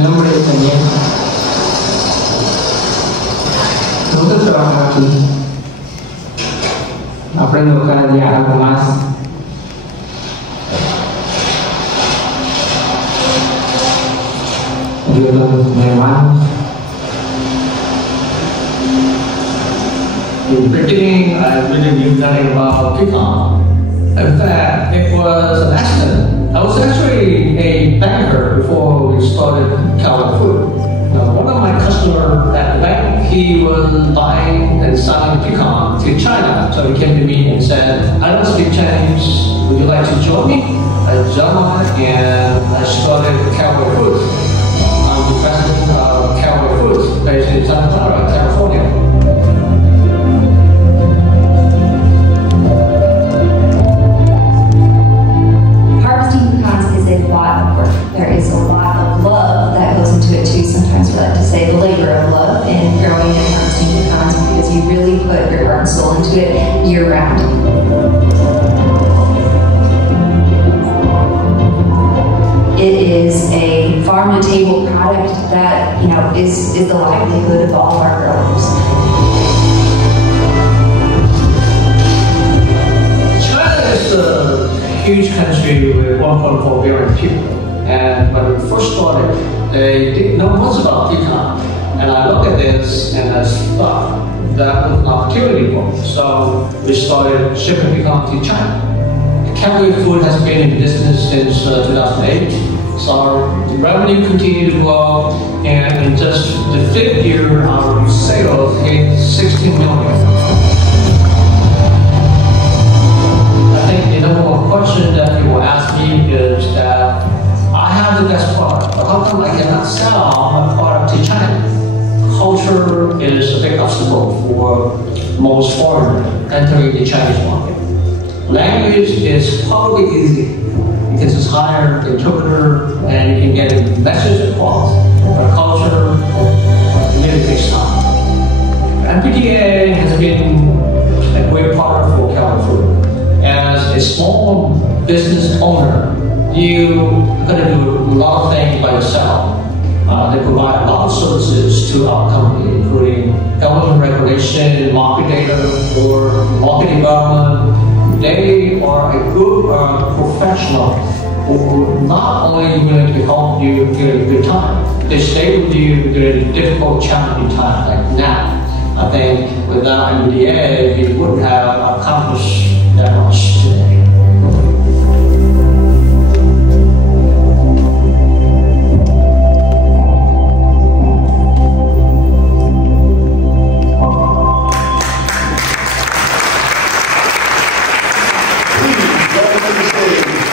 mi nombre es Daniel. Me gusta trabajar aquí. Aprendo cada día algo más. Ayudo a mis hermanos. In the beginning, I really knew nothing about pecan. In fact, it was an accident. I was actually a banker before we started Calvin Food. Now, one of my customers at the bank, he was buying and selling pecan to China. So he came to me and said, I don't speak Chinese. Would you like to join me? I jumped on it and I started Calvin Food. I'm the president of Calvin Food based in Santa Clara, California. A lot of work. There is a lot of love that goes into it too. Sometimes we like to say the labor of love in growing and harvesting pecans because you really put your heart and soul into it year round. It is a farm to table product that is the livelihood of all of our growers. China is a huge country with 1.4 billion people. And when we first started, they didn't know much about pecan. And I looked at this and I thought that was an opportunity for me. So we started shipping pecan to China. Calvin Food has been in business since 2008. So the revenue continued to grow, and in just the 5th year, our sales hit 16 million. The number one question that you will ask me is that I have the best product, but how come I cannot sell my product to China? Culture is a big obstacle for most foreigners entering the Chinese market. Language is probably easy. You can just hire an interpreter and you can get a message across. But culture really takes time. MPDA has been a great partner for Calvin Food. As a small business owner, you're going to do a lot of things by yourself. They provide a lot of services to our company, including government regulation, market data, or market development. They are a group of professionals who not only willing to help you during a good time, they stay with you during difficult, challenging times like now. I think without MBDA, we wouldn't have accomplished that much today.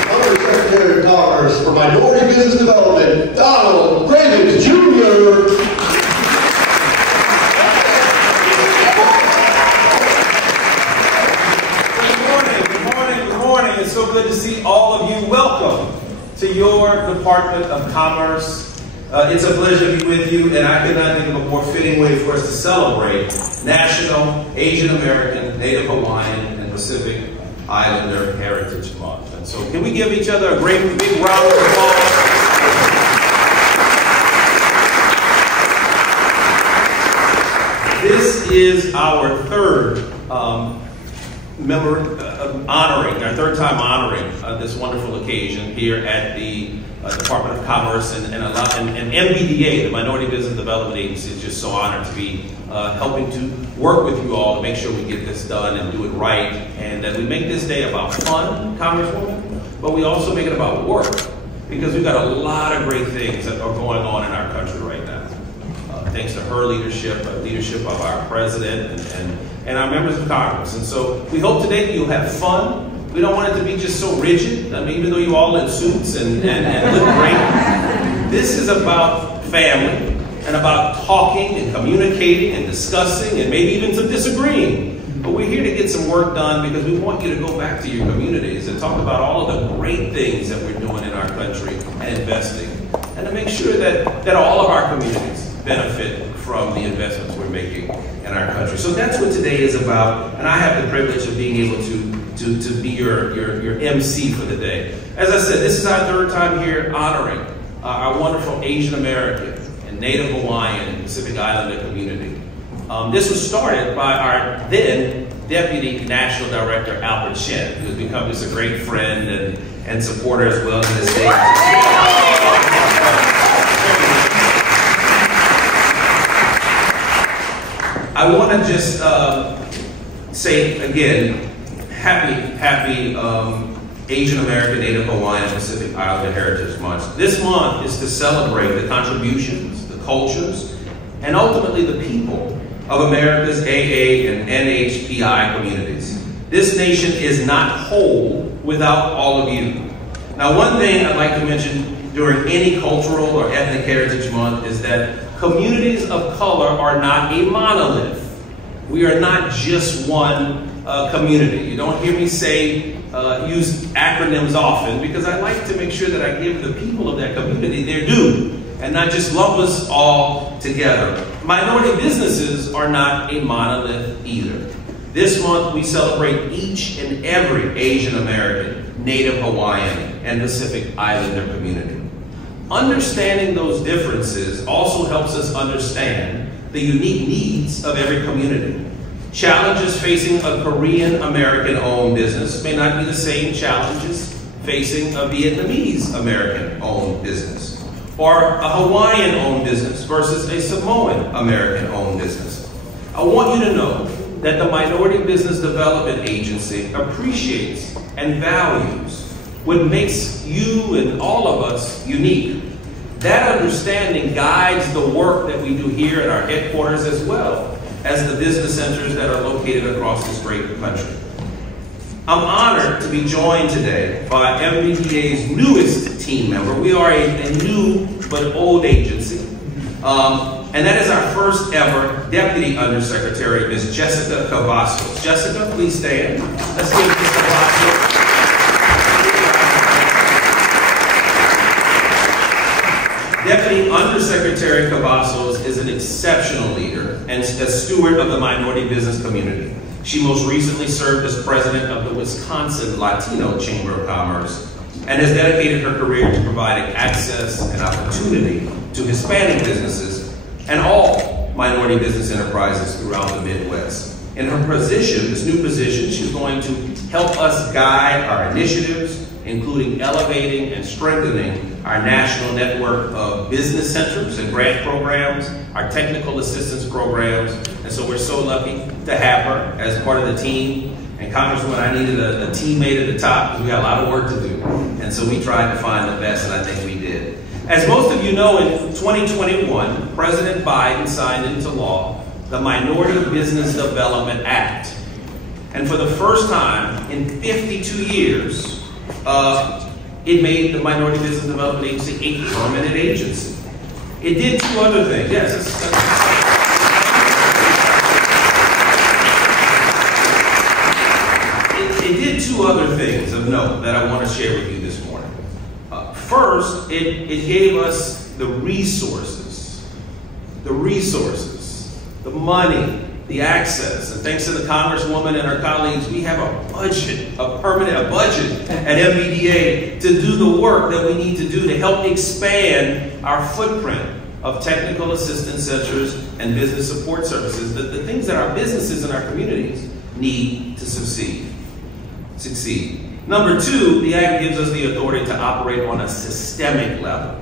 Undersecretary of Commerce for Minority Business Development, Donald Ravens Jr. It's so good to see all of you. Welcome to your Department of Commerce. It's a pleasure to be with you, and I could not think of a more fitting way for us to celebrate National Asian American, Native Hawaiian, and Pacific Islander Heritage Month. And so can we give each other a great big round of applause? This is our third our third time honoring this wonderful occasion here at the Department of Commerce, and MBDA, the Minority Business Development Agency, is just so honored to be helping to work with you all to make sure we get this done and do it right, and that we make this day about fun, Congresswoman, but we also make it about work, because we've got a lot of great things that are going on in our country right now. Thanks to her leadership, leadership of our president and our members of Congress. And so we hope today that you'll have fun. We don't want it to be just so rigid. I mean, even though you all in suits and look great, this is about family and about talking and communicating and discussing and maybe even some disagreeing. But we're here to get some work done because we want you to go back to your communities and talk about all of the great things that we're doing in our country and investing, and to make sure that all of our communities benefit from the investments we're making in our country. So that's what today is about, and I have the privilege of being able to be your MC for the day. As I said, this is our third time here honoring our wonderful Asian American and Native Hawaiian and Pacific Islander community. This was started by our then Deputy National Director, Albert Shen, who has become just a great friend and supporter as well in this day. I want to just say again, happy Asian American, Native Hawaiian, and Pacific Islander Heritage Month. This month is to celebrate the contributions, the cultures, and ultimately the people of America's AA and NHPI communities. This nation is not whole without all of you. Now, one thing I'd like to mention during any cultural or ethnic heritage month is that communities of color are not a monolith. We are not just one community. You don't hear me say, use acronyms often, because I like to make sure that I give the people of that community their due and not just lump us all together. Minority businesses are not a monolith either. This month we celebrate each and every Asian American, Native Hawaiian, and Pacific Islander community. Understanding those differences also helps us understand the unique needs of every community. Challenges facing a Korean American-owned business may not be the same challenges facing a Vietnamese American-owned business, or a Hawaiian-owned business versus a Samoan American-owned business. I want you to know that the Minority Business Development Agency appreciates and values what makes you and all of us unique. That understanding guides the work that we do here at our headquarters as well as the business centers that are located across this great country. I'm honored to be joined today by MBDA's newest team member. We are a new but old agency. And that is our first ever Deputy Undersecretary, Ms. Jessica Cavazos. Jessica, please stand. Let's give Ms. Cavazos. Deputy Undersecretary Cavazos is an exceptional leader and a steward of the minority business community. She most recently served as president of the Wisconsin Latino Chamber of Commerce and has dedicated her career to providing access and opportunity to Hispanic businesses and all minority business enterprises throughout the Midwest. In her position, this new position, she's going to help us guide our initiatives, including elevating and strengthening our national network of business centers and grant programs, our technical assistance programs. And so we're so lucky to have her as part of the team. And Congresswoman, I needed a teammate at the top because we got a lot of work to do. And so we tried to find the best, and I think we did. As most of you know, in 2021, President Biden signed into law the Minority Business Development Act. And for the first time in 52 years, it made the Minority Business Development Agency a permanent agency. It did two other things. Yes, it did two other things of note that I want to share with you this morning. First, it gave us the resources, the money, the access. And thanks to the Congresswoman and her colleagues, we have a budget, a permanent budget at MBDA to do the work that we need to do to help expand our footprint of technical assistance centers and business support services, the things that our businesses and our communities need to succeed. Number two, the Act gives us the authority to operate on a systemic level,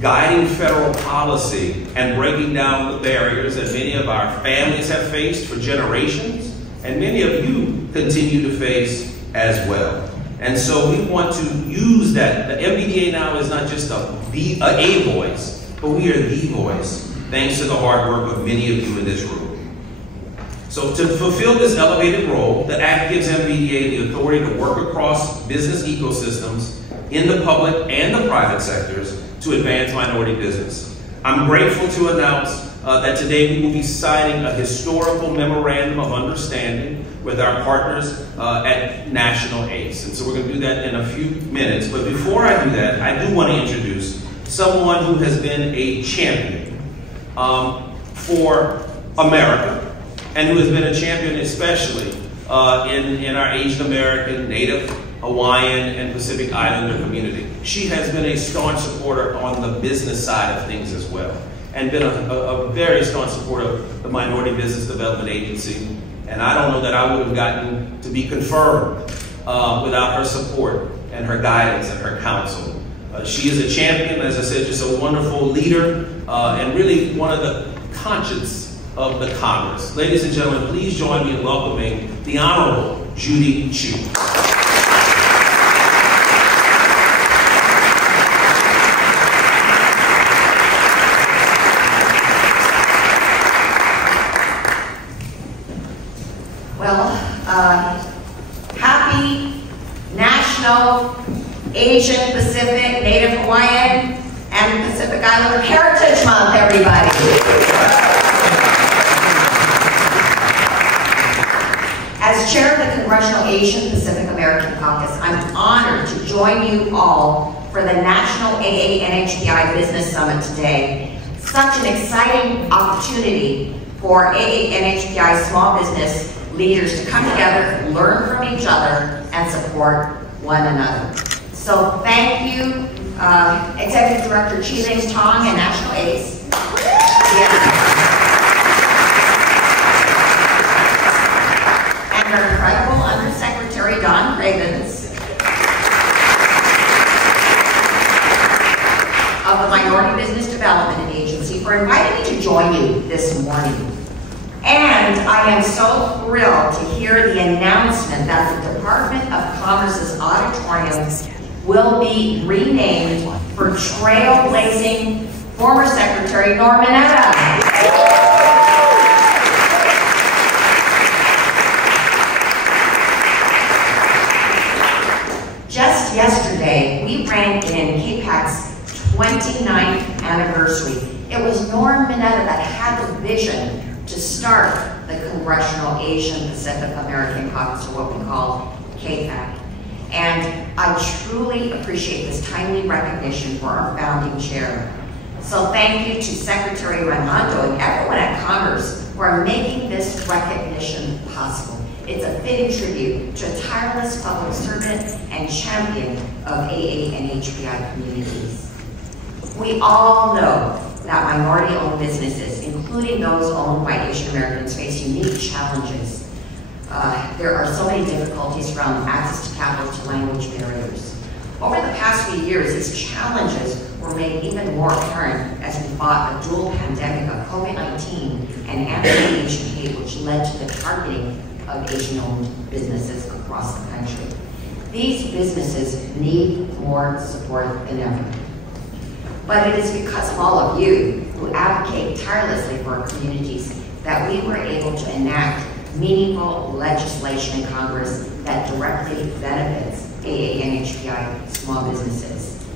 guiding federal policy and breaking down the barriers that many of our families have faced for generations, and many of you continue to face as well. And so we want to use that. The MBDA now is not just a voice, but we are the voice, thanks to the hard work of many of you in this room. So to fulfill this elevated role, the Act gives MBDA the authority to work across business ecosystems in the public and the private sectors to advance minority business. I'm grateful to announce that today we will be signing a historical memorandum of understanding with our partners at National ACE. And so we're going to do that in a few minutes. But before I do that, I do want to introduce someone who has been a champion for America, and who has been a champion especially in our Asian American, Native Hawaiian and Pacific Islander community. She has been a staunch supporter on the business side of things as well, and been a very staunch supporter of the Minority Business Development Agency. And I don't know that I would have gotten to be confirmed without her support and her guidance and her counsel. She is a champion, as I said, just a wonderful leader, and really one of the conscience of the Congress. Ladies and gentlemen, please join me in welcoming the Honorable Judy Chu. Happy National Asian Pacific Native Hawaiian and Pacific Islander Heritage Month, everybody. As chair of the Congressional Asian Pacific American Caucus, I'm honored to join you all for the National AANHPI Business Summit today. Such an exciting opportunity for AANHPI small business leaders to come together, learn from each other, and support one another. So thank you, Executive Director Chi Tong and National ACE. And our incredible Undersecretary Don Cravens of the Minority Business Development Agency for inviting me to join you this morning. And I am so thrilled to hear the announcement that the Department of Commerce's auditorium will be renamed for trailblazing former Secretary Norm Mineta. Just yesterday, we rang in KPAC's 29th anniversary. It was Norm Mineta that had the vision to start the Congressional Asian Pacific American Caucus, or what we call KPAC. And I truly appreciate this timely recognition for our founding chair. So thank you to Secretary Raimondo and everyone at Congress for making this recognition possible. It's a fitting tribute to a tireless public servant and champion of AANHPI communities. We all know that minority-owned businesses, including those owned by Asian Americans, face unique challenges. There are so many difficulties from access to capital to language barriers. Over the past few years, these challenges were made even more apparent as we fought a dual pandemic of COVID-19 and anti-Asian hate, which led to the targeting of Asian-owned businesses across the country. These businesses need more support than ever. But it is because of all of you who advocate tirelessly for our communities that we were able to enact meaningful legislation in Congress that directly benefits AANHPI small businesses.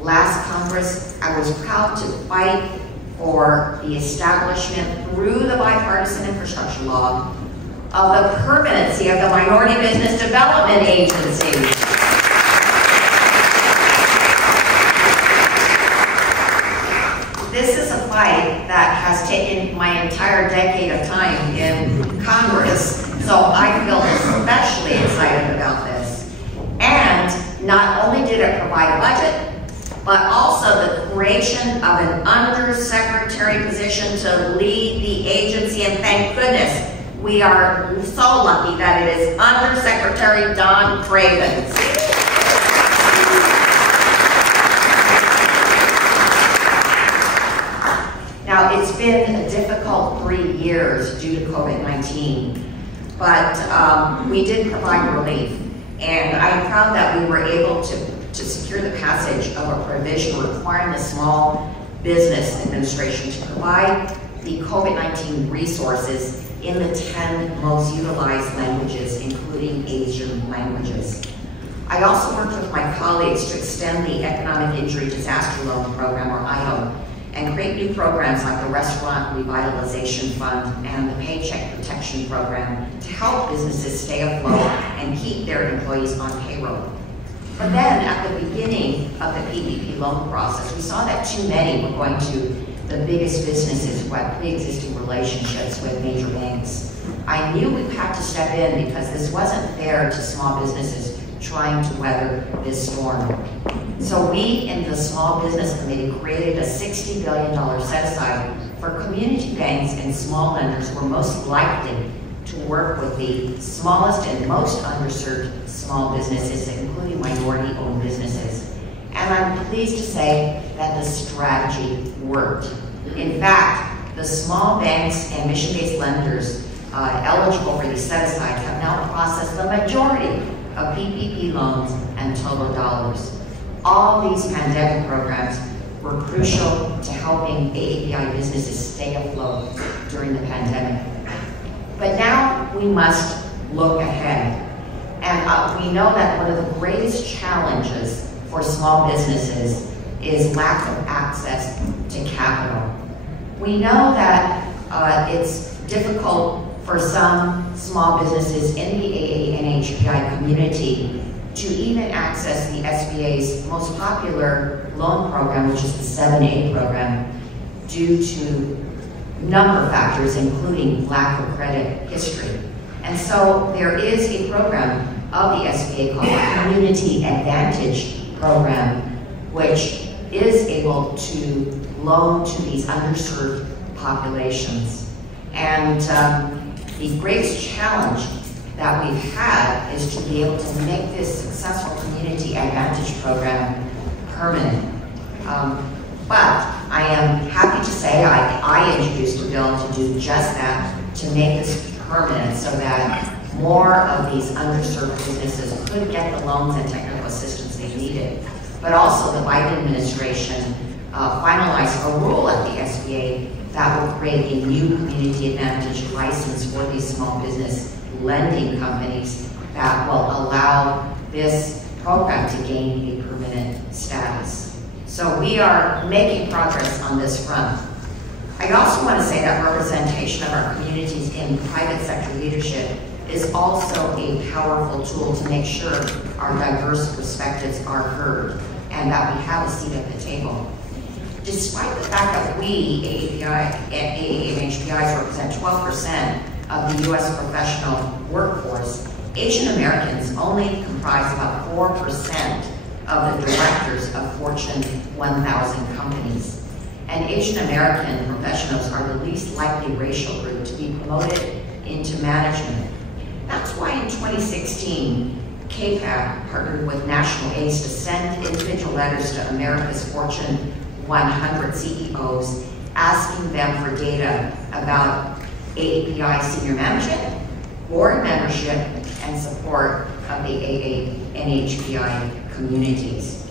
Last Congress, I was proud to fight for the establishment through the bipartisan infrastructure law of the permanency of the Minority Business Development Agency. This is a fight that has taken my entire decade of time in Congress, so I feel especially excited about this. And not only did it provide a budget, but also the creation of an undersecretary position to lead the agency, and thank goodness we are so lucky that it is Undersecretary Don Cravens. Now, it's been a difficult 3 years due to COVID-19, but we did provide relief, and I'm proud that we were able to secure the passage of a provision requiring the Small Business Administration to provide the COVID-19 resources in the 10 most utilized languages, including Asian languages. I also worked with my colleagues to extend the Economic Injury Disaster Loan Program, or EIDL, and create new programs like the Restaurant Revitalization Fund and the Paycheck Protection Program to help businesses stay afloat and keep their employees on payroll. But then at the beginning of the PPP loan process, we saw that too many were going to the biggest businesses who had pre-existing relationships with major banks. I knew we had to step in because this wasn't fair to small businesses trying to weather this storm. So we in the Small Business Committee created a $60 billion set-aside for community banks and small lenders who are most likely to work with the smallest and most underserved small businesses, including minority-owned businesses. And I'm pleased to say that the strategy worked. In fact, the small banks and mission-based lenders eligible for these set-asides have now processed the majority of PPP loans and total dollars. All these pandemic programs were crucial to helping AAPI businesses stay afloat during the pandemic. But now we must look ahead. And we know that one of the greatest challenges for small businesses is lack of access to capital. We know that it's difficult for some small businesses in the AANHPI community to even access the SBA's most popular loan program, which is the 7A program, due to a number of factors, including lack of credit history. And so there is a program of the SBA called the Community Advantage Program, which is able to loan to these underserved populations. And the greatest challenge that we've had is to be able to make this successful Community Advantage Program permanent. But I am happy to say I introduced a bill to do just that, to make this permanent so that more of these underserved businesses could get the loans and technical assistance they needed. But also the Biden administration finalized a rule at the SBA that will create a new Community Advantage license for these small business lending companies that will allow this program to gain a permanent status. So we are making progress on this front. I also want to say that representation of our communities in private sector leadership is also a powerful tool to make sure our diverse perspectives are heard and that we have a seat at the table. Despite the fact that we, AANHPIs, represent 12% of the U.S. professional workforce, Asian Americans only comprise about 4% of the directors of Fortune 1000 companies. And Asian American professionals are the least likely racial group to be promoted into management. That's why in 2016, KPAC partnered with National ACE to send individual letters to America's Fortune 100 CEOs, asking them for data about AAPI senior management, board membership, and support of the AANHPI communities.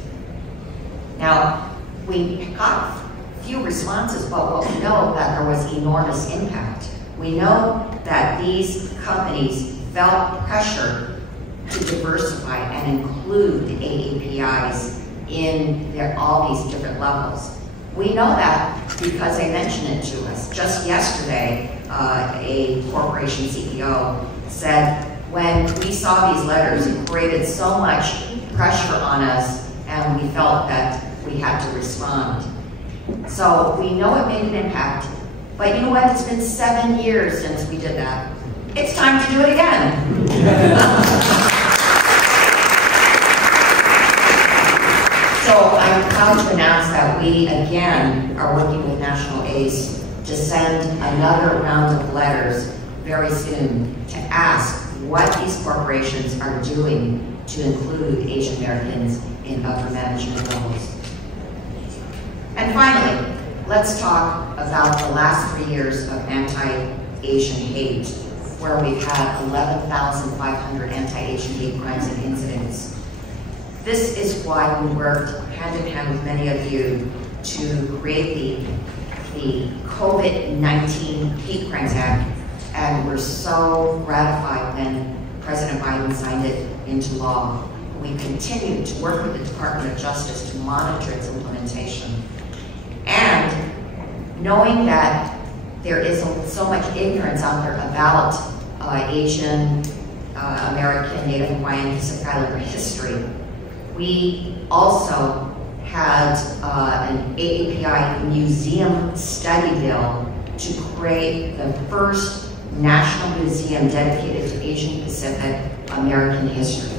Now, we got few responses, but we know that there was enormous impact. We know that these companies felt pressure to diversify and include AAPIs in all these different levels. We know that because they mentioned it to us. Just yesterday, a corporation CEO said, when we saw these letters, it created so much pressure on us, and we felt that we had to respond. So we know it made an impact, but you know what? It's been 7 years since we did that. It's time to do it again. So I'm proud to announce that we again are working with National ACE to send another round of letters very soon to ask what these corporations are doing to include Asian Americans in upper management levels. And finally, let's talk about the last 3 years of anti-Asian hate, where we've had 11,500 anti-Asian hate crimes and incidents. This is why we worked hand in hand with many of you to create the COVID-19 Hate Crimes Act, and we're so gratified when President Biden signed it into law. We continue to work with the Department of Justice to monitor its implementation. And knowing that there is so much ignorance out there about Asian American, Native Hawaiian, Pacific Islander history, we also had an AAPI museum study bill to create the first national museum dedicated to Asian Pacific American history.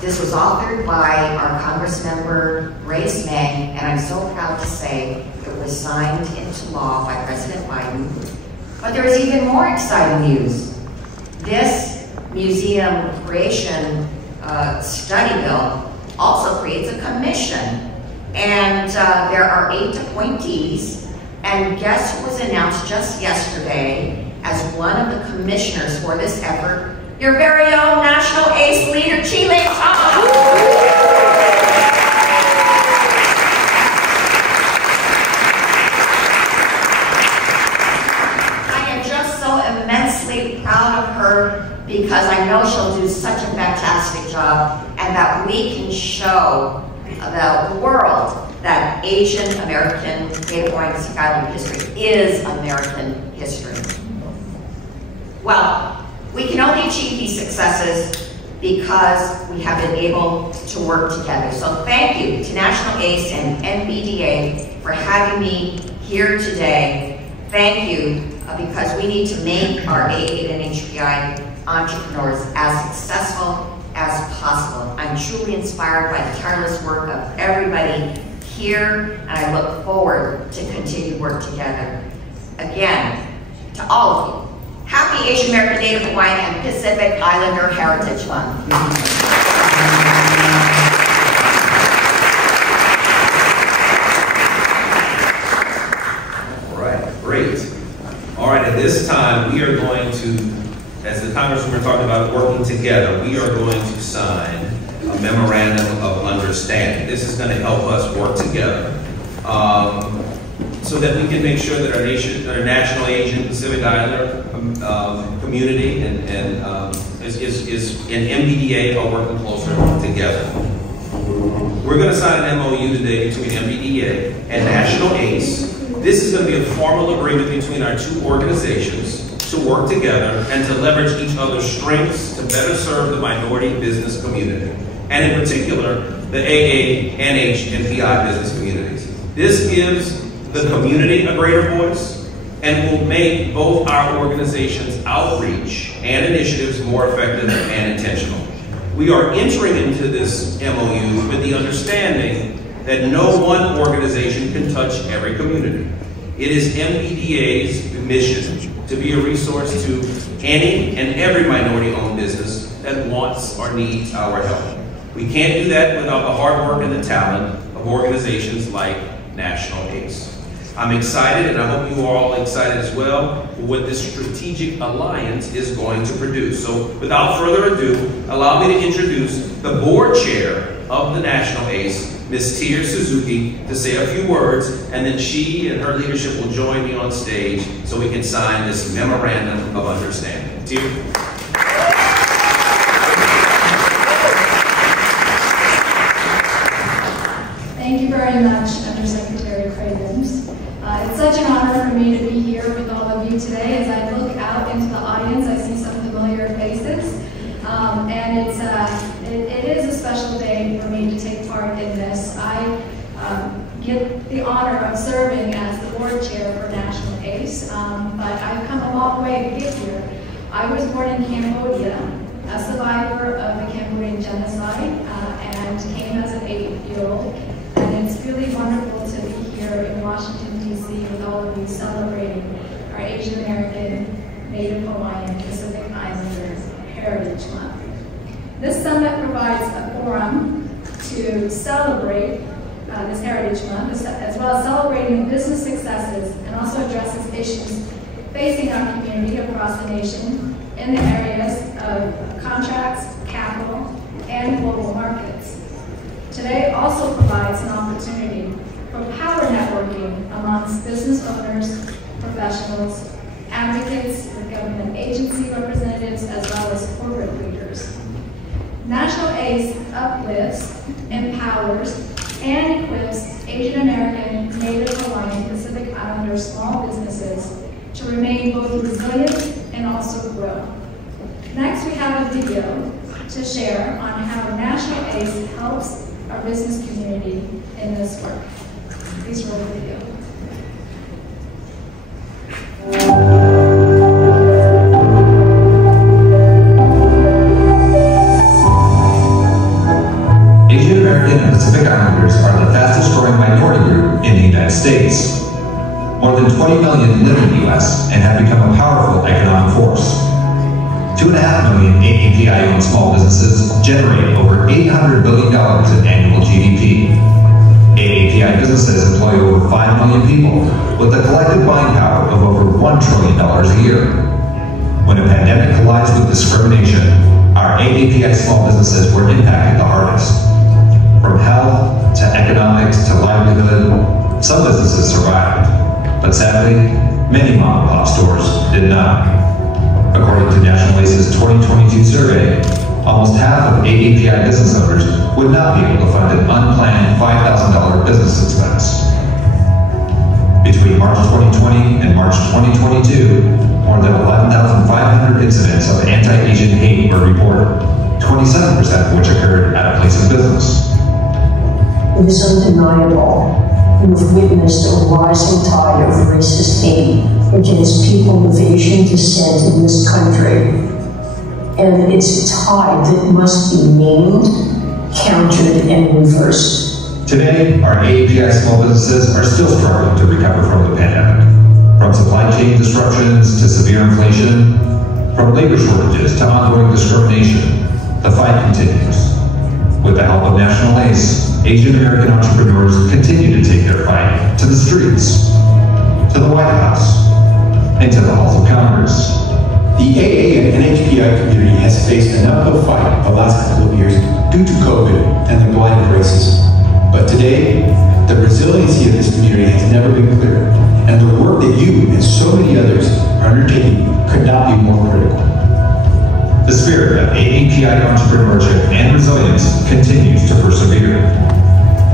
This was authored by our Congressmember Grace May, and I'm so proud to say it was signed into law by President Biden. But there is even more exciting news. This museum creation study bill also creates a commission, and there are 8 appointees, and guess who was announced just yesterday as one of the commissioners for this effort? Your very own National ACE leader, Chile Tom. I am just so immensely proud of her because I know she'll do such a fantastic job, and that we can show the world that Asian American Native Hawaiian Pacific Islander history is American history. Well, we can only achieve these successes because we have been able to work together. So thank you to National ACE and NBDA for having me here today. Thank you because we need to make our AANHPI entrepreneurs as successful as possible. I'm truly inspired by the tireless work of everybody here, and I look forward to continued work together. Again, to all of you, happy Asian American, Native Hawaiian, and Pacific Islander Heritage Month. All right, great. All right, at this time, we are going to, as the Congressman were talking about working together, we are going to sign a memorandum of understanding. This is going to help us work together so that we can make sure that our National Asian Pacific Islander community and MBDA are working closer together. We're going to sign an MOU today between MBDA and National ACE. This is going to be a formal agreement between our two organizations to work together and to leverage each other's strengths to better serve the minority business community, and in particular, the AANHPI business communities. This gives the community a greater voice and will make both our organizations' outreach and initiatives more effective and intentional. We are entering into this MOU with the understanding that no one organization can touch every community. It is MBDA's mission to be a resource to any and every minority-owned business that wants or needs our help. We can't do that without the hard work and the talent of organizations like National ACE. I'm excited, and I hope you are all excited as well, for what this strategic alliance is going to produce. So without further ado, allow me to introduce the board chair of the National ACE, Ms. Tia Suzuki, to say a few words, and then she and her leadership will join me on stage so we can sign this memorandum of understanding. Tia? Thank you very much, Undersecretary Cravens. It's such an honor for me to be here with all of you today. As I look out into the audience, I see some familiar faces, and it is a special day for me to take part in this. I get the honor of serving as the board chair for National ACE, but I've come a long way to get here. I was born in Cambodia, a survivor of the Cambodian genocide, and came as an 8-year-old. And it's really wonderful to be here in Washington, D.C. with all of you celebrating our Asian American, Native Hawaiian, Pacific Islander Heritage Month. This summit provides a forum to celebrate this Heritage Month, as well as celebrating business successes, and also addresses issues facing our community across the nation in the areas of contracts, capital, and global markets. Today also provides an opportunity for power networking amongst business owners, professionals, advocates, government agency representatives, as well as corporate leaders. National ACE uplifts, empowers, and equips Asian American, Native Hawaiian, Pacific Islander small businesses to remain both resilient and also grow. Next, we have a video to share on how National ACE helps our business community in this work. Please roll the video. Pacific Islanders are the fastest growing minority group in the United States. More than 20 million live in the U.S. and have become a powerful economic force. 2.5 million AAPI-owned small businesses generate over $800 billion in annual GDP. AAPI businesses employ over 5 million people with a collective buying power of over $1 trillion a year. When a pandemic collides with discrimination, our AAPI small businesses were impacted the hardest. From health to economics to livelihood, some businesses survived, but sadly, many mom-and-pop stores did not. According to National ACE's 2022 survey, almost half of AAPI business owners would not be able to fund an unplanned $5,000 business expense. Between March 2020 and March 2022, more than 11,500 incidents of anti-Asian hate were reported, 27% of which occurred at a place of business. It is undeniable. We've witnessed a rising tide of racist hate against people of Asian descent in this country. And it's a tide that must be named, countered, and reversed. Today, our AAPI small businesses are still struggling to recover from the pandemic. From supply chain disruptions to severe inflation, from labor shortages to ongoing discrimination, the fight continues. With the help of National ACE, Asian American entrepreneurs continue to take their fight to the streets, to the White House, and to the halls of Congress. The AANHPI community has faced an uphill fight the last couple of years due to COVID and the blight of racism. But today, the resiliency of this community has never been clearer, and the work that you and so many others are undertaking could not be more critical. The spirit of AAPI entrepreneurship and resilience continues to persevere.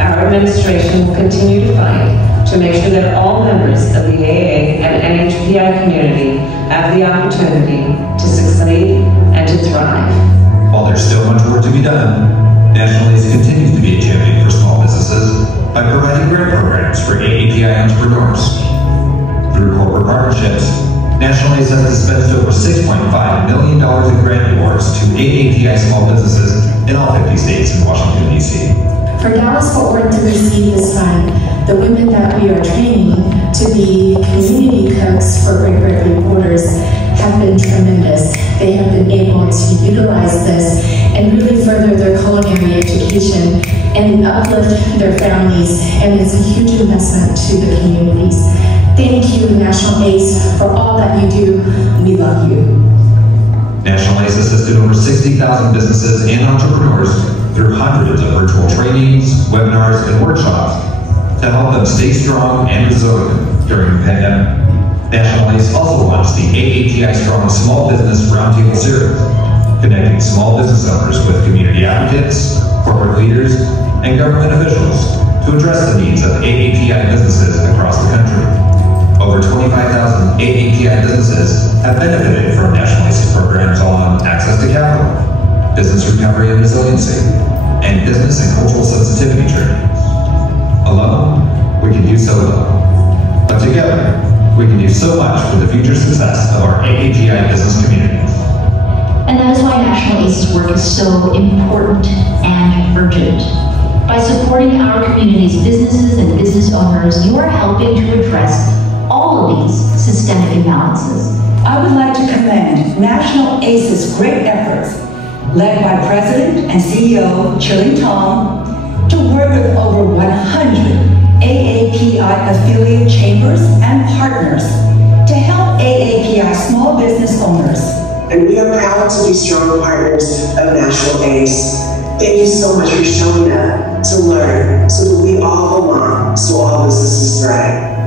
Our administration will continue to fight to make sure that all members of the AA and NHPI community have the opportunity to succeed and to thrive. While there's still much work to be done, National ACE continues to be a champion for small businesses by providing grant programs for AAPI entrepreneurs. Through corporate partnerships, National ACE has dispensed over $6.5 million in grant awards to AAPI small businesses in all 50 states and Washington, D.C. For Dallas-Fort Worth to receive this fund, the women that we are training to be community cooks for Great Bear Reporters have been tremendous. They have been able to utilize this and really further their culinary education and uplift their families, and it's a huge investment to the communities. Thank you, National ACE, for all that you do. We love you. National ACE assisted over 60,000 businesses and entrepreneurs through hundreds of virtual trainings, webinars, and workshops to help them stay strong and resilient during the pandemic. National ACE also launched the AAPI Strong Small Business Roundtable Series, connecting small business owners with community advocates, corporate leaders, and government officials to address the needs of AAPI businesses across the country. Over 25,000 AAPI businesses have benefited from National ACE programs on access to capital, business recovery and resiliency, and business and cultural sensitivity trainings. Alone, we can do so little. But together, we can do so much for the future success of our AAPI business communities. And that is why National ACE's work is so important and urgent. By supporting our community's businesses and business owners, you are helping to address all of these systemic imbalances. I would like to commend National ACE's great efforts, led by President and CEO Chilling Tom, to work with over 100 AAPI affiliate chambers and partners to help AAPI small business owners. And we are proud to be strong partners of National ACE. Thank you so much for showing up to learn so that we all belong, so all businesses thrive.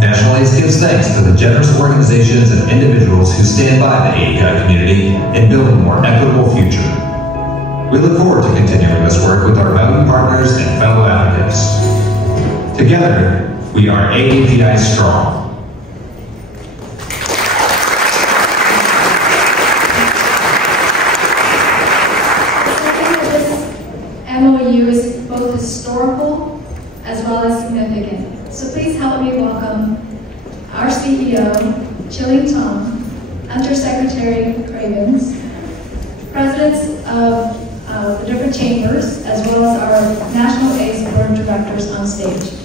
National ACE gives thanks to the generous organizations and individuals who stand by the AAPI community in building a more equitable future. We look forward to continuing this work with our valued partners and fellow advocates. Together, we are AAPI Strong. MOU is both historical as well as significant. So please help me welcome our CEO, Chilling Tom, Undersecretary Cravens, presidents of the different chambers, as well as our National ACE directors on stage.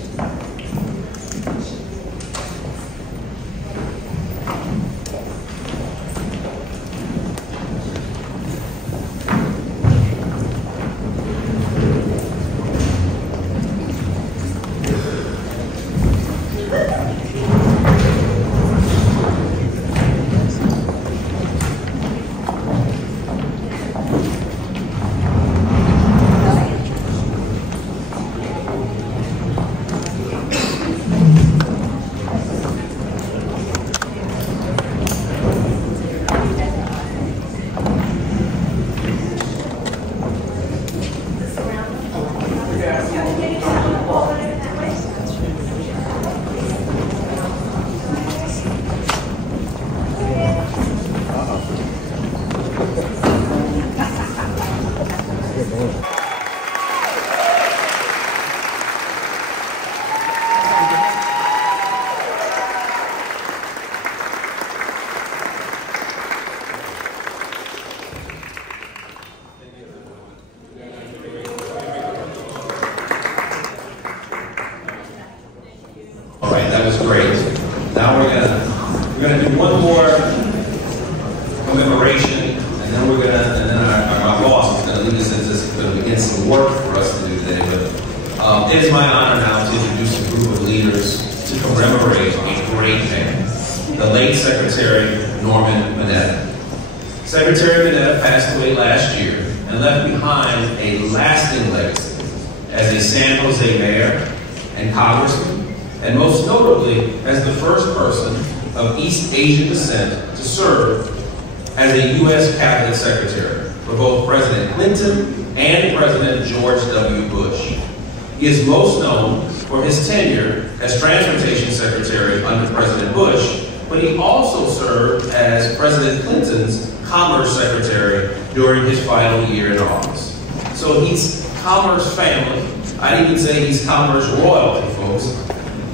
He is most known for his tenure as Transportation Secretary under President Bush, but he also served as President Clinton's Commerce Secretary during his final year in office. So he's Commerce family. I'd even say he's Commerce royalty, folks.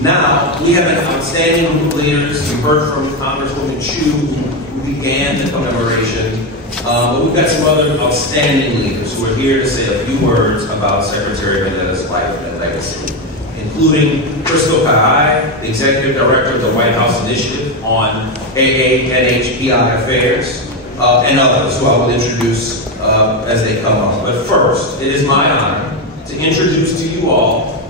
Now, we have an outstanding group of leaders. You heard from Congresswoman Chu, who began the commemoration. But we've got some other outstanding leaders who are here to say a few words about Secretary Mineta's life and legacy, including Crystal Kahai, the Executive Director of the White House Initiative on AANHPI Affairs, and others who I will introduce as they come up. But first, it is my honor to introduce to you all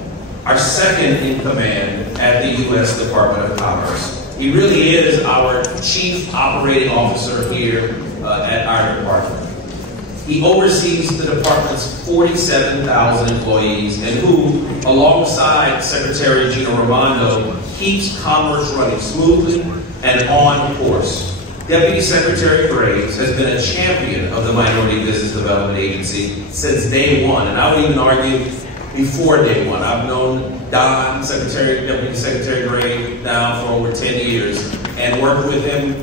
our second in command at the U.S. Department of Commerce. He really is our Chief Operating Officer here at our department. He oversees the department's 47,000 employees and who, alongside Secretary Gina Raimondo, keeps commerce running smoothly and on course. Deputy Secretary Graves has been a champion of the Minority Business Development Agency since day one, and I would even argue before day one. I've known Don, Deputy Secretary Graves, now for over 10 years, and worked with him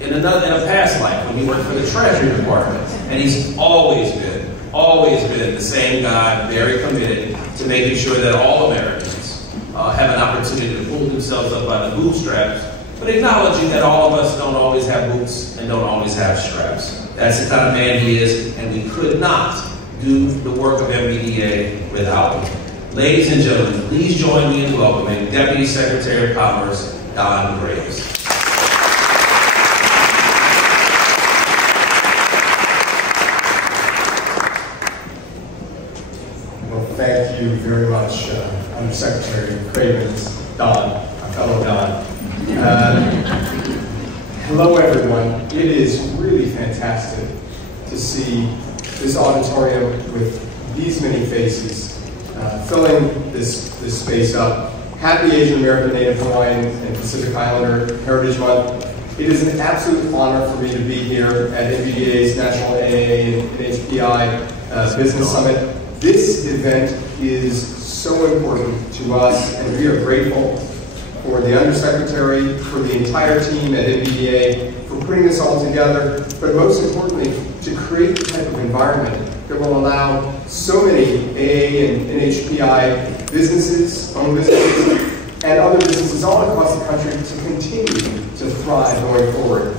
in a past life when he worked for the Treasury Department. And he's always been the same guy, very committed to making sure that all Americans have an opportunity to pull themselves up by the bootstraps, but acknowledging that all of us don't always have boots and don't always have straps. That's the kind of man he is, and we could not do the work of MBDA without him. Ladies and gentlemen, please join me in welcoming Deputy Secretary of Commerce, Don Graves. Thank you very much, Undersecretary Cravens, Don, our fellow Don. Hello, everyone. It is really fantastic to see this auditorium with these many faces filling this space up. Happy Asian American, Native Hawaiian, and Pacific Islander Heritage Month. It is an absolute honor for me to be here at MBDA's National AA and NHPI Business Summit. This event is so important to us, and we are grateful for the Undersecretary, for the entire team at MBDA, for putting this all together, but most importantly, to create the type of environment that will allow so many AA and NHPI businesses, own businesses, and other businesses all across the country to continue to thrive going forward.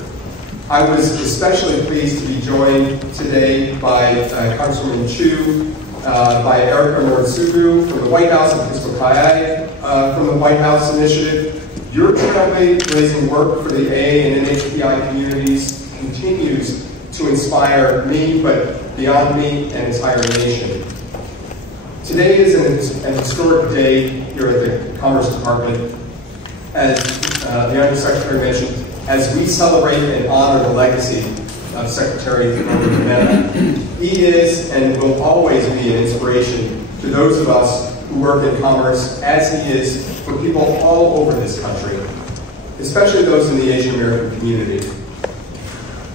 I was especially pleased to be joined today by Congresswoman Chu, by Erica Morisubu from the White House and Crystal Kaye from the White House Initiative. Your trailblazing work for the AA and NHPI communities continues to inspire me, but beyond me, an entire nation. Today is an historic day here at the Commerce Department, as the Undersecretary mentioned, as we celebrate and honor the legacy of Secretary Norman. He is and will always be an inspiration to those of us who work in commerce, as he is for people all over this country, especially those in the Asian American community.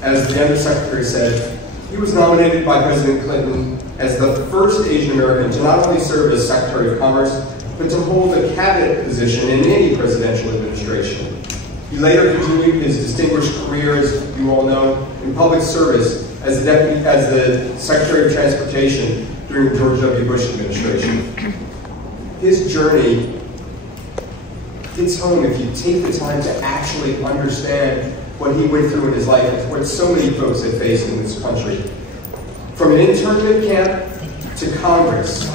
As the Undersecretary said, he was nominated by President Clinton as the first Asian American to not only serve as Secretary of Commerce, but to hold a cabinet position in any presidential administration. He later continued his distinguished career, as you all know, in public service as the Secretary of Transportation during the George W. Bush administration. His journey hits home if you take the time to actually understand what he went through in his life and what so many folks have faced in this country. From an internment camp to Congress,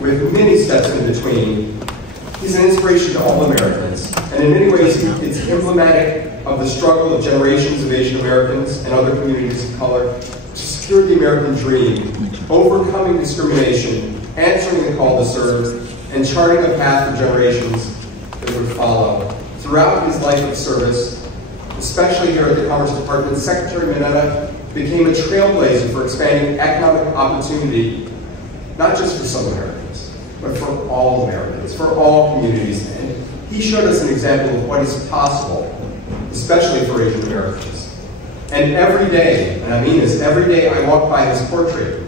with many steps in between, he's an inspiration to all Americans. And in many ways, it's emblematic of the struggle of generations of Asian Americans and other communities of color to secure the American dream, overcoming discrimination, answering the call to serve, and charting a path for generations that would follow. Throughout his life of service, especially here at the Commerce Department, Secretary Mineta became a trailblazer for expanding economic opportunity, not just for some Americans, but for all Americans, for all communities. And he showed us an example of what is possible, especially for Asian Americans. And every day, and I mean this, every day I walk by his portrait.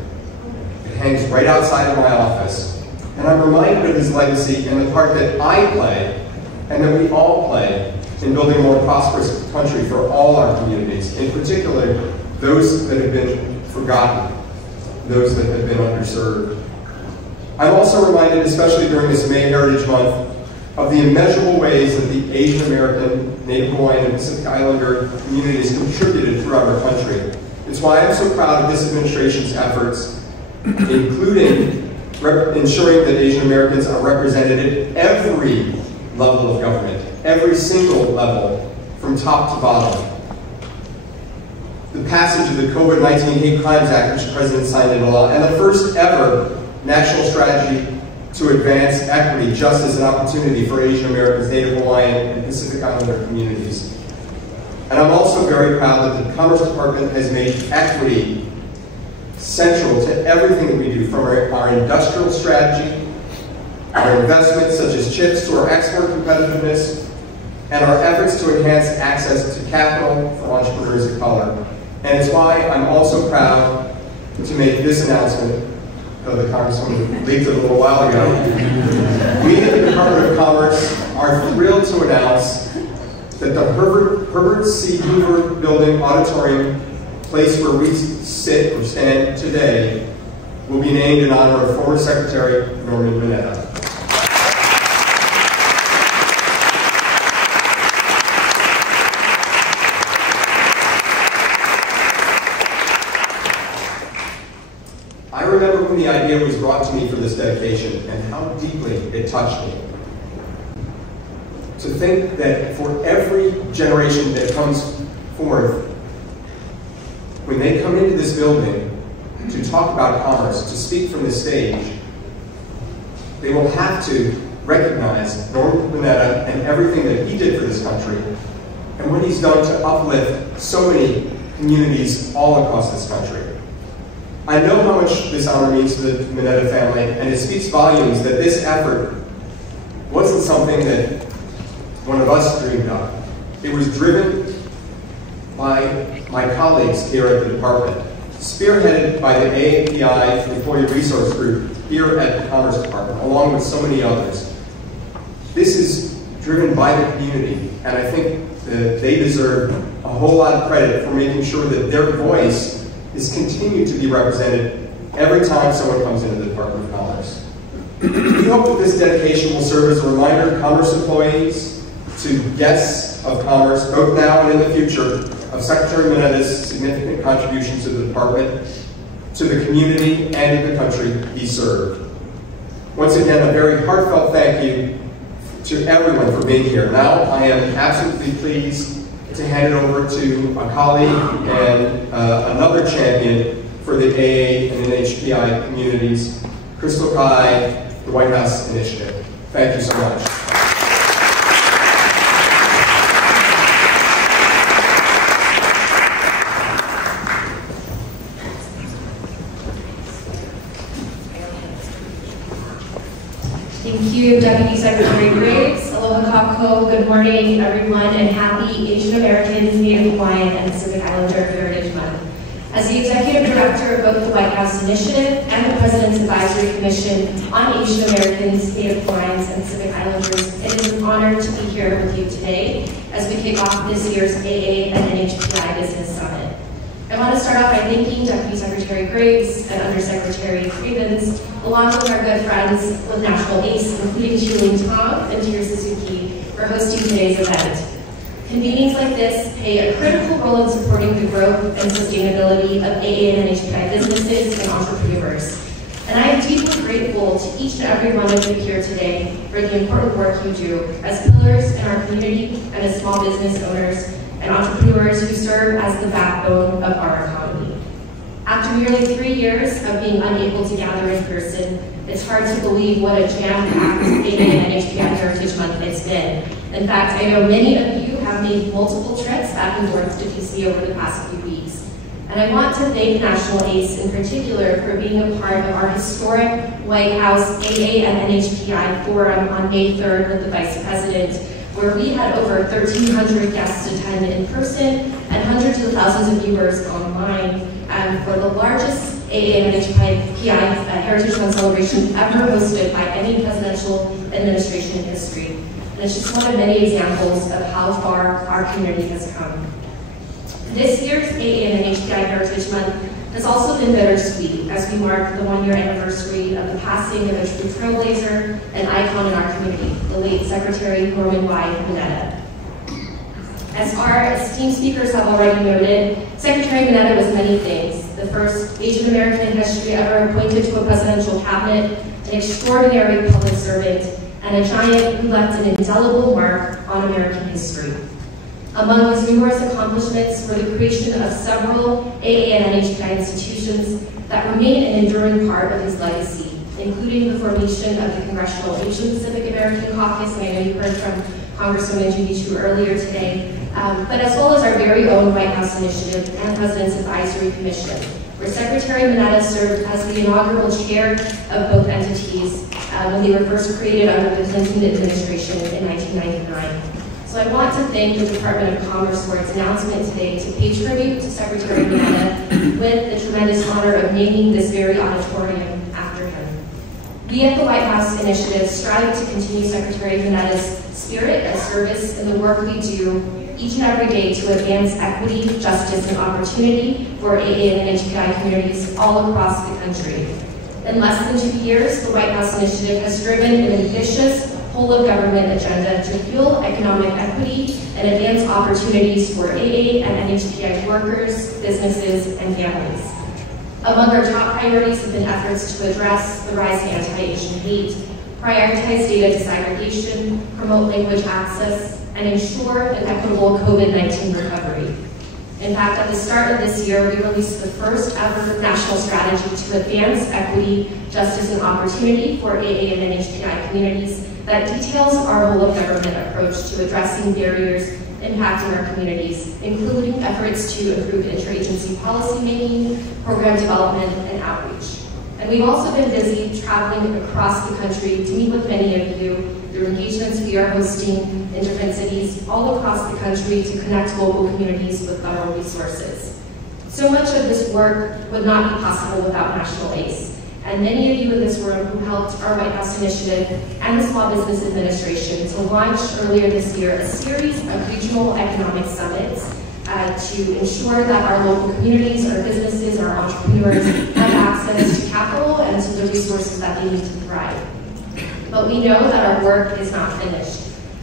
It hangs right outside of my office. And I'm reminded of his legacy and the part that I play, and that we all play, in building a more prosperous country for all our communities, in particular, those that have been forgotten, those that have been underserved. I'm also reminded, especially during this May Heritage Month, of the immeasurable ways that the Asian American, Native Hawaiian, and Pacific Islander communities contributed throughout our country. It's why I'm so proud of this administration's efforts, including ensuring that Asian Americans are represented at every level of government, every single level, from top to bottom. The passage of the COVID-19 Hate Crimes Act, which the President signed into law, and the first ever national strategy to advance equity, justice, and opportunity for Asian Americans, Native Hawaiian, and Pacific Islander communities. And I'm also very proud that the Commerce Department has made equity central to everything that we do, from our industrial strategy, our investments such as CHIPS, to our export competitiveness, and our efforts to enhance access to capital for entrepreneurs of color. And it's why I'm also proud to make this announcement. The Congresswoman leaked it a little while ago. We at the Department of Commerce are thrilled to announce that the Herbert C. Hoover Building Auditorium, place where we sit or stand today, will be named in honor of former Secretary Norman Mineta. I remember when the idea was brought to me for this dedication and how deeply it touched me. To think that for every generation that comes forth, when they come into this building to talk about commerce, to speak from this stage, they will have to recognize Norman Mineta and everything that he did for this country and what he's done to uplift so many communities all across this country. I know how much this honor means to the Mineta family, and it speaks volumes that this effort wasn't something that one of us dreamed of. It was driven by my colleagues here at the department, spearheaded by the AANHPI Employee Resource Group here at the Commerce Department, along with so many others. This is driven by the community, and I think that they deserve a whole lot of credit for making sure that their voice is continued to be represented every time someone comes into the Department of Commerce. We hope that this dedication will serve as a reminder to Commerce employees, to guests of Commerce, both now and in the future, of Secretary Mineta's significant contributions to the department, to the community and to the country he served. Once again, a very heartfelt thank you to everyone for being here. Now, I am absolutely pleased to hand it over to a colleague and another champion for the AA and NHPI communities, Crystal Kai, the White House Initiative. Thank you so much. Thank you, Deputy Secretary Graves. Aloha Kākou, good morning, everyone, and happy Asian American, Native Hawaiian, and Pacific Islander Heritage Month. As the Executive Director of both the White House Initiative and the President's Advisory Commission on Asian Americans, Native Hawaiians, and Pacific Islanders, it is an honor to be here with you today as we kick off this year's AA and NHPI Business Summit. I want to start off by thanking Deputy Secretary Graves and Undersecretary Cravens, along with our good friends with National ACE, including Shuling Tong and Tir Suzuki, for hosting today's event. Convenings like this play a critical role in supporting the growth and sustainability of AA and NHPI businesses and entrepreneurs. And I am deeply grateful to each and every one of you here today for the important work you do as pillars in our community and as small business owners and entrepreneurs who serve as the backbone of our economy. After nearly 3 years of being unable to gather in person, it's hard to believe what a jam-packed AA and NHPI Heritage Month it's been. In fact, I know many of you have made multiple trips back and forth to DC over the past few weeks. And I want to thank National ACE in particular for being a part of our historic White House AA and NHPI Forum on May 3rd with the Vice President, where we had over 1,300 guests attend in person and hundreds of thousands of viewers online for the largest AA and NHPI Heritage Month celebration ever hosted by any presidential administration in history. And it's just one of many examples of how far our community has come. This year's AA and NHPI Heritage Month has also been bittersweet as we mark the 1-year anniversary of the passing of a true trailblazer and icon in our community, the late Secretary Norman Y. Mineta. As our esteemed speakers have already noted, Secretary Mineta was many things. The first Asian American in history ever appointed to a presidential cabinet, an extraordinary public servant, and a giant who left an indelible mark on American history. Among his numerous accomplishments were the creation of several AA and NHPI institutions that remain an enduring part of his legacy, including the formation of the Congressional Asian Pacific American Caucus, and I know you heard from Congresswoman Judy Chu earlier today, but as well as our very own White House Initiative and President's Advisory Commission, where Secretary Mineta served as the inaugural chair of both entities when they were first created under the Clinton administration in 1999. So I want to thank the Department of Commerce for its announcement today to pay tribute to Secretary Mineta with the tremendous honor of naming this very auditorium after him. We at the White House Initiative strive to continue Secretary Mineta's spirit of service in the work we do each and every day to advance equity, justice, and opportunity for AA and NHPI communities all across the country. In less than 2 years, the White House Initiative has driven an ambitious whole-of-government agenda to fuel economic equity and advance opportunities for AA and NHPI workers, businesses, and families. Among our top priorities have been efforts to address the rise in anti-Asian hate, prioritize data disaggregation, promote language access, and ensure an equitable COVID-19 recovery. In fact, at the start of this year, we released the first ever national strategy to advance equity, justice, and opportunity for AA and NHPI communities that details our whole-of-government approach to addressing barriers impacting our communities, including efforts to improve interagency policymaking, program development, and outreach. And we've also been busy traveling across the country to meet with many of you through engagements we are hosting in different cities all across the country to connect local communities with federal resources. So much of this work would not be possible without National ACE. And many of you in this room who helped our White House Initiative and the Small Business Administration to launch earlier this year a series of regional economic summits to ensure that our local communities, our businesses, our entrepreneurs have access to capital and to the resources that they need to thrive. But we know that our work is not finished.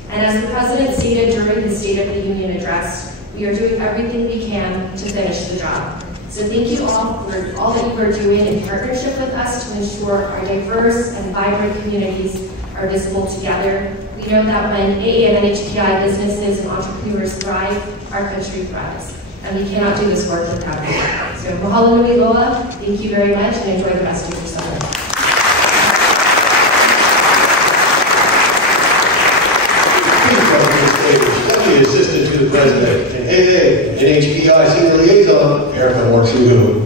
And as the President stated during his State of the Union address, we are doing everything we can to finish the job. So thank you all for all that you are doing in partnership with us to ensure our diverse and vibrant communities are visible together. We know that when AANHPI businesses and entrepreneurs thrive, our country thrives. And we cannot do this work without you. So mahalo nui loa, thank you very much, and enjoy the rest of your summer. Deputy Assistant to the President and AANHPI Senior Liaison, Erica Mortsu.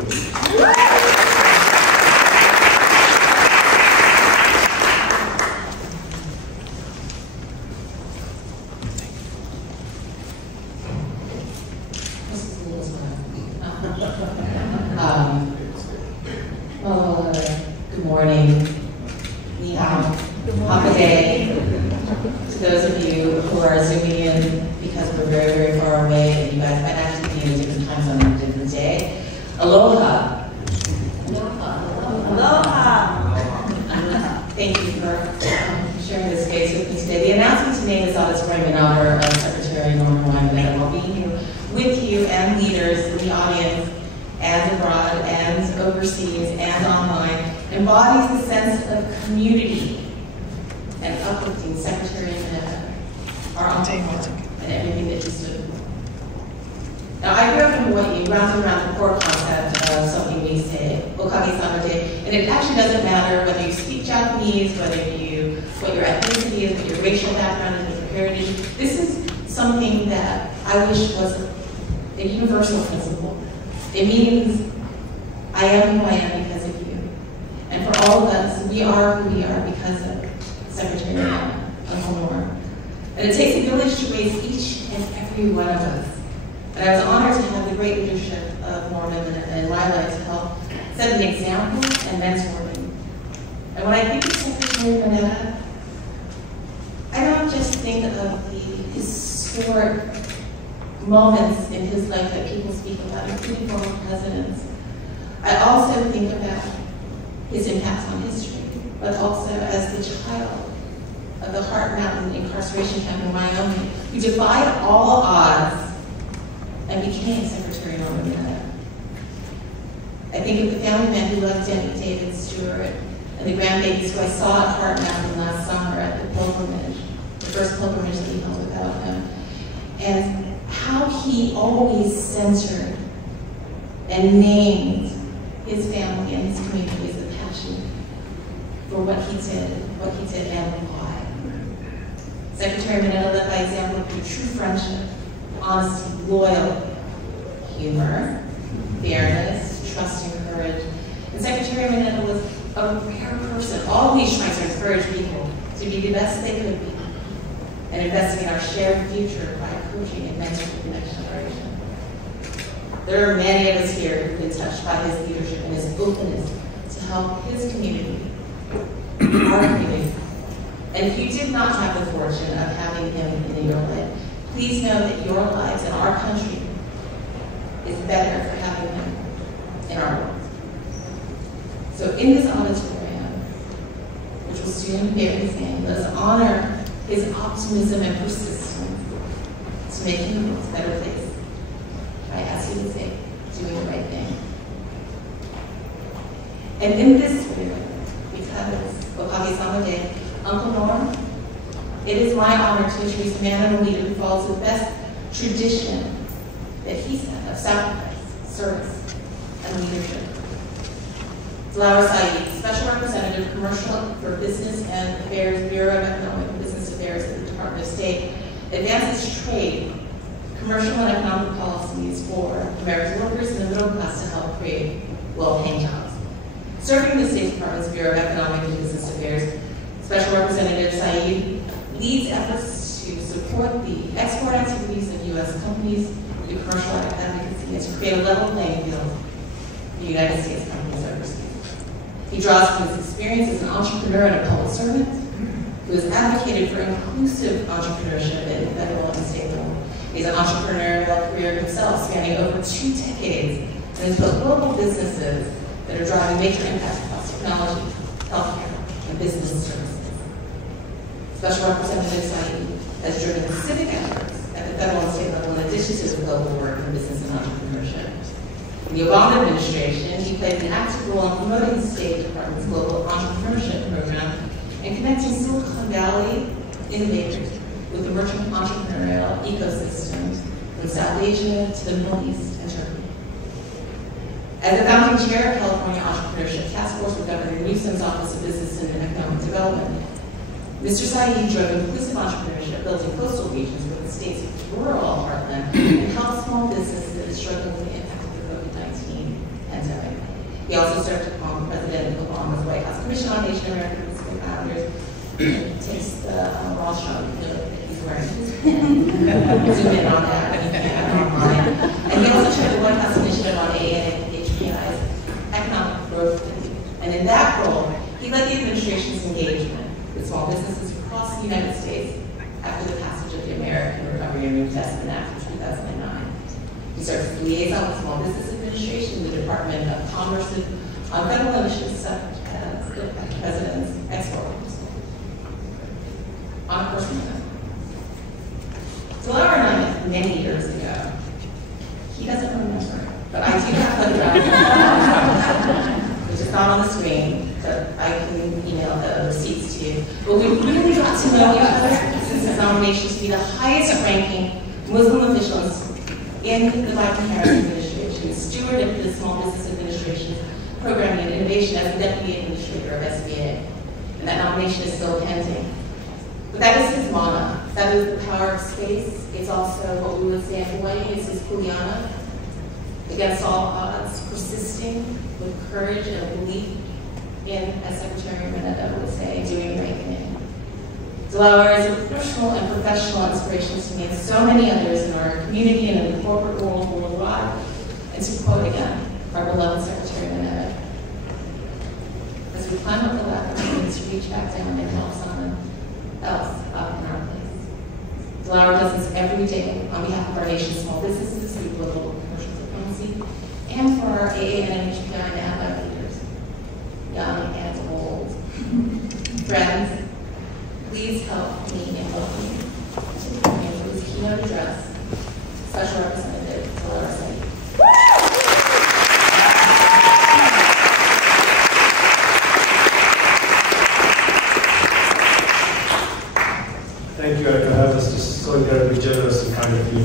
Good morning. Ni hao. Happy day. To those of you who are zooming in because we're very, very far away and you guys might actually be in a different time zone on a different day. Aloha. Aloha. Thank you for sharing this space with me today. The announcement to name this auditorium in honor of Secretary Norman Wyman, and I'll be here with you and leaders in the audience and abroad and overseas and online, embodies the sense of community and uplifting Secretary Manetta, our entrepreneur, and everything that he stood for. Now, I grew up in Hawaii, round around the core concept of something we say, Okage Samade, and it actually doesn't matter whether you speak Japanese, what your ethnicity is, what your racial background is, what your heritage. This is something that I wish was a universal principle. It means I am who I am because of you. And for all of us, we are who we are because of Secretary Uncle Norm. And it takes a village to raise each and every one of us. And I was honored to have the great leadership of Norman in my life to help set an example and mentor me. And when I think of Secretary Manetta, I don't just think of the historic moments in his life that people speak about, including former presidents. I also think about his impact on history, but also as the child of the Hart Mountain incarceration camp in Wyoming, who defied all odds and became Secretary Norman Manetta. I think of the family man who loved David Stewart and the grandbabies who I saw at Hart Mountain last summer at the pilgrimage, the first pilgrimage that we held without him, and how he always centered and named his family and his community as a passion for what he did and why. Secretary Manetta led by example through true friendship, honesty, loyalty, humor, fairness, trust, and courage. And Secretary Manetta was a rare person, always trying to encourage people to be the best they could be and investing in our shared future by coaching and mentoring the next generation. There are many of us here who've been touched by his leadership and his openness to help his community, our community. And if you did not have the fortune of having him in your life, please know that your lives and our country is better for having him in our world. So in this auditorium, which will soon bear his name, let us honor his optimism and persistence to making the world a better place. I ask you to say, doing the right thing. And in this spirit, because Okage Samade, Uncle Norm, it is my honor to introduce a man and a leader who follows the best tradition that he said of sacrifice, service, and leadership. Flower Saeed, Special Representative Commercial for Business and Affairs, Bureau of Economic and Business Affairs at the Department of State, advances trade, commercial and economic policies for American workers and the middle class to help create well-paying jobs. Serving the State Department's Bureau of Economic and Business Affairs, Special Representative Saeed leads efforts to support the export activities of U.S. companies through commercial advocacy and to create a level playing field for United States companies overseas. He draws from his experience as an entrepreneur and a public servant who has advocated for inclusive entrepreneurship at the federal and state level. He's an entrepreneurial career himself, spanning over 2 decades, and has built global businesses that are driving major impact across technology, healthcare, and business services. Special Representative Saeed has driven civic efforts at the federal and state level in addition to the global work in business and entrepreneurship. In the Obama administration, he played an active role in promoting the State Department's global entrepreneurship program and connecting Silicon Valley innovators with the emerging entrepreneurial ecosystems from South Asia to the Middle East and Turkey. As the founding chair of California Entrepreneurship Task Force with Governor Newsom's Office of Business and Economic Development, Mr. Saeed drove inclusive entrepreneurship, building coastal regions with the state's rural heartland, and helped small businesses struggling with the impact of the COVID-19 pandemic. He also served upon President Obama's White House Commission on Asian American Pacific Islanders. Takes the Rothschild that he's wearing. Zoom in on that. And he also chaired the White House Initiative on AANHPI's economic growth. And in that role, he led the administration's engagement with small businesses across the United States after the passage of the American Recovery and Reinvestment Act of 2009. He served as liaison with Small Business Administration, the Department of Commerce, on federal initiatives such as the President's export. On a personal note, Laura and I met many years ago. He doesn't remember, but I do have photographs, which is not on the screen, but I can email the receipts to you. But we really got to know each other since his nomination to be the highest-ranking Muslim officials in the Biden-Harris administration, steward of the Small Business Administration's Programming and Innovation as the Deputy Administrator of SBA. And that nomination is still pending. But that is his mana. That is the power of space. It's also what we would say in Hawaii is his kuleana. Against all odds, persisting with courage and belief in, as Secretary Mineta would say, doing the right thing. Delaware is a personal and professional inspiration to me and so many others in our community and in the corporate world worldwide. And to quote again, our beloved Secretary Mineta, as we climb up the ladder, we need to reach back down and help someone else up in our place. Delaware does this every day on behalf of our nation's small businesses through global commercial diplomacy and for our AANHPI and AANHPI leaders, young and old. Friends, please help me in welcoming to the podium for his keynote address, Special Representative Delaware Saeed. Thank you, Erica. That was just so incredibly generous and kind of you.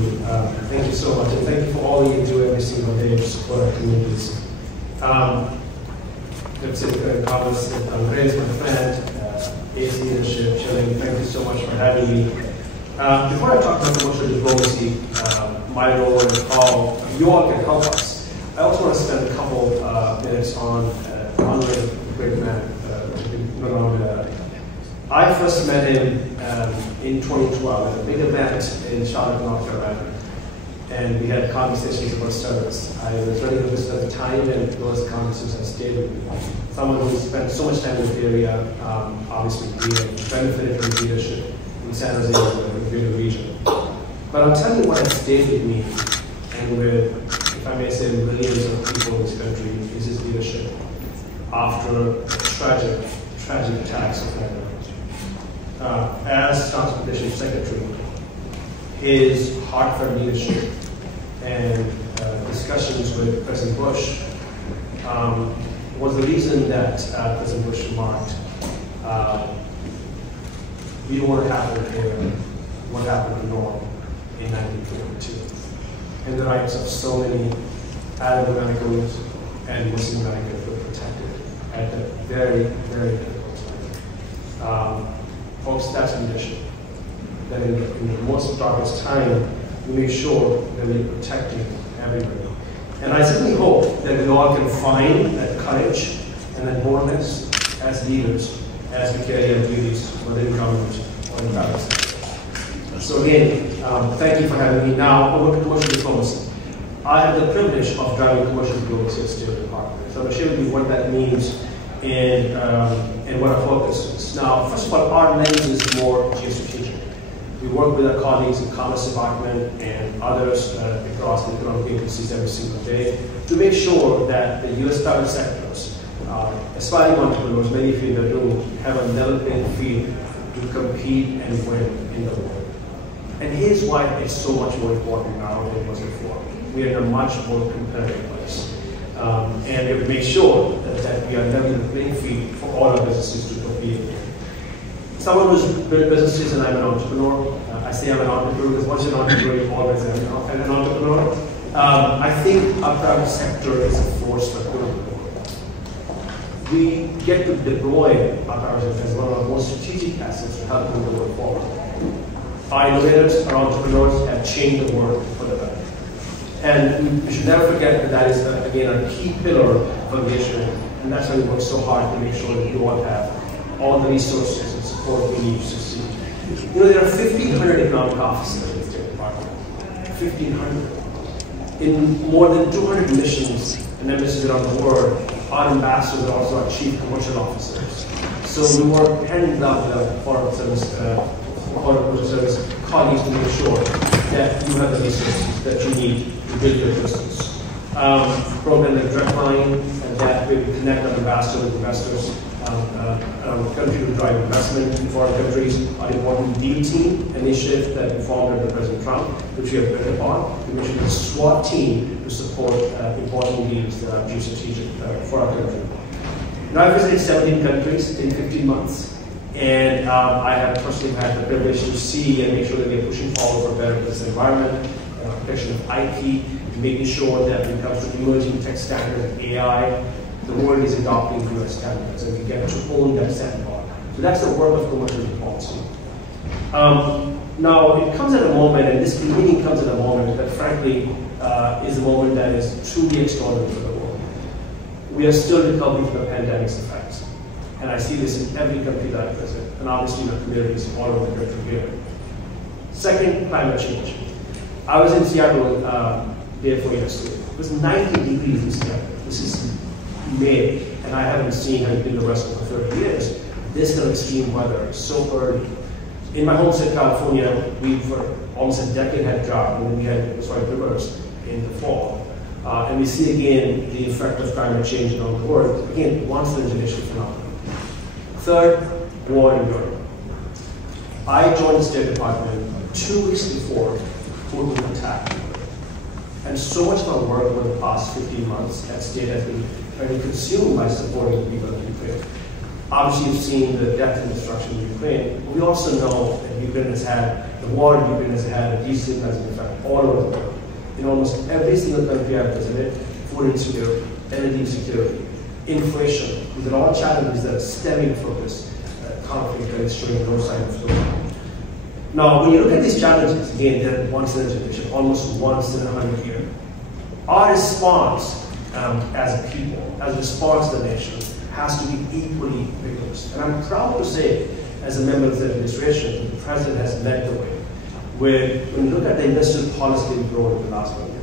Thank you so much, and thank you for all that you do every single day to support our communities. Thomas Andres, my friend, AC leadership, Chilling, thank you so much for having me. Before I talk about commercial diplomacy, my role and how you all can help us, I also want to spend a couple minutes on honoring a great man, I first met him in 2012 at a big event in Charlotte, North Carolina, and we had conversations about service. I was running the business at the time, and those conversations have stayed with me. Someone who spent so much time in the area, obviously benefited from leadership in San Jose and the greater region. But I'll tell you what has stayed with me, and with, if I may say, millions of people in this country, is his leadership after tragic attacks of February. As Transportation Secretary, his heartfelt leadership and discussions with President Bush was the reason that President Bush remarked, we don't want to happen here what happened in North in 1942. And the rights of so many Arab Americans and Muslim Americans were protected at a very, very difficult time. Folks, that's leadership. That in the most darkest time, we make sure that we're protecting everybody. And I certainly hope that we all can find that courage and that boldness as leaders as we carry our duties, whether in government or in private sector. So again, thank you for having me. Now, over to commercial diplomacy. I have the privilege of driving commercial diplomacy at the State Department. So I'm going to share with you what that means and what our focus is. Now, first of all, our lens is more geostrategic. We work with our colleagues in the Commerce Department and others across the economic agencies every single day to make sure that the U.S. private sectors, aspiring entrepreneurs, many of you in the room, have a level playing field to compete and win in the world. And here's why it's so much more important now than it was before. We are in a much more competitive place. And we have to make sure that we are leveling the playing field for all our businesses to compete. Someone who's built businesses, and I'm an entrepreneur. I say I'm an entrepreneur because once you're an entrepreneur, you always am an entrepreneur. I think our private sector is a force for good. We get to deploy our private sector as one of our most strategic assets to help move the world forward. Our innovators, our entrepreneurs have changed the world for the better. And we should never forget that that is, again, a key pillar of aviation. And that's why we work so hard to make sure that you all have all the resources and support we need to succeed. You know, there are 1,500 economic officers in the State Department. 1,500. In more than 200 missions and embassies around the world, our ambassadors are also our chief commercial officers. So we work hand in glove with our foreign service colleagues to make sure that you have the resources that you need to build your business. Program like Direct Line, and that way we connect our ambassadors with investors around the country to drive investment in foreign countries. Our important deal team initiative that we formed under President Trump, which we have built upon, to make sure a SWAT team to support important deals that are geostrategic for our country. Now I've visited 17 countries in 15 months. And I have personally had the privilege to see and make sure that we are pushing forward for a better business environment, protection of IP, making sure that when it comes to emerging tech standards and AI, the world is adopting US standards and we get to own that sandbox. So that's the work of commercial diplomacy. Now, it comes at a moment, and this meeting comes at a moment that frankly is a moment that is truly extraordinary for the world. We are still recovering from the pandemic's effects. And I see this in every country that I visit, and obviously in our communities all over the country here. Second, climate change. I was in Seattle day before yesterday. It was 90 degrees in Seattle. This is May, and I haven't seen, having been the rest of the 30 years, this kind of extreme weather so early. In my home state, California, we for almost a decade had drought, and then we had rivers in the fall. And we see again the effect of climate change around the world. Again, once in a generation phenomenon. Third, war in Europe. I joined the State Department 2 weeks before Putin attacked Europe. And so much of our work over the past 15 months at State has been very consumed by supporting the people of Ukraine. Obviously, you've seen the death and destruction in Ukraine, but we also know that Ukraine has had, the war in Ukraine has had a destabilizing effect all over the world. In almost every single country I've visited, food insecurity, energy insecurity, inflation, these are all challenges that are stemming from this conflict that is showing no sign of slowing. Now, when you look at these challenges, again, they're once in a generation, almost once in 100 years. Our response as a people, as a response to the nation, has to be equally vigorous. And I'm proud to say, as a member of the administration, the President has led the way. When you look at the industrial policy we've grown in the last 1 year,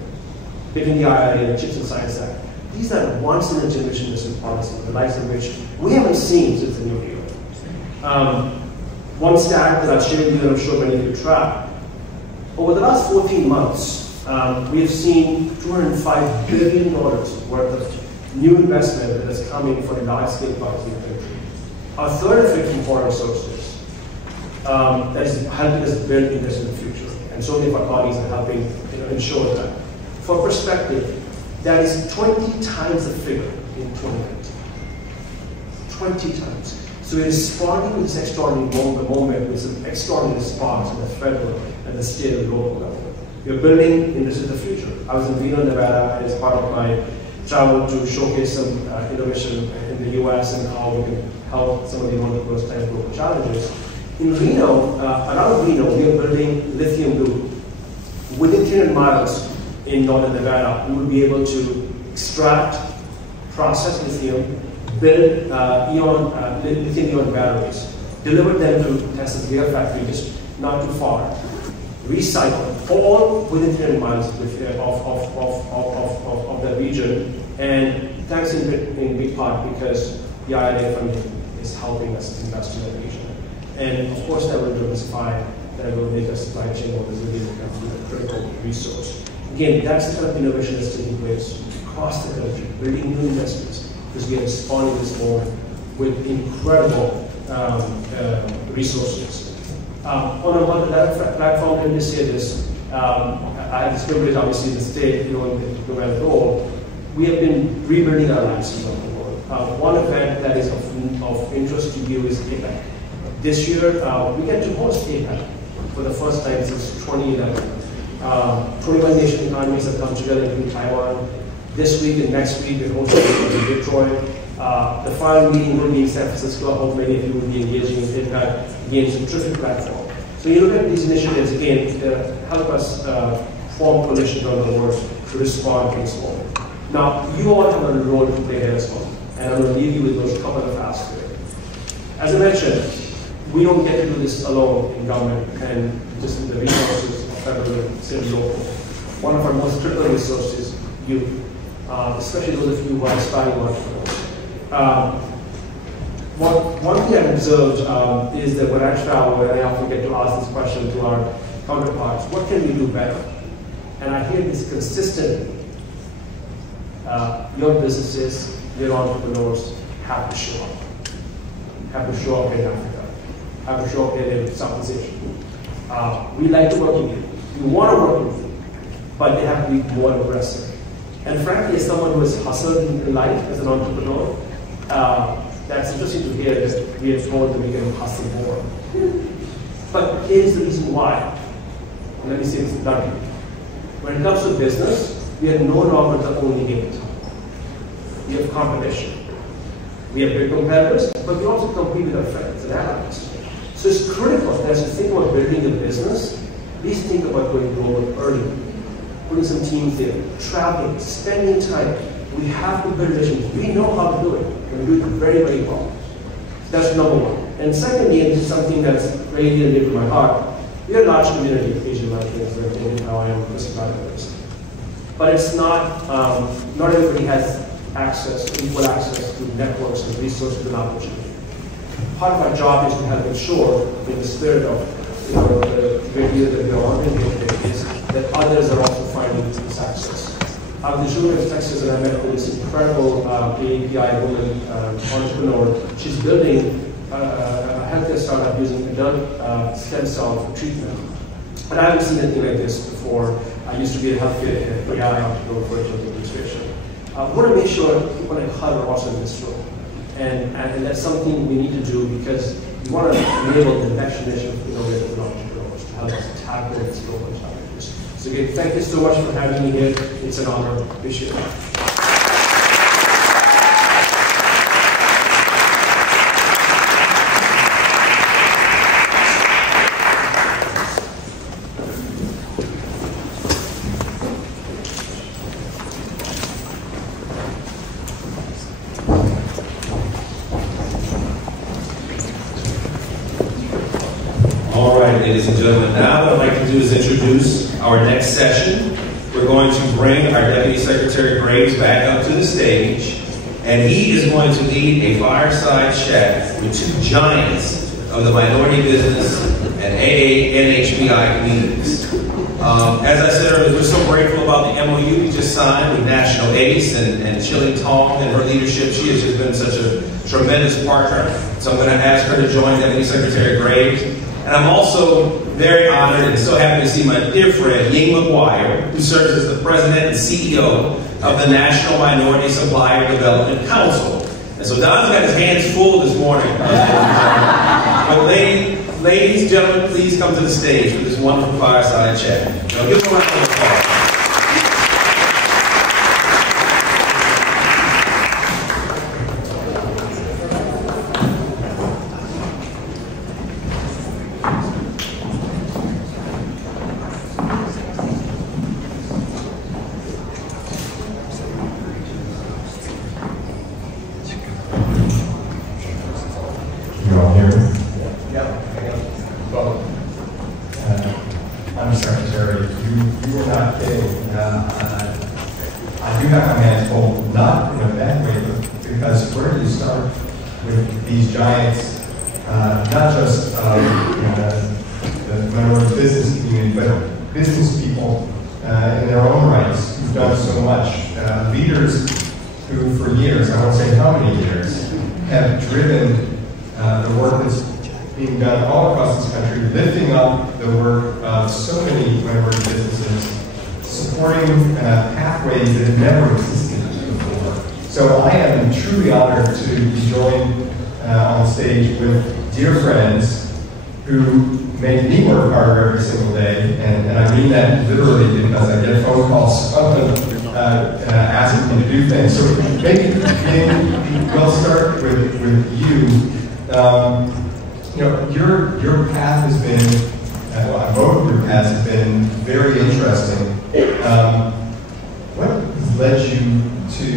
between the IRA and the Chips and Science Act, these are once in a generation industrial policies, the likes of which we haven't seen since the New Deal. One stat that I've shared with you, and I'm sure many of you track, over the last 14 months, we have seen $205 billion worth of new investment that is coming for large-scale projects in the country. A third of it from foreign sources. That is helping us build industry in the future. And so many of our colleagues are helping ensure that. For perspective, that is 20 times the figure in 2019. 20 times. So we're responding to this extraordinary moment with some extraordinary response at the federal and the state and local level. We're building industry of the future. I was in Reno, Nevada, as part of my travel to showcase some innovation in the US and how we can help some of the most times global challenges. In Reno, around Reno, we are building lithium loop. Within 300 miles in northern Nevada, we will be able to extract, process lithium, build lithium-ion batteries, deliver them to Tesla's Gigafactory, just not too far, recycle, all within 300 miles of that region, and thanks in big part because the IRA funding is helping us invest in that region. And of course that will diversify, that will make our supply chain more resilient and be a critical resource. Again, that's the kind of innovation that's taking place across the country, building new investments, because we are responding to this moment with incredible resources. On another platform, let me say this. I had this privilege, obviously, in the state, the well role. We have been rebuilding our lives around the world. One event that is of interest to you is APEC. This year, we get to host APEC for the first time since 2011. 21 nation economies have come together, including Taiwan. This week and next week, we're hosting it in Detroit. The final meeting will be in San Francisco. I hope many of you will be engaging in APEC. Again, it's a terrific platform. So you look at these initiatives, again, help us form coalitions around the world to respond to this moment. Now, you all have a role to play here as well, and I'm going to leave you with those couple of asks here. As I mentioned, we don't get to do this alone in government and just in the resources of federal, state, and local. One of our most critical resources, youth, especially those of you who are aspiring entrepreneurs. One thing I've observed is that when I travel, and I often get to ask this question to our counterparts, what can we do better? And I hear this consistent, your businesses, your entrepreneurs have to show up. Have to show up in Africa. Have to show up in Southeast Asia. We like to work with you. We want to work with you, but they have to be more aggressive. And frankly, as someone who has hustled in life as an entrepreneur, that's interesting to hear that we are told that we can hustle more. But here's the reason why. Let me say this bluntly. When it comes to business, we are no longer the only game in town. We have competition. We have big competitors, but we also compete with our friends and allies. So it's critical that as you think about building a business, please think about going global early. Putting some teams there, traveling, spending time. We have to build relationships. We know how to do it, and we do it very, very well. That's number one. And secondly, and this is something that's very near and dear to my heart, we are a large community of Asian Americans, and how I am proud of this. But it's not, not everybody has equal access to networks and resources and opportunity. Part of our job is to help ensure, in the spirit of the radio that we're on is that others are also finding this access. I'm the Junior of Texas, and I met with this incredible AANHPI woman entrepreneur. She's building a healthcare startup using adult stem cell treatment. And I haven't seen anything like this before. I used to be a healthcare AI entrepreneur for the administration. I want to make sure people like her are also in this room. And that's something we need to do because we want to enable the next generation of innovators and entrepreneurs to help us tackle these global challenges. So again, thank you so much for having me here. It's an honor. Appreciate it. Ladies and gentlemen, now what I'd like to do is introduce our next session. We're going to bring our Deputy Secretary Graves back up to the stage, and he is going to lead a fireside chat with two giants of the minority business and AANHPI communities. As I said earlier, we're so grateful about the MOU we just signed with National ACE and Chilling Tong and her leadership. She has just been such a tremendous partner. So I'm going to ask her to join Deputy Secretary Graves. And I'm also very honored and so happy to see my dear friend, Ying McGuire, who serves as the President and CEO of the National Minority Supplier Development Council. And so Don's got his hands full this morning. But ladies, gentlemen, please come to the stage for this wonderful fireside chat. Now, give them a round of applause. being done all across this country, lifting up the work of so many minority businesses, supporting pathways that have never existed before. So I am truly honored to be joined on stage with dear friends who make me work harder every single day, and I mean that literally because I get phone calls asking me to do things. So maybe we'll start with you. You know, your path has been, both of your paths have been very interesting. What has led you to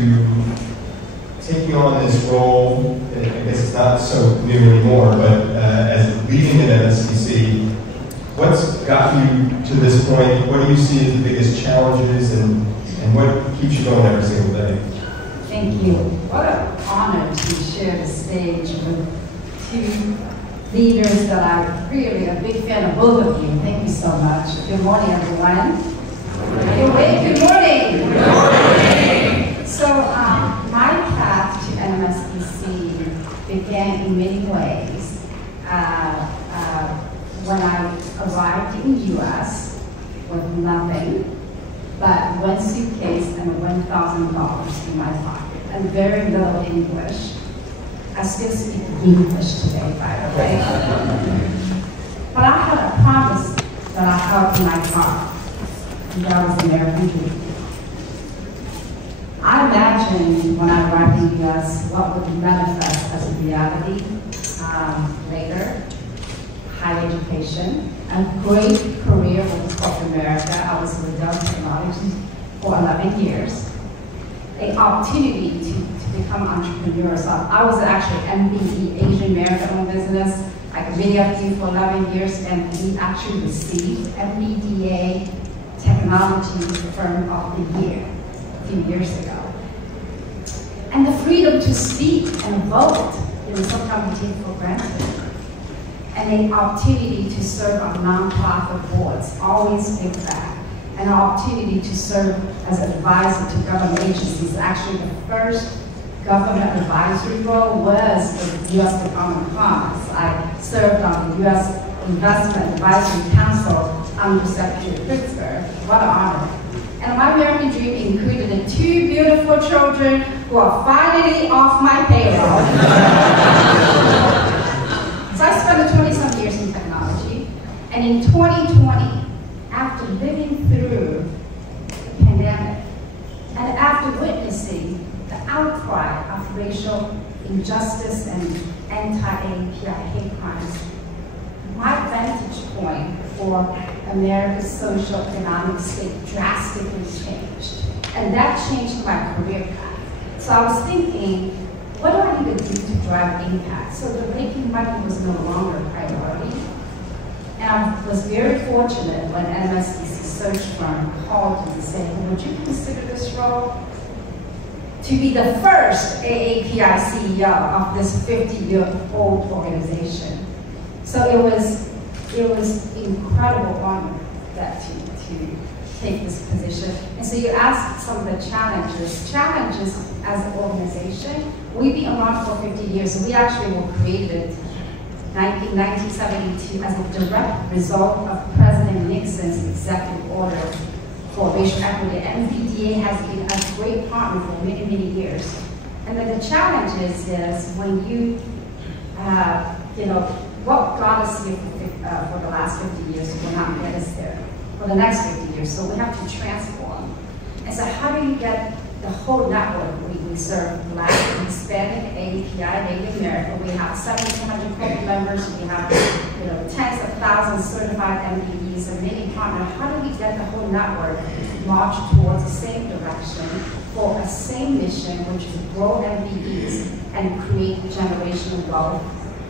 taking on this role? I guess it's not so new anymore, but as leading an MSDC, what's got you to this point? What do you see as the biggest challenges, and what keeps you going every single day? Thank you. What an honor to share the stage with two leaders that I'm really a big fan of both of you. Thank you so much. Good morning, everyone. Good morning. Good morning. So my path to MSDC began in many ways. When I arrived in the U.S. with nothing but one suitcase and $1,000 in my pocket and very little English. I still speak English today, by the way. But I had a promise that I held in my heart, and that was American dream. I imagined when I arrived in the U.S. what would manifest as a reality later. Higher education, a great career with corporate America. I was with Dell Technologies for 11 years. An opportunity to become an entrepreneur. So I was actually MBE, Asian American owned business, like many of you for 11 years, and we actually received MBDA Technology Firm of the Year a few years ago. And the freedom to speak and vote, sometimes we take for granted. And the opportunity to serve on nonprofit boards, always big back. And an opportunity to serve as an advisor to government agencies. Actually, the first government advisory role was the U.S. Department of Commerce. I served on the U.S. Investment Advisory Council under Secretary Pritzker. What an honor. And my American dream included 2 beautiful children who are finally off my payroll. So I spent 20-some years in technology, and in 2020, after living through the pandemic, and after witnessing the outcry of racial injustice and anti-AAPI hate crimes, my vantage point for America's social economic state drastically changed. And that changed my career path. So I was thinking, what do I need to do to drive impact? So the making money was no longer a priority. And I was very fortunate when MSDC search firm called me and said, would you consider this role? To be the first AAPI CEO of this 50-year-old organization. So it was incredible honor that to take this position. And so you asked some of the challenges. Challenges as an organization, we've been around for 50 years. So we actually were created in 1972 as a direct result of President Nixon's executive order for racial equity. MBDA has been a great partner for many, many years. And then the challenge is when you, what got us here for the last 50 years will not get us there for the next 50 years. So we have to transform. And so how do you get the whole network? We serve Black, Hispanic, AAPI, Native American. We have 1,700 corporate members. We have tens of thousands certified MBEs and many partners. How do we get the whole network march towards the same direction for a same mission, which is grow MBEs and create generational wealth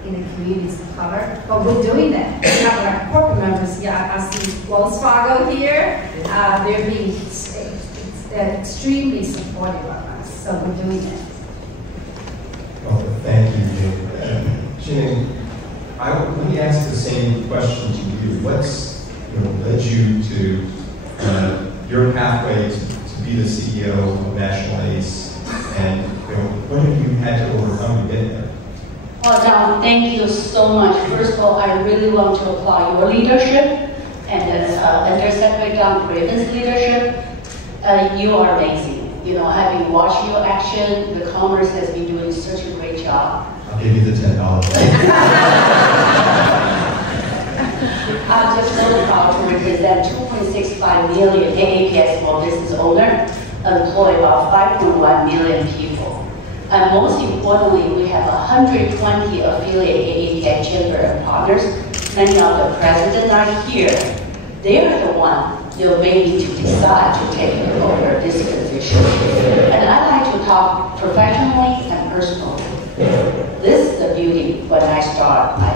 in the communities of color? But we're doing that. We have our corporate members here. I see Wells Fargo here. They're being extremely supportive of us, so we're doing it. Well, thank you, Jing. Let me ask the same question to you. What's led you to your pathway to be the CEO of National ACE, and what have you had to overcome to get there? Well, Well, John, thank you so much. First of all, I really want to applaud your leadership and Undersecretary John Craven's leadership. You are amazing. You know, having watched your action, the Commerce has been doing such a great job. I'll give you the $10. I'm just so proud to represent 2.65 million AAPI small business owners, employ about 5.1 million people. And most importantly, we have 120 affiliate AAPI chamber and partners. Many of the presidents are here. They're the one maybe to decide to take over this position. And I like to talk professionally and personally. This is the beauty when I start my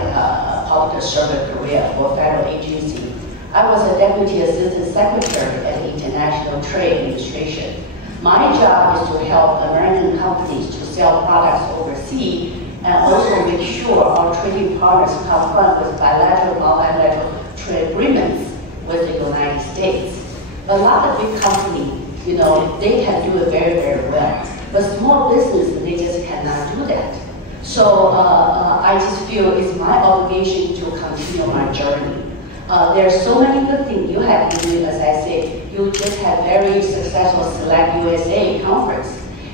public service career for federal agency. I was a Deputy Assistant Secretary at the International Trade Administration. My job is to help American companies to sell products overseas and also make sure our trading partners comply with bilateral, multilateral trade agreements with the United States. A lot of big companies, you know, they can do it very, very well. But small business, they just cannot do that. So I just feel it's my obligation to continue my journey. There are so many good things you have been doing, as I say. You just had very successful Select USA conference.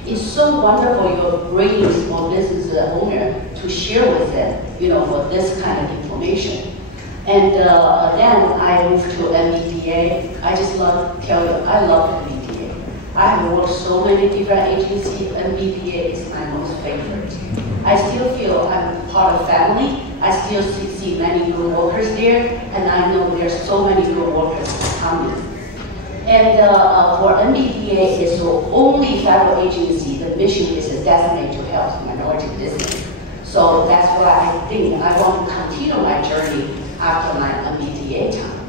It's so wonderful you're bringing small business owner to share with them, you know, for this kind of information. And then I moved to MBDA. I just love to tell you, I love MBDA. I have worked so many different agencies. MBDA is my most favorite. I still feel I'm part of family. I still see many good workers there, and I know there's so many good workers coming. And for MBDA, it's the only federal agency. The mission is designated to help minority business. So that's why I think I want to continue my journey after my MBDA time.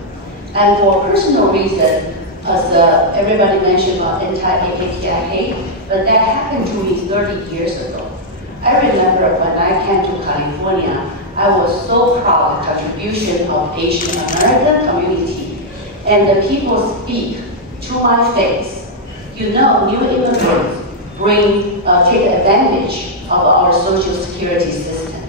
And for personal reason, as everybody mentioned about anti-AAPI hate, but that happened to me 30 years ago. I remember when I came to California, I was so proud of the contribution of Asian American community. And the people speak to my face. You know, new immigrants take advantage of our social security system.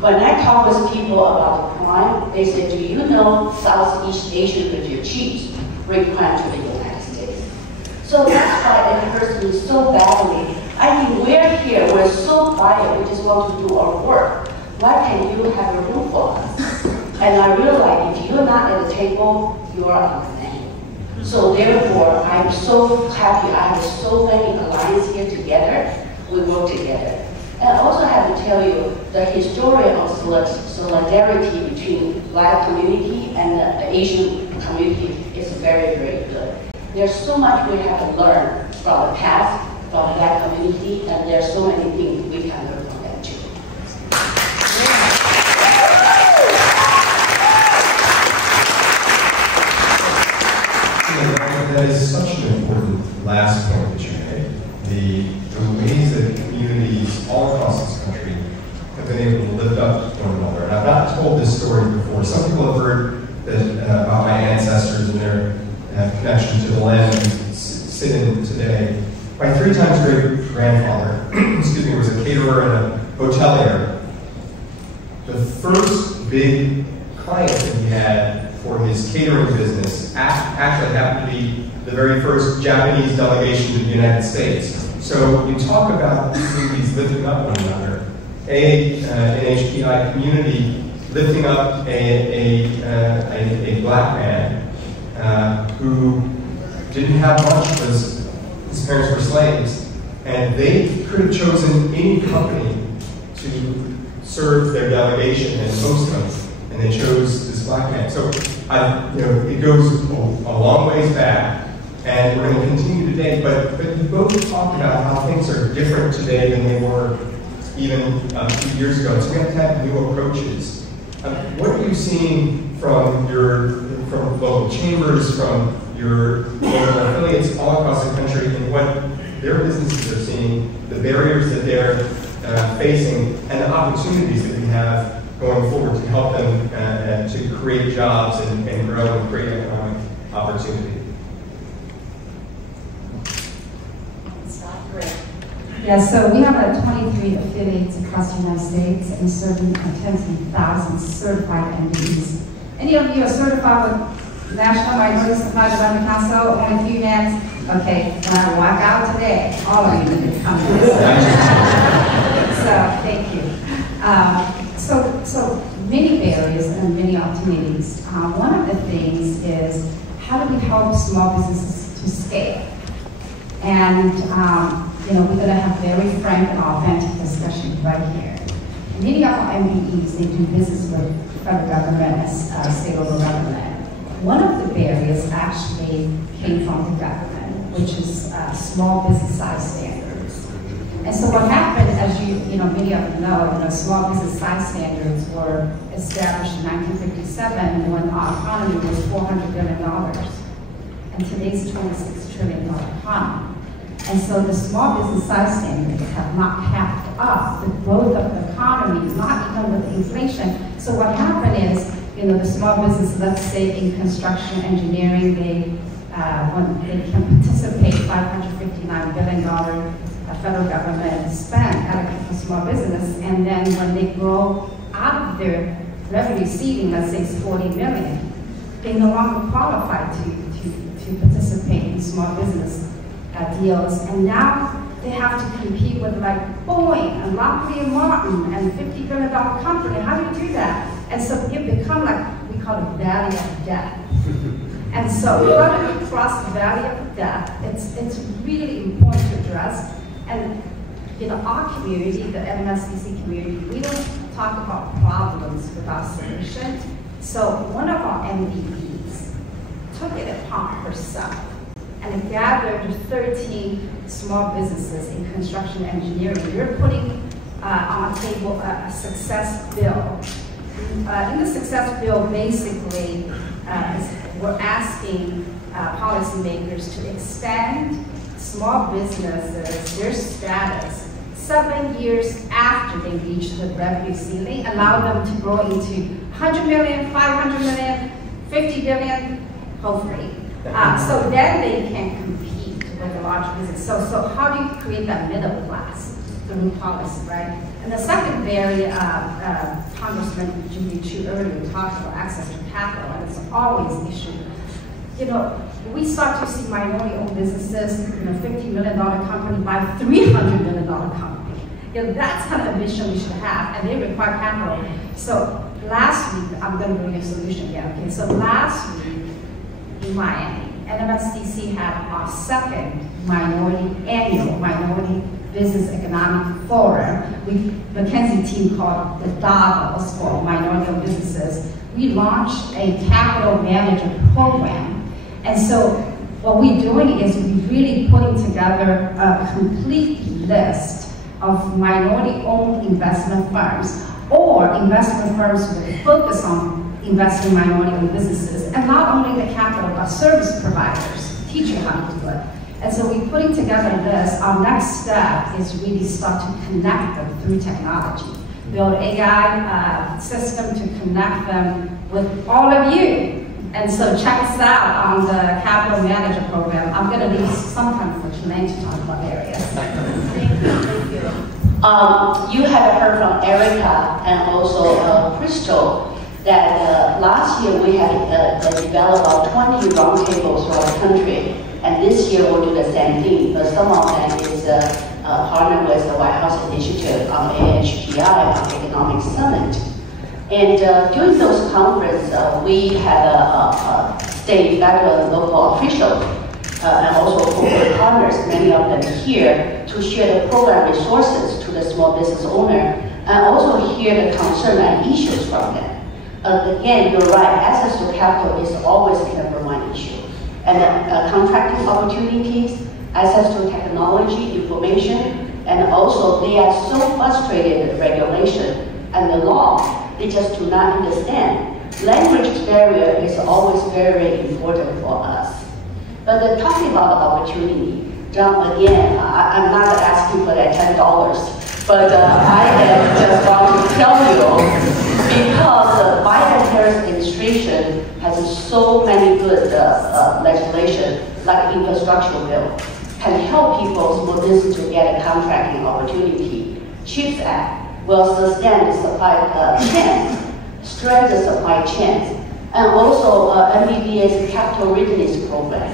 When I talk with people about the crime, they say, do you know Southeast Asian refugees bring crime to the United States? So that's why it hurts me so badly. I think we're here, we're so quiet, we just want to do our work. Why can't you have a room for us? And I realize if you're not at the table, you are on the menu. So therefore, I'm so happy I have so many alliances here together. We work together. And I also have to tell you, the history of solidarity between Black community and the Asian community is very, very good. There's so much we have to learn from the past, from Black community, and there's so many things we can learn from them too. That is such an important last point that you made. The ways that communities all across this country have been able to lift up one another. And I've not told this story before. Some people have heard that, about my ancestors and their connection to the land we sit in today. My 3 times great-grandfather, excuse me, was a caterer and a hotelier. The first big client that he had for his catering business actually happened to be the very first Japanese delegation to the United States. So you talk about these communities lifting up one another. AANHPI community lifting up a Black man who didn't have much because his parents were slaves, and they could have chosen any company to serve their delegation and host them, and they chose this Black man. So it goes a long ways back, and we're going to continue today. But you both talked about how things are different today than they were even a few years ago. So we have to have new approaches. What are you seeing from local chambers, from your local affiliates all across the country, and what their businesses are seeing, the barriers that they're facing, and the opportunities that we have going forward to help them to create jobs and grow and create economic opportunity? Yeah, so we have 23 affiliates across the United States and serving tens of thousands certified MDs. Any of you are certified with National Minority Supply Development Council? Only a few hands? Okay, when I walk out today, all of you need to come to this. So, thank you. So many barriers and many opportunities. One of the things is how do we help small businesses to scale? And you know, we're going to have very frank and authentic discussion right here. Many of our MBEs, they do business with federal government, state or local government. One of the barriers actually came from the government, which is small business size standards. And so what happened, as many of you know, small business size standards were established in 1957 when our economy was $400 billion. And today's $26 trillion economy. And so the small business size standards have not kept up the growth of the economy, not even with inflation. So what happened is, the small business, let's say in construction engineering, when they can participate, $559 billion federal government spend allocated for small business, and then when they grow out of their revenue ceiling, let's say it's $40 million, they no longer qualify to participate in small business deals, and now they have to compete with like Boeing and Lockheed Martin and $50 billion company. How do you do that? And so it becomes like, we call it valley of death. And so how do we cross the valley of death? It's really important to address. And our community, the MSDC community, we don't talk about problems without solutions. So one of our MDEs took it upon herself and gathered 13 small businesses in construction engineering. We're putting on the table a success bill. In the success bill, basically, we're asking policymakers to extend small businesses, their status, 7 years after they reach the revenue ceiling, allow them to grow into 100 million, 500 million, 50 billion, hopefully. So then they can compete with a large business. So how do you create that middle class through policy, right? And the second barrier, Congressman Judy Chu earlier talked about access to capital, and it's always an issue. We start to see minority-owned businesses, $50 million company buy $300 million company. That's kind of a mission we should have, and they require capital. So last week, I'm going to bring a solution here. Okay, so last week in Miami, NMSDC had our second annual minority business economic forum. The McKinsey team called the Davos for minority-owned businesses. We launched a capital manager program. And so what we're doing is we're really putting together a complete list of minority-owned investment firms or investment firms with a focus on investing in minority-owned businesses, and not only the capital, but service providers, teach you how to do it. And so we're putting together this. Our next step is really start to connect them through technology. Build an AI system to connect them with all of you. And so check us out on the Capital Manager Program. I'm going to leave some time for Chilene to talk about areas. Thank you. You have heard from Erica and also Crystal that last year we had developed about 20 roundtables throughout the country. And this year we'll do the same thing, but some of them is partnered with the White House Initiative on AANHPI, on the Economic Summit. And during those conferences, we had state, federal, and local officials, and also corporate partners, many of them here, to share the program resources to the small business owner, and also hear the concern and issues from them. Again, you're right, access to capital is always the number one issue. And contracting opportunities, access to technology, information, and also they are so frustrated with regulation and the law, they just do not understand. Language barrier is always very important for us. But talking about the opportunity, John, again, I'm not asking for that $10, but I just want to tell you, because the Biden-Harris administration has so many good legislation, like infrastructure bill, can help people, small business, to get a contracting opportunity. CHIPS Act will sustain the supply chains, strengthen the supply chains, and also NBDA's capital readiness program.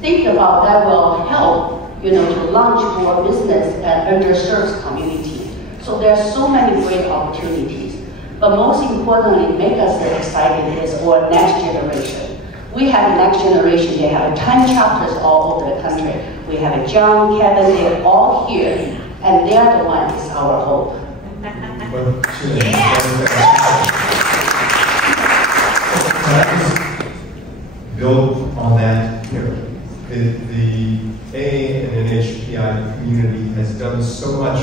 Think about that will help, to launch more business and underserved community. So there are so many great opportunities. But most importantly, make us excited is our next generation. We have next generation, they have 10 chapters all over the country. We have John, Kevin, they're all here, and they're the one is our hope. Build on that. The AANHPI community has done so much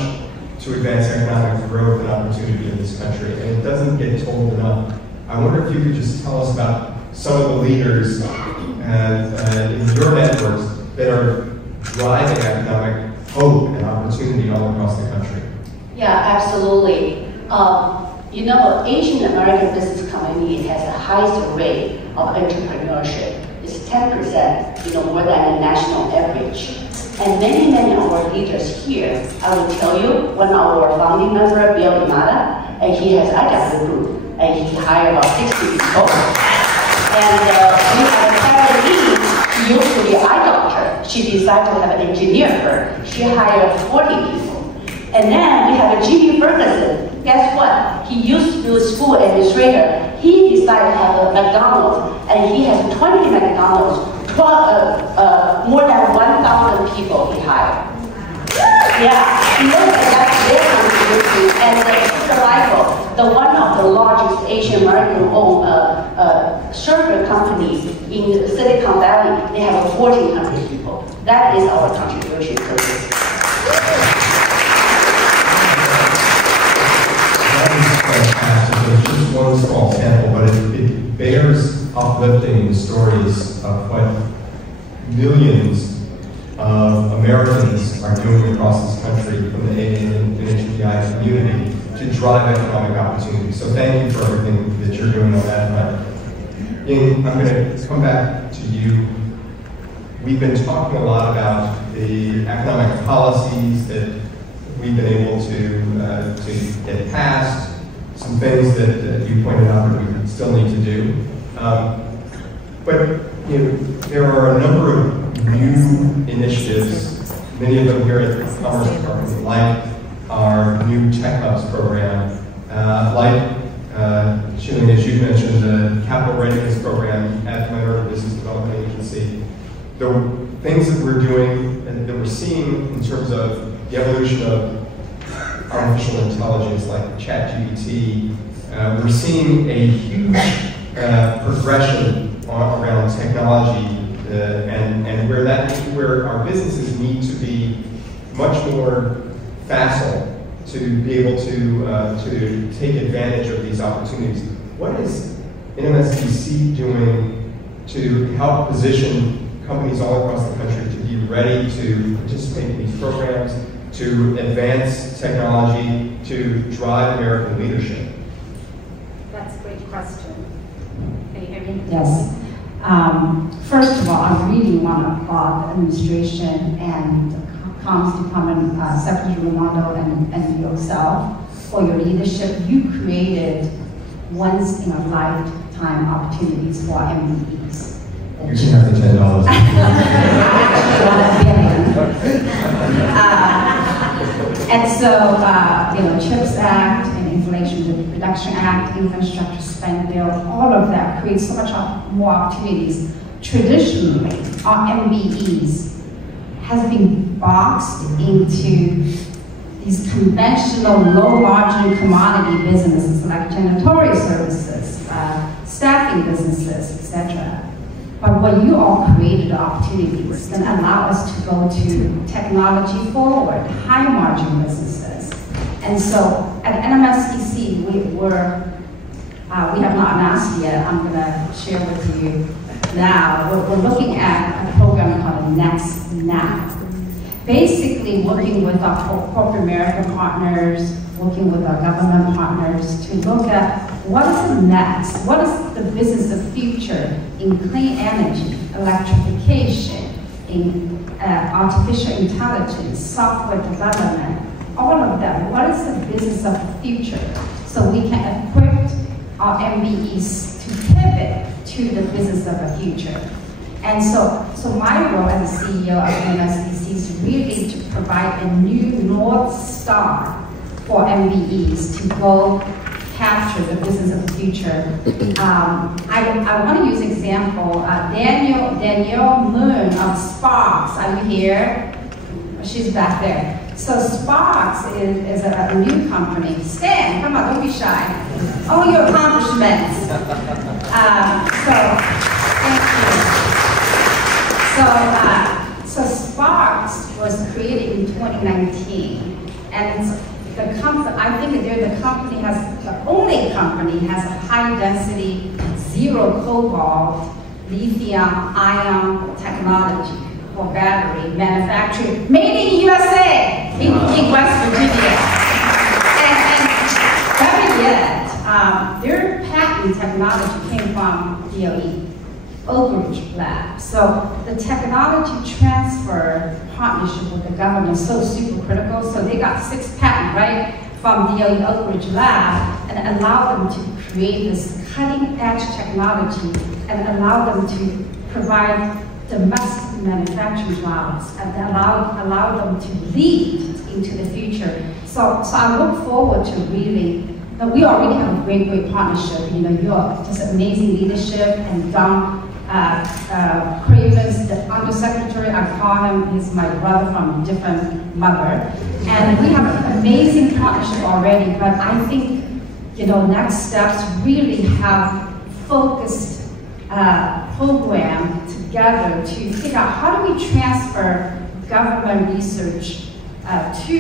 to advance economic growth and opportunity in this country, and it doesn't get told enough. I wonder if you could just tell us about some of the leaders in your networks that are driving economic hope and opportunity all across the country. Yeah, absolutely. Asian American business community has the highest rate of entrepreneurship. It's 10%, more than the national average. And many of our leaders here, I will tell you, one of our founding member, Bill Imada, and he has IW Group, and he hired about 60 people. And we have Sarah Lee, she used to be an eye doctor. She decided to have an engineer her. She hired 40 people. And then we have a Jimmy Ferguson. Guess what? He used to be a school administrator. He decided to have a McDonald's, and he has 20 McDonald's. More than 1,000 people he hired. Yeah, that's their contribution. And Michael, one of the largest Asian American-owned server companies in Silicon Valley, they have 1,400 people. That is our contribution to this. That is fantastic. It's just one small sample, but it bears uplifting the stories of what millions of Americans are doing across this country from the AANHPI community to drive economic opportunity. So thank you for everything that you're doing on that front. I'm going to come back to you. We've been talking a lot about the economic policies that we've been able to get passed, some things that you pointed out that we still need to do. But there are a number of new initiatives, many of them here at the Commerce Department, like our new Tech Hubs program, Shilling, as you mentioned, the Capital Readiness Program at the Minority Business Development Agency. The things that we're doing and that we're seeing in terms of the evolution of artificial intelligence like ChatGPT, we're seeing a huge progression around technology and where our businesses need to be much more facile to be able to take advantage of these opportunities. What is NMSDC doing to help position companies all across the country to be ready to participate in these programs, to advance technology, to drive American leadership? That's a great question. Can you hear me? Yes. First of all, I really want to applaud the administration and the Commerce Department, Secretary Raimondo and yourself for your leadership. You created once-in-a-lifetime opportunities for MBEs. You can have the $10. And so, CHIPS Act and Inflation Reduction Act, Infrastructure Spending Bill, all of that creates so much more opportunities. Traditionally, our MBEs has been boxed into these conventional low-margin commodity businesses like janitorial services, staffing businesses, etc. But what you all created opportunities that allow us to go to technology forward, high margin businesses. And so at NMSDC, we have not announced yet, I'm gonna share with you now, we're looking at a program called Next Now. Basically working with our corporate American partners, working with our government partners to look at what is the next, what is the business of the future in clean energy, electrification, in artificial intelligence, software development, all of them. What is the business of the future? So we can equip our MBEs to pivot to the business of the future. And so my role as a CEO of MSDC is really to provide a new North Star for MBEs to go capture the business of the future. I want to use an example. Danielle Moon of Sparks. Are you here? She's back there. So Sparks is a new company. Stan, come on, don't be shy. All your accomplishments. So Sparks was created in 2019, and it's the company. I think they're the only company has a high density, zero cobalt, lithium-ion technology for battery manufacturing, made in USA, in West Virginia. And better yet, their patent technology came from DOE. Oak Ridge Lab. So the technology transfer partnership with the government is so super critical. So they got 6 patents, right, from DOE Oak Ridge Lab, and allow them to create this cutting edge technology and allow them to provide domestic manufacturing jobs and allow them to lead into the future. So I look forward to really. We already have a great partnership. You know, you're just amazing leadership, and Don Cravens, the undersecretary, I call him, he's my brother from a different mother. And we have an amazing partnership already, but I think, you know, next steps really have focused program together to figure out how do we transfer government research to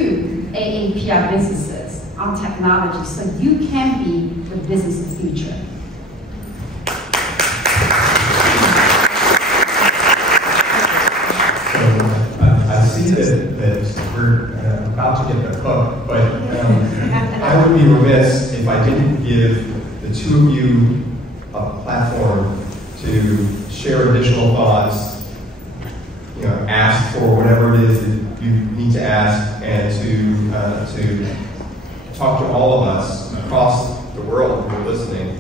AANPI businesses on technology so you can be the business of the future. I see that we're about to get the hook, but I would be remiss if I didn't give the two of you a platform to share additional thoughts, you know, ask for whatever it is that you need to ask, and to talk to all of us across the world who are listening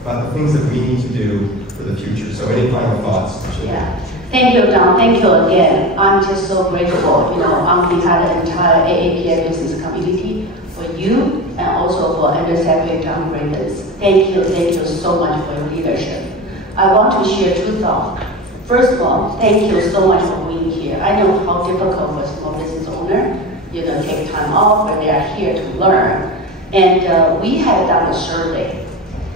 about the things that we need to do for the future. So any final thoughts? Yeah. Thank you, Don. Thank you again. I'm just so grateful, you know, on behalf of the entire AANPI business community, for you and also for Undersecretary Don Cravens. Thank you so much for your leadership. I want to share 2 thoughts. First of all, thank you so much for being here. I know how difficult for a small business owner, you know, take time off when they are here to learn. And we have done a survey.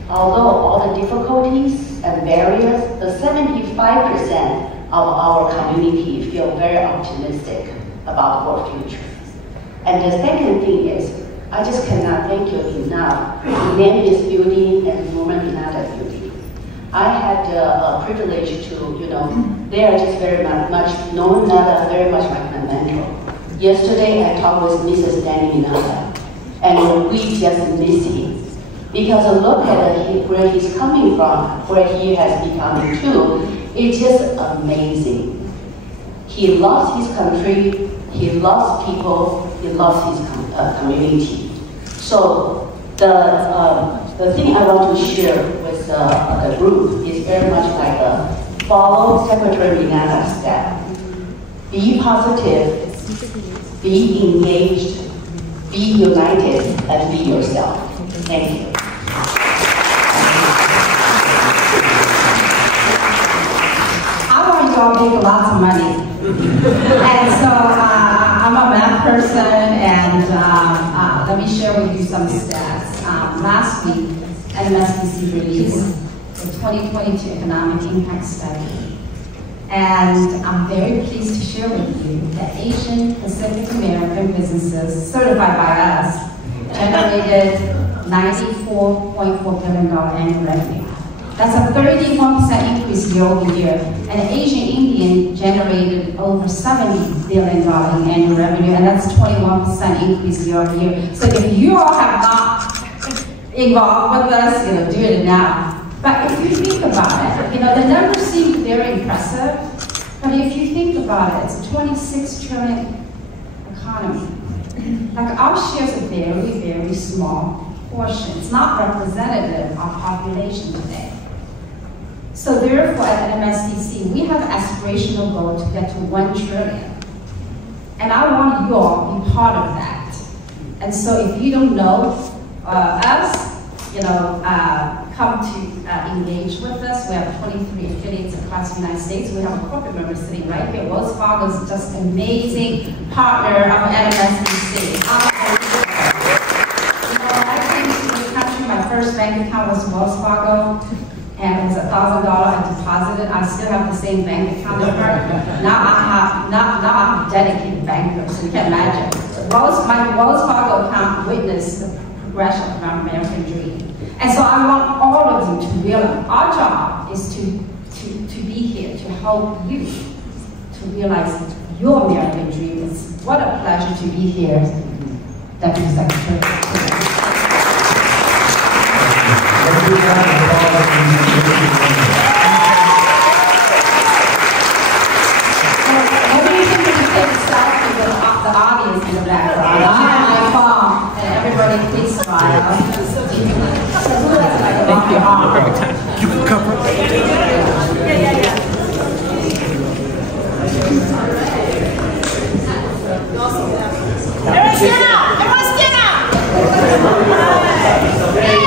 Although all the difficulties and barriers, the 75% of our community feel very optimistic about the world future. And the second thing is, I just cannot thank you enough to name this building and Norman Mineta building. I had a privilege to, you know, they are just very much, Norman Mineta very much like my mentor. Yesterday I talked with Mrs. Danny Mineta, and we just miss him. Because look at where he's coming from, where he has become to, it's just amazing. He loves his country, he loves people, he loves his community. So the thing I want to share with the group is very much like follow Secretary Mineta's step. Be positive, be engaged, be united, and be yourself. Thank you. Make lots of money. And so I'm a math person, and let me share with you some stats. Last week, MSDC released the 2022 Economic Impact Study. And I'm very pleased to share with you that Asian Pacific American businesses certified by us generated $94.4 billion annual revenue. That's a 31% increase year over year. And Asian Indian generated over $70 billion in annual revenue, and that's 21% increase year over year. So if you all have not involved with us, you know, do it now. But if you think about it, you know, the numbers seem very impressive, But if you think about it, it's a 26 trillion economy. Like our share is a very, very small portion. It's not representative of population today. So therefore, at MSDC, we have an aspirational goal to get to 1 trillion. And I want you all to be part of that. And so if you don't know us, come to engage with us. We have 23 affiliates across the United States. We have a corporate member sitting right here. Wells Fargo is just an amazing partner of MSDC. I came to this country, my first bank account was Wells Fargo, and it was $1,000 I deposited. I still have the same bank account as her. Now I'm a dedicated banker, so you can imagine. My Wells Fargo account witnessed the progression of our American dream. And so I want all of you to realize our job is to be here, to help you to realize your American dream. It's what a pleasure to be here, Deputy Secretary. Maybe you can take a selfie with the audience in the background. I have my phone, and everybody please smile. Thank you. You can cover it. Everyone stand up! Everyone stand up! Ready?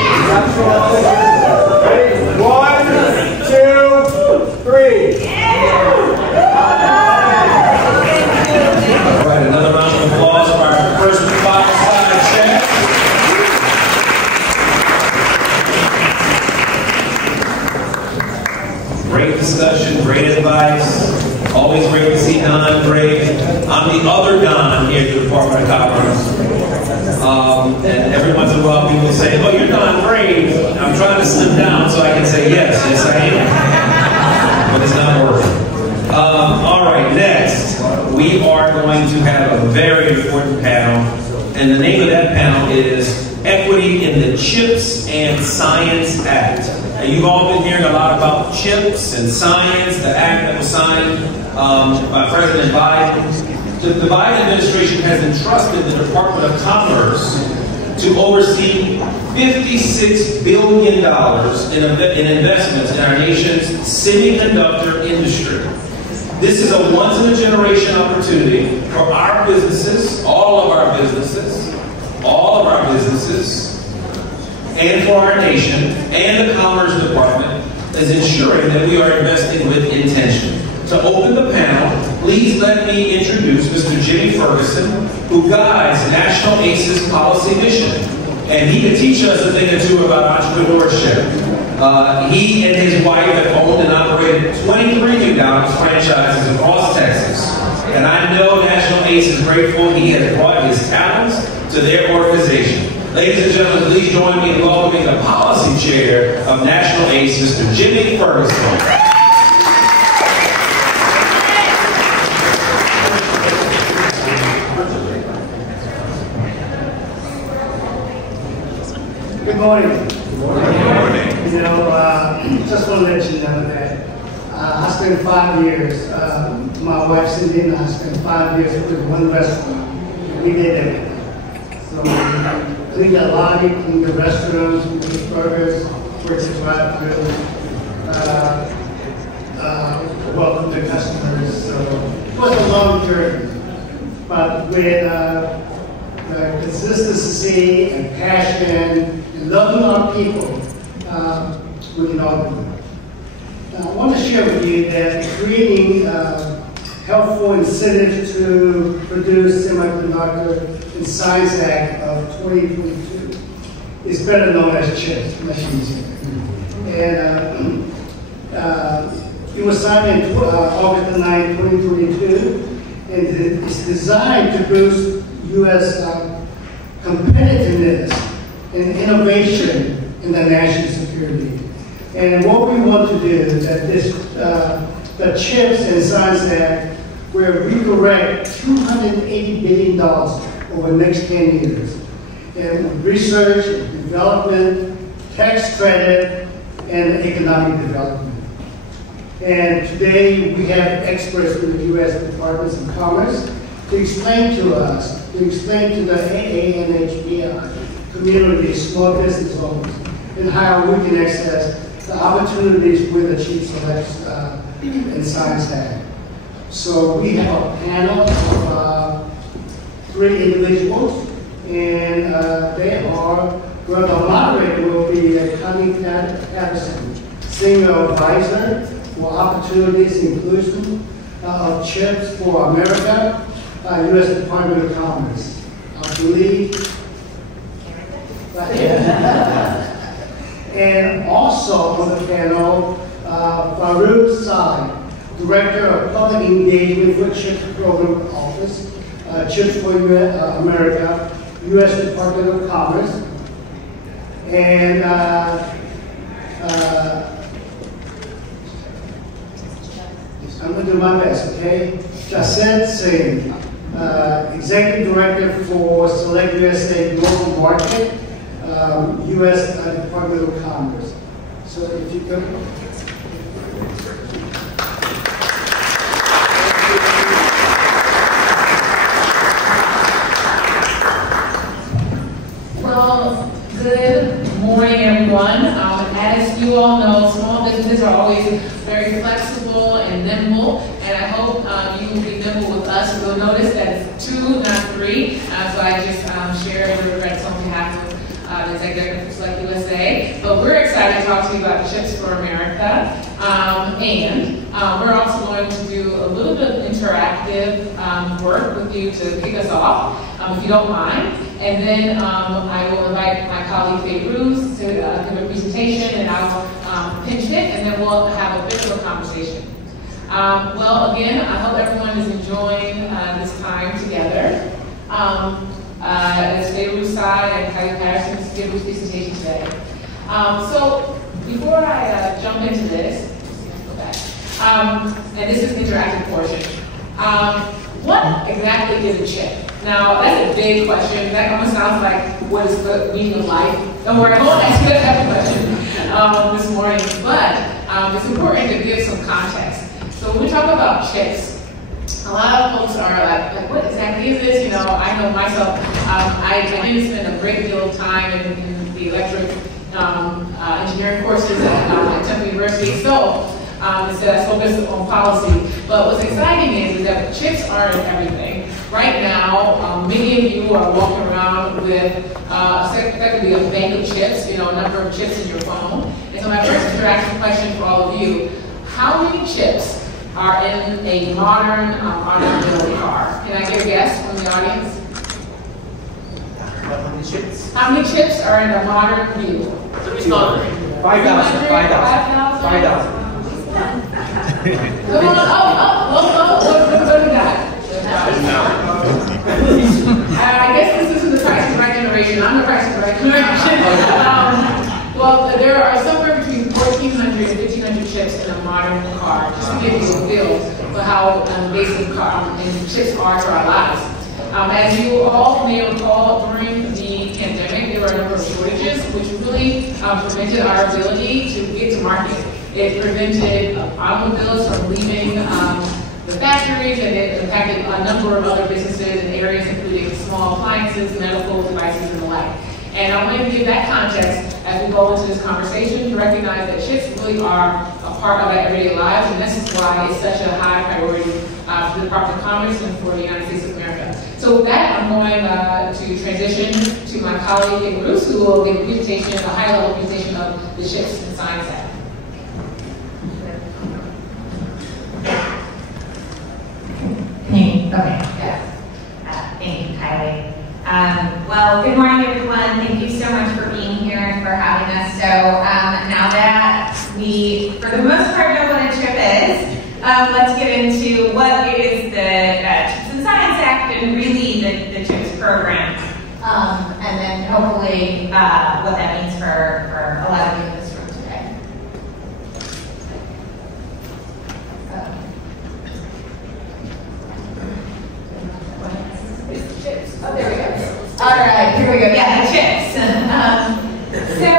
1, 2, 3. All right, another round of applause for our first five-side check. Great discussion, great advice. Always great to see Don Gray. I'm the other Don here at the Department of Commerce. And every once in a while people say, oh, you're Don Gray. I'm trying to slim down so I can say yes, I am. But it's not working. All right, next, we are going to have a very important panel. And the name of that panel is Equity in the CHIPS and Science Act. Now, you've all been hearing a lot about CHIPS and science, the act that was signed by President Biden. The Biden administration has entrusted the Department of Commerce to oversee $56 billion in investments in our nation's semiconductor industry. This is a once-in-a-generation opportunity for our businesses, all of our businesses, and for our nation, and the Commerce Department is ensuring that we are investing with intention. To open the panel, please let me introduce Mr. Jimmy Ferguson, who guides National ACE's policy mission. And he can teach us a thing or two about entrepreneurship. He and his wife have owned and operated 23 McDonald's franchises across Texas. And I know National ACE is grateful he has brought his talents to their organization. Ladies and gentlemen, please join me in welcoming the policy chair of National ACE, Mr. Jimmy Ferguson. Good morning. Good morning. Just want to let you know that I spent 5 years, my wife Cindy and I spent 5 years with one restaurant. We did everything. So we cleaned the lobby, cleaned the restrooms, we cooked burgers, worked the drive-thru, welcomed the customers. So it was a long journey, but with consistency and passion and loving our people, we can all do it. I want to share with you that creating helpful incentives to produce Semiconductor and Science Act of 2022 is better known as CHIPS, much easier. And it was signed in August 9, 2022, and it's designed to boost U.S. competitiveness and innovation in the national security. And what we want to do is that the CHIPS and Science Act will redirect $280 billion over the next 10 years in research, development, tax credit, and economic development. And today we have experts in the U.S. Department of Commerce to explain to us, to explain to the AANHPI community, small business owners, and how we can access the opportunities with the Chief Selects and Science Act. So we have a panel of 3 individuals, and they are, well, the moderator will be Connie Patterson, Senior Advisor for Opportunities Inclusion of Chips for America, U.S. Department of Commerce. I believe. And also on the panel, Farouk Sai, Director of Public Engagement for CHIPS Program Office, CHIPS for America, U.S. Department of Commerce. And I'm going to do my best, okay? Jacinth Singh, Executive Director for Select USA Global Market, U.S. Department of Commerce. So if you could. Well, good morning, everyone. As you all know, small businesses are always very flexible and nimble, and I hope you will be nimble with us. You'll notice that it's 2, not 3, so I just share the regrets on behalf of the Executive for Select USA. But we're excited to talk to you about CHIPS for America, and we're also going to do a little bit of interactive work with you to kick us off, if you don't mind. And then I will invite my colleague Faye Bruce to give a presentation, and I will pinch hit, and then we'll have a bit of a conversation. Well, again, I hope everyone is enjoying this time together. As Faye Bruce and Kylie Patterson give this presentation today. So before I jump into this, and this is the interactive portion. What exactly is a chip? Now, that's a big question. That almost sounds like, what is the meaning of life? Don't worry, I won't ask you that question this morning, but it's important to give some context. So when we talk about chips, a lot of folks are like what exactly is this? You know, I know myself, I didn't spend a great deal of time in the electric engineering courses at Temple University, so instead I focused on policy. But what's exciting is that chips aren't everything. Right now, many of you are walking around with effectively a bank of chips, you know, a number of chips in your phone. And so my first interactive question for all of you, how many chips are in a modern automobile car? Can I get a guess from the audience? How many chips? How many chips are in a modern vehicle? 5,000. 5,000. Come on, what do we got? I guess this isn't the Price is Right generation. I'm the Price is Right generation. Well, there are somewhere between 1,400 and 1,500 chips in a modern car, just to give you a feel for how basic chips are to our lives. As you all may recall, during the pandemic, there were a number of shortages, which really prevented our ability to get to market. It prevented automobiles from leaving the factories, and it impacted a number of other businesses in areas including small appliances, medical devices, and the like. And I want to give that context as we go into this conversation to recognize that chips really are a part of our everyday lives, and this is why it's such a high priority for the Department of Commerce and for the United States of America. So with that, I'm going to transition to my colleague Faye Bruce, who will give a presentation, a high-level presentation of the CHIPS and Science Act. Okay, yes. Thank you, Kylie. Well, good morning, everyone. Thank you so much for being here and for having us. So now that we, for the most part, know what a chip is, let's get into what is the CHIPS and Science Act and really the CHIPS program. And then hopefully what that means for a lot of you in this room today. Oh, there we go. All right, here we go. Yeah, the chips. So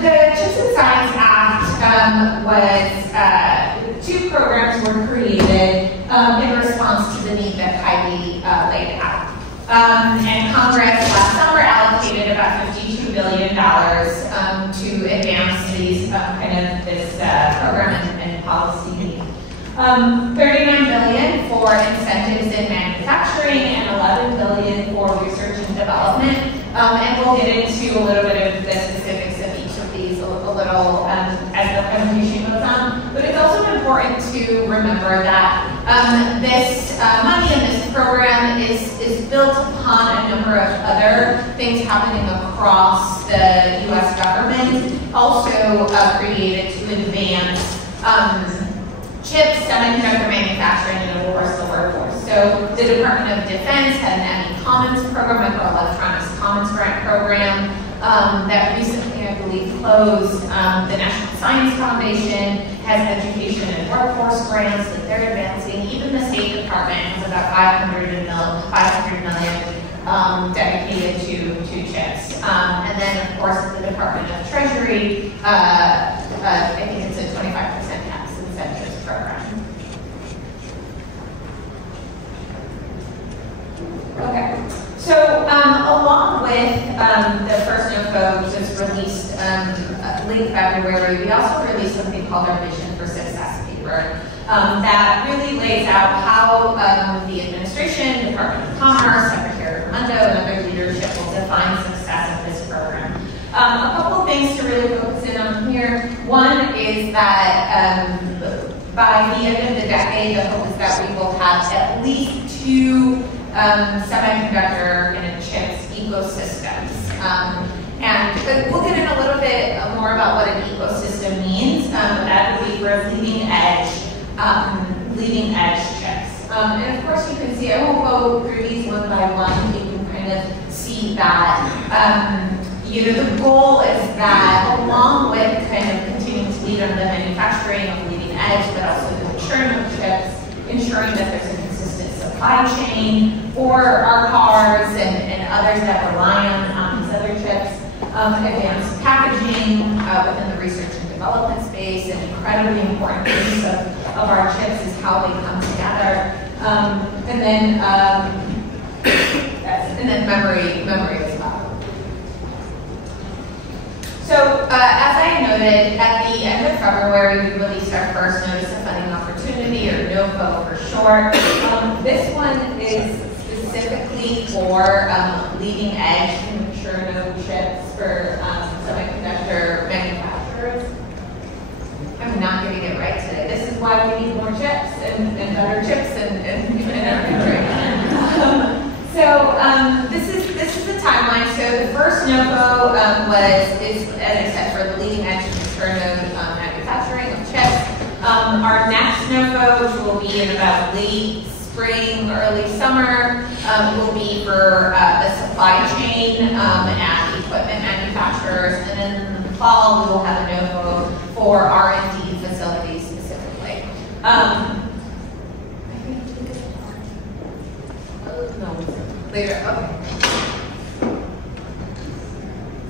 the CHIPS and Science Act was programs were created in response to the need that Kylie laid out. And Congress last summer allocated about $52 billion to advance these this program and policy needs. $39 billion for incentives in manufacturing and $11 billion for research and development. And we'll get into a little bit of the specifics of each of these a little as the presentation goes on. But it's also important to remember that this money in this program is built upon a number of other things happening across the U.S. government, also created to advance chips, semiconductor manufacturing, and of course the workforce. So the Department of Defense had an Emmy Commons program, or Electronics Commons Grant program, that recently, I believe, closed. The National Science Foundation has education and workforce grants that they're advancing. Even the State Department has about $500 million dedicated to chips. And then, of course, the Department of Treasury, I think it's a 25% tax incentives program. Okay, so along with the first NOFO just released late February, we also released something called our Vision for Success paper that really lays out how the administration, Department of Commerce, Secretary Raimondo, and other leadership will define success of this program. A couple of things to really focus in on here. One is that by the end of the decade, the hope is that we will have at least 2 semiconductor and chips ecosystems. And we'll get in a little bit more about what an ecosystem means. That would be for leading edge chips. And of course you can see, I won't go through these one by one, you can kind of see that the goal is that along with kind of continuing to lead on the manufacturing of leading edge, but also the maturing of chips, ensuring that there's a consistent supply chain for our cars and others that rely on these other chips. Advanced packaging within the research and development space, an incredibly important piece of our chips is how they come together. And then memory as well. So as I noted, at the end of February, we released our first Notice of Funding Opportunity, or NOFO for short. This one is specifically for leading edge and mature node chips for semiconductor manufacturers. I'm not getting it right today. This is why we need more chips and better chips and everything. This is the timeline. So the first NOFO is, as I said, for the leading edge and mature node manufacturing of chips. Our next NOFO, which will be in about late spring, early summer, will be for the supply chain and equipment manufacturers. And then in the fall, we will have a NOFO for R&D facilities specifically. No, later. Okay.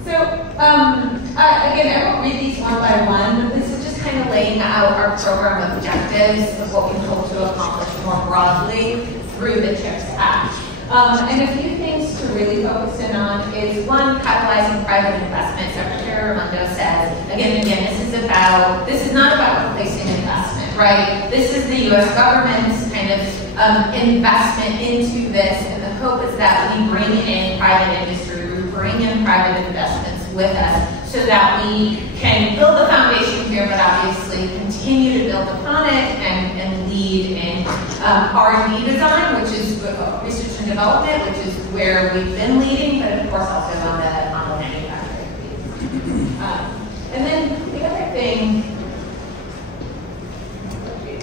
So, again, I won't read these one by one. This is just kind of laying out our program objectives of what we hope to accomplish more broadly through the CHIPS Act. And a few things to really focus in on is, one, catalyzing private investment. Secretary Raimondo says, again, this is not about replacing investment, right? This is the U.S. government's kind of investment into this, and the hope is that we bring in private industry, we bring in private investments with us, so that we can build the foundation here, but obviously continue to build upon it and lead in R&D design, which is research and development, which is where we've been leading, but of course also on the manufacturing piece. And then the other thing,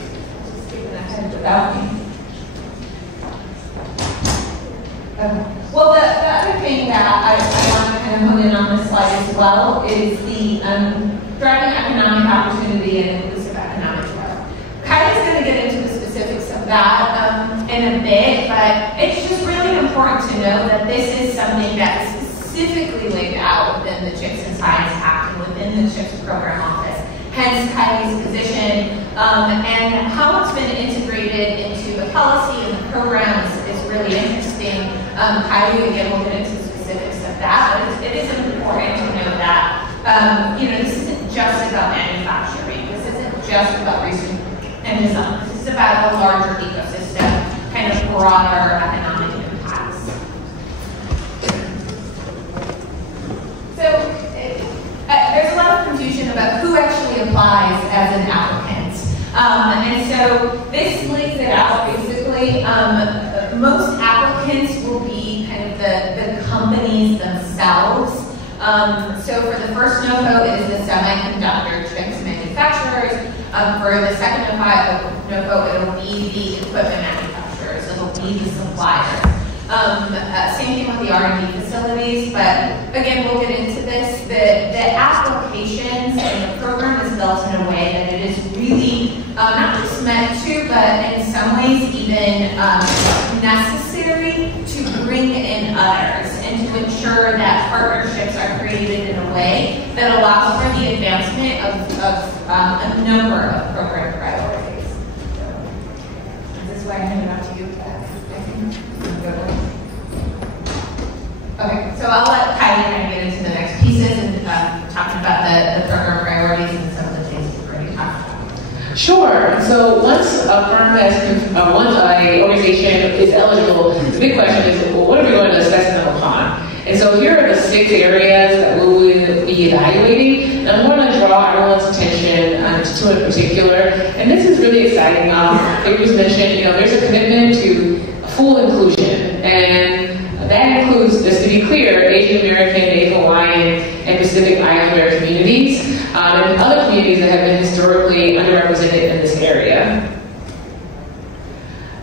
just keeping ahead without me. Well, the other thing that I want to kind of hone in on this slide as well is the driving economic opportunity and inclusive economic growth. Kylie's going to get into the specifics of that in a bit, but it's just really important to know that this is something that is specifically laid out within the CHIPS and Science Act and within the CHIPS Program Office. hence Kylie's position, and how it's been integrated into the policy and the programs is really interesting. Kylie, again, will get into the specifics of that, but it is important to know that, this isn't just about manufacturing. This isn't just about research and design. This is about a larger ecosystem, kind of broader economic impacts. So there's a lot of confusion about who actually applies as an applicant. And so this lays it out basically. Most applicants will be kind of the companies themselves. So for the first NOFO, it is the semiconductor chips manufacturers. For the second NOFO, it'll be the equipment manufacturers. It'll be the suppliers. Same thing with the R&D facilities, but again, we'll get into this. The applications and the program is built in a way that it is really not just meant to, but in some ways even necessary to bring in others and to ensure that partnerships are created in a way that allows for the advancement of a number of program priorities. This is why I hand it off to you. Okay, so I'll let Kylie kind of get into the next pieces and talking about the program priorities and some of the things we've already talked about. Sure. So once a firm has, once an organization is eligible, the big question is, well, what are we going to assess them upon? And so here are the 6 areas that we will be evaluating. And I'm going to draw everyone's attention to 2 in particular. And this is really exciting. It was mentioned, there's a commitment to full inclusion. And that includes, just to be clear, Asian American, Native Hawaiian, and Pacific Islander communities, and other communities that have been historically underrepresented in this area.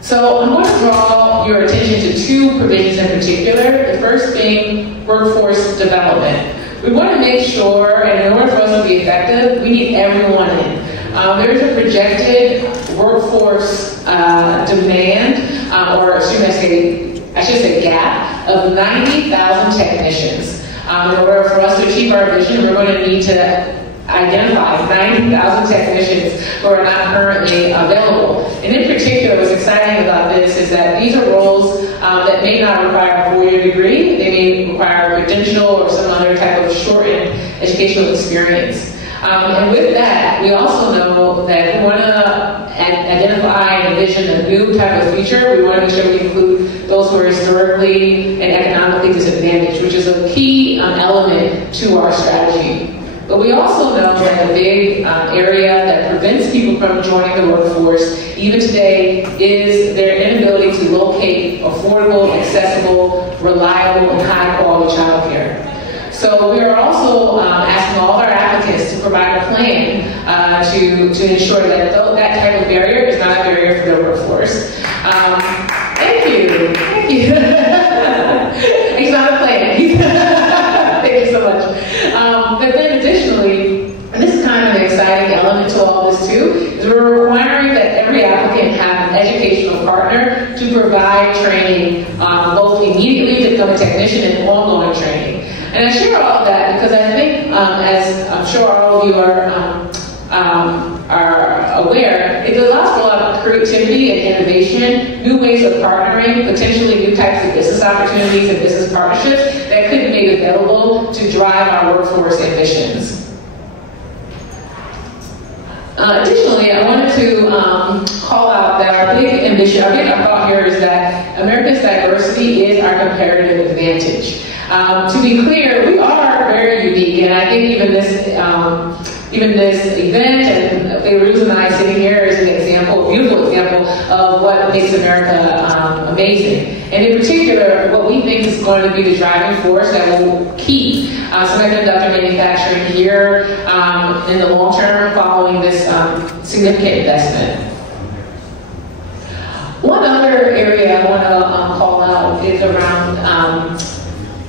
So I'm going to draw your attention to 2 provisions in particular. The first being workforce development. We want to make sure, and in order for us to be effective, we need everyone in. There is a projected workforce demand, or I should say gap, of 90,000 technicians. In order for us to achieve our vision, we're going to need to identify 90,000 technicians who are not currently available. And in particular, what's exciting about this is that these are roles that may not require a 4-year degree. They may require a credential or some other type of shortened educational experience. And with that, we also know that if we want to identify and envision a new type of future, we want to make sure we include those who are historically and economically disadvantaged, which is a key element to our strategy. But we also know that a big area that prevents people from joining the workforce, even today, is their inability to locate affordable, accessible, reliable, and high-quality childcare. So we are also asking all of our applicants to provide a plan to ensure that that type of barrier is not a barrier for the workforce. Thank you. Thank you. It's not a plan. Thank you so much. But then additionally, and this is kind of an exciting element to all this too, is we're requiring that every applicant have an educational partner to provide training, both immediately to become a technician and ongoing training. And I share all of that because I think, as I'm sure all of you are aware, it allows for a lot of creativity and innovation, new ways of partnering, potentially new types of business opportunities and business partnerships that could be made available to drive our workforce ambitions. Additionally, I wanted to call out that our big ambition, our big thought here is that America's diversity is our comparative advantage. To be clear, we are very unique, and I think even this event and Feiruz and I sitting here is an example, a beautiful example of what makes America amazing. And in particular, what we think is going to be the driving force that will keep semiconductor manufacturing here in the long term following this significant investment. One other area I want to call out is around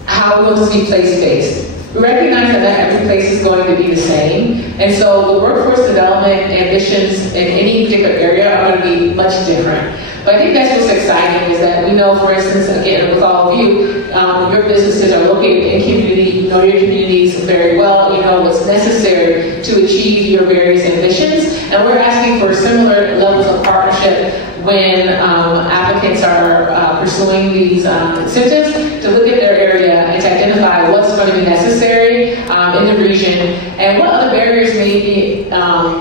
how we want to be place-based. We recognize that not every place is going to be the same, and so the workforce development ambitions in any particular area are going to be much different. But I think that's what's exciting is that we know, for instance, again, with all of you, your businesses are located in communities community, you know your communities very well, you know what's necessary to achieve your various ambitions, and we're asking for similar levels of partnership when applicants are pursuing these incentives, to look at their area and to identify what's going to be necessary in the region and what other barriers they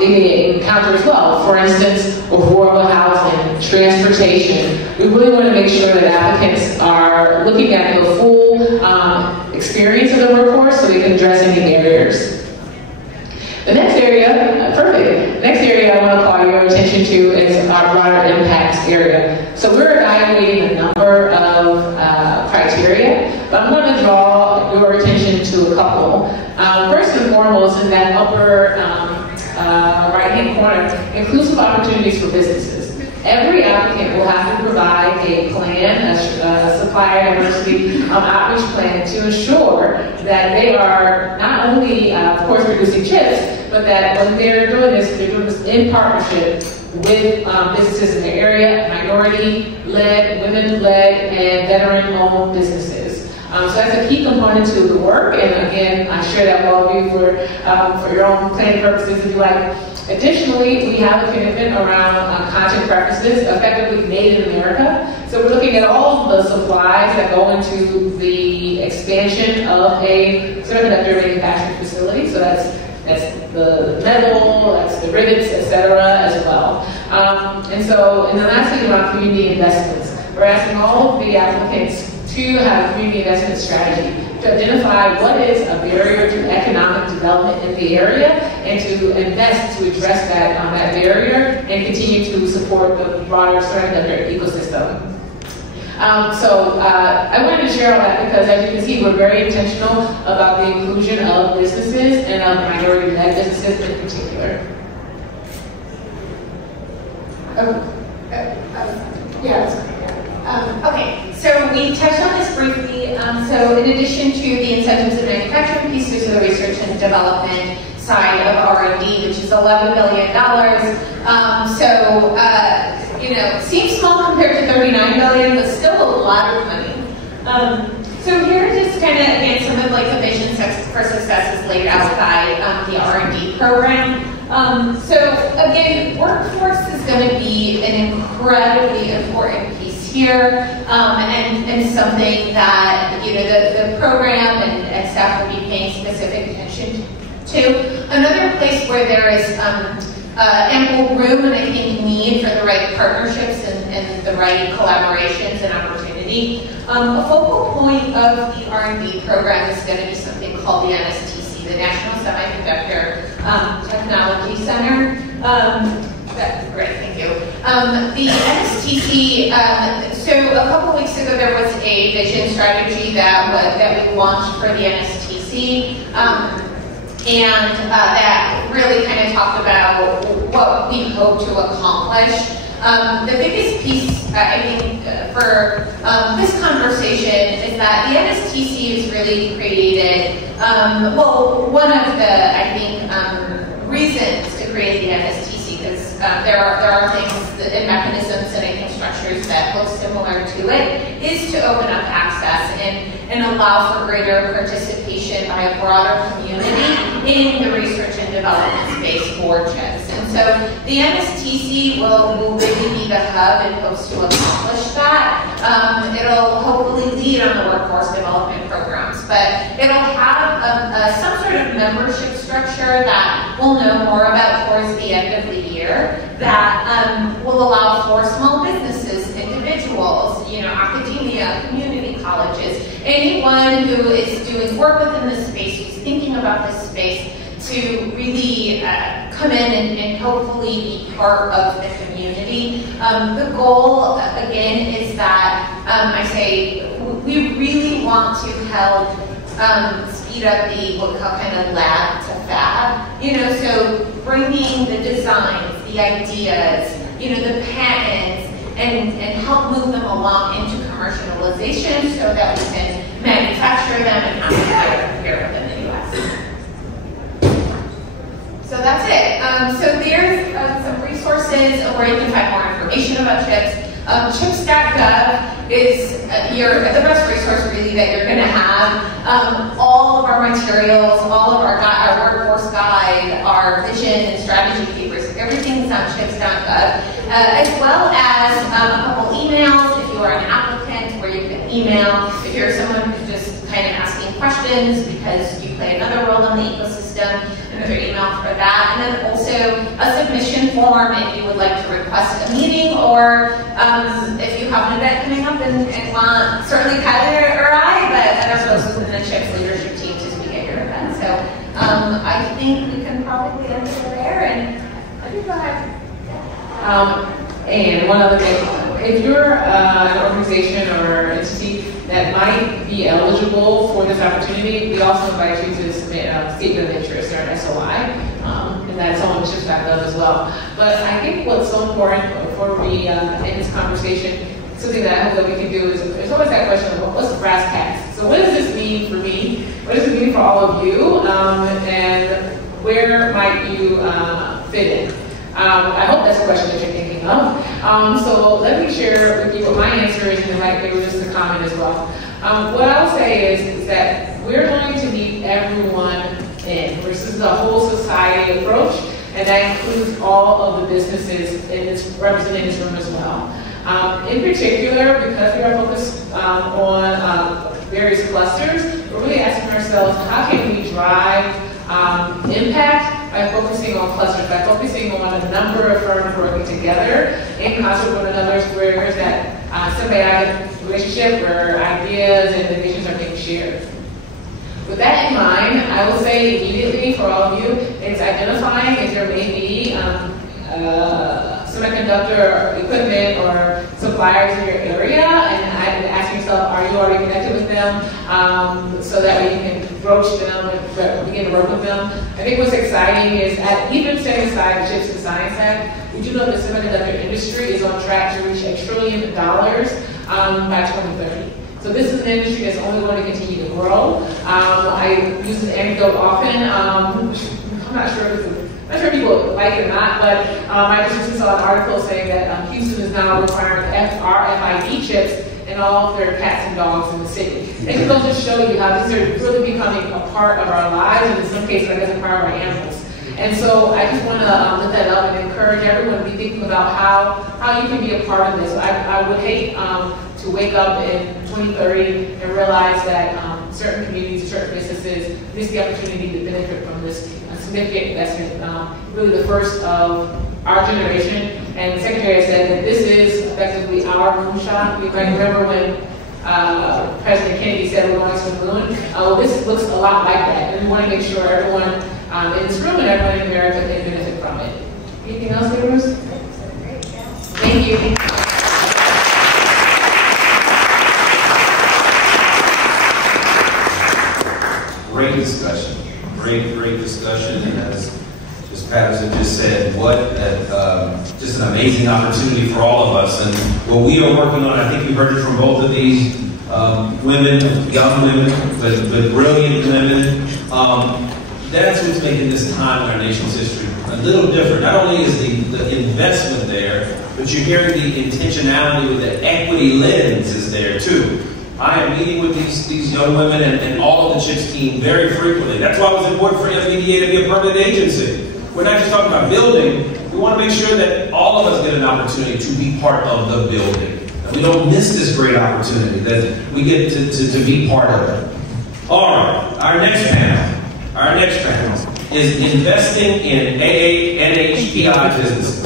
may encounter as well. For instance, affordable housing, transportation. We really want to make sure that applicants are looking at the full experience of the workforce so they can address any barriers. The next area, perfect. Next area I want to call your attention to is our broader impacts area. So we're evaluating a number of criteria, but I'm going to draw your attention to a couple. First and foremost, in that upper right-hand corner, inclusive opportunities for businesses. Every applicant will have to provide a plan, a supplier diversity outreach plan to ensure that they are not only, of course, producing chips, but that when they're doing this in partnership with businesses in the area, minority-led, women-led, and veteran-owned businesses. So that's a key component to the work, and again, I share that with all of you for your own planning purposes if you like. Additionally, we have a commitment around content preferences, effectively made in America. So we're looking at all of the supplies that go into the expansion of a semiconductor manufacturing facility. So that's the metal, that's the rivets, etc. as well. And then lastly, around community investments. We're asking all of the applicants to have a community investment strategy to identify what is a barrier to economic development in the area and to invest to address that barrier and continue to support the broader semiconductor ecosystem. I wanted to share all that because, as you can see, we're very intentional about the inclusion of businesses and of minority-led businesses in particular. Okay, so we touched on this briefly. So in addition to the incentives and manufacturing piece, there's the research and development side of R&D, which is $11 billion. Seems small compared to $39 billion, but still a lot of money. So here are just kind of, again, some of like the vision for success is laid out by the R&D program. Again, workforce is going to be an incredibly important piece here, and something that the program and staff will be paying specific attention to. Another place where there is ample room and I think need for the right partnerships and the right collaborations and opportunity. A focal point of the R&D program is going to be something called the NSTC, the National Semiconductor Technology Center. Great, thank you. The NSTC, so a couple weeks ago there was a vision strategy that we launched for the NSTC. That really kind of talked about what we hope to accomplish. The biggest piece, I think, for this conversation is that the NSTC is really created, one of the, I think, reasons to create the NSTC, because there are things and mechanisms and income structures that look similar to it, is to open up access and allow for greater participation by a broader community in the research and development space for chips. And so the NSTC will really be the hub and hopes to accomplish that. It'll hopefully lead on the workforce development programs, but it'll have some sort of membership structure that we'll know more about towards the end of the year that will allow for small businesses, individuals, academia, community colleges, anyone who is doing work within this space, who's thinking about this space, to really come in and hopefully be part of the community. The goal, again, is that I say we really want to help speed up the what we call kind of lab to fab. So bringing the designs, the ideas, the patents, and help move them along into commercialization so that we can manufacture them and have them here within the U.S. So that's it. So there's some resources where you can find more information about chips. Chips.gov is the best resource really that you're going to have. All our materials, all of our workforce guide, our vision and strategy papers, everything's on chips.gov, as well as a couple emails if you are an applicant where you can email, if you're someone who's just kind of asking questions because you play another role in the ecosystem, another email for that, and then also a submission form if you would like to request a meeting, or if you have an event coming up and want certainly Kylie or I, but other folks within the CHIPS leadership team to speak at your event. So I think we can probably end it there, and I think go ahead. And one other thing, if you're an organization or entity that might be eligible for this opportunity, we also invite you to submit a statement of interest or an SOI, and that's on the CHIPS.gov as well. But I think what's so important before we end this conversation, something that I hope that we can do is, there's always that question of what's the brass tacks? So what does this mean for me? What does it mean for all of you? And where might you fit in? I hope that's a question that you're thinking of. So let me share with you what my answer is, and invite maybe just a comment as well. What I would say is that we're going to need everyone in. This is a whole society approach, and that includes all of the businesses represented in this room as well. In particular, because we are focused on various clusters, we're really asking ourselves, how can we drive impact by focusing on clusters, by focusing on a number of firms working together in concert with one another, where there's that symbiotic relationship where ideas and visions are being shared. With that in mind, I will say immediately for all of you, it's identifying if there may be semiconductor equipment or suppliers in your area, and ask yourself, are you already connected with them, so that way you can broach them and begin to work with them. I think what's exciting is, even setting aside the CHIPS and Science Act, we do know the semiconductor industry is on track to reach $1 trillion by 2030. So this is an industry that's only going to continue to grow. I use this anecdote often. I'm not sure if people like it or not, but I just saw an article saying that Houston is now requiring RFID chips in all of their cats and dogs in the city. And it goes to show you how these are really becoming a part of our lives, and in some cases, I guess, a part of our animals. And so I just want to lift that up and encourage everyone to be thinking about how you can be a part of this. I would hate to wake up in 2030 and realize that certain communities, certain businesses miss the opportunity to benefit from this significant investment, really the first of our generation. And the Secretary has said that this is effectively our moonshot. You might remember when President Kennedy said we're going to the moon. Well, this looks a lot like that. And we want to make sure everyone in this room and everyone in America can benefit from it. Anything else, neighbors? Thank you. Great discussion. Great discussion. And as Ms. Patterson just said, just an amazing opportunity for all of us. And what we are working on, I think you heard it from both of these women, young women, but brilliant women. That's what's making this time in our nation's history a little different. Not only is the investment there, but you're hearing the intentionality with the equity lens is there too. I am meeting with these young women and all of the CHIPS team very frequently. That's why it was important for MBDA to be a permanent agency. We're not just talking about building. We want to make sure that all of us get an opportunity to be part of the building. And we don't miss this great opportunity, that we get to be part of it. All right, our next panel is investing in AANHPI businesses.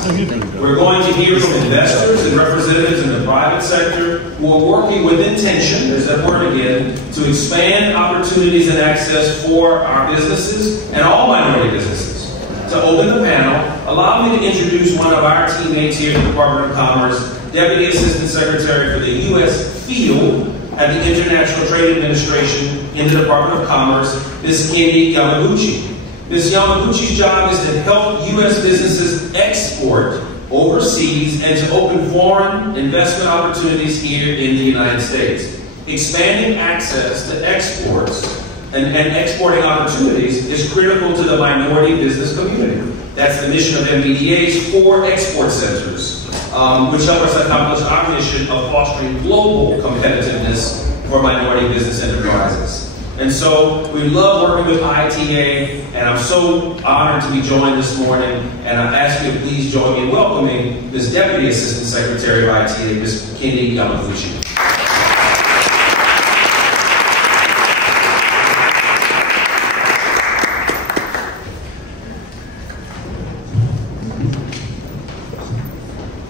We're going to hear from investors and representatives in the private sector who are working with intention, there's that word again, to expand opportunities and access for our businesses and all minority businesses. To open the panel, allow me to introduce one of our teammates here at the Department of Commerce, Deputy Assistant Secretary for the U.S. Field at the International Trade Administration in the Department of Commerce, Ms. Kendi Yamaguchi. Ms. Yamaguchi's job is to help U.S. businesses export overseas and to open foreign investment opportunities here in the United States. Expanding access to exports and exporting opportunities is critical to the minority business community. That's the mission of MBDA's 4 export centers, which help us accomplish our mission of fostering global competitiveness for minority business enterprises. And so we love working with ITA, and I'm so honored to be joined this morning, and I ask you to please join me in welcoming this Deputy Assistant Secretary of ITA, Ms. Kendi Yamaguchi.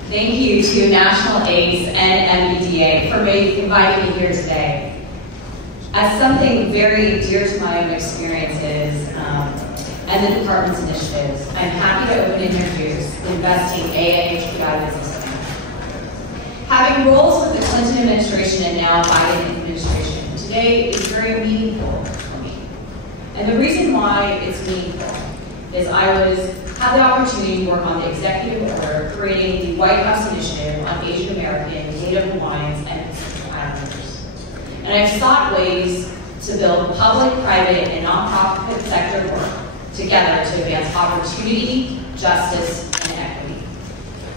Thank you to National ACE and NBDA for inviting me here today. As something very dear to my own experiences and the department's initiatives, I'm happy to open and introduce the Investing AANHPI Business Plan. Having roles with the Clinton administration and now Biden administration today is very meaningful for me. And the reason why it's meaningful is I had the opportunity to work on the executive order creating the White House Initiative on Asian American, Native Hawaiians, and Pacific Islanders. And I've sought ways to build public, private, and nonprofit sector work together to advance opportunity, justice, and equity.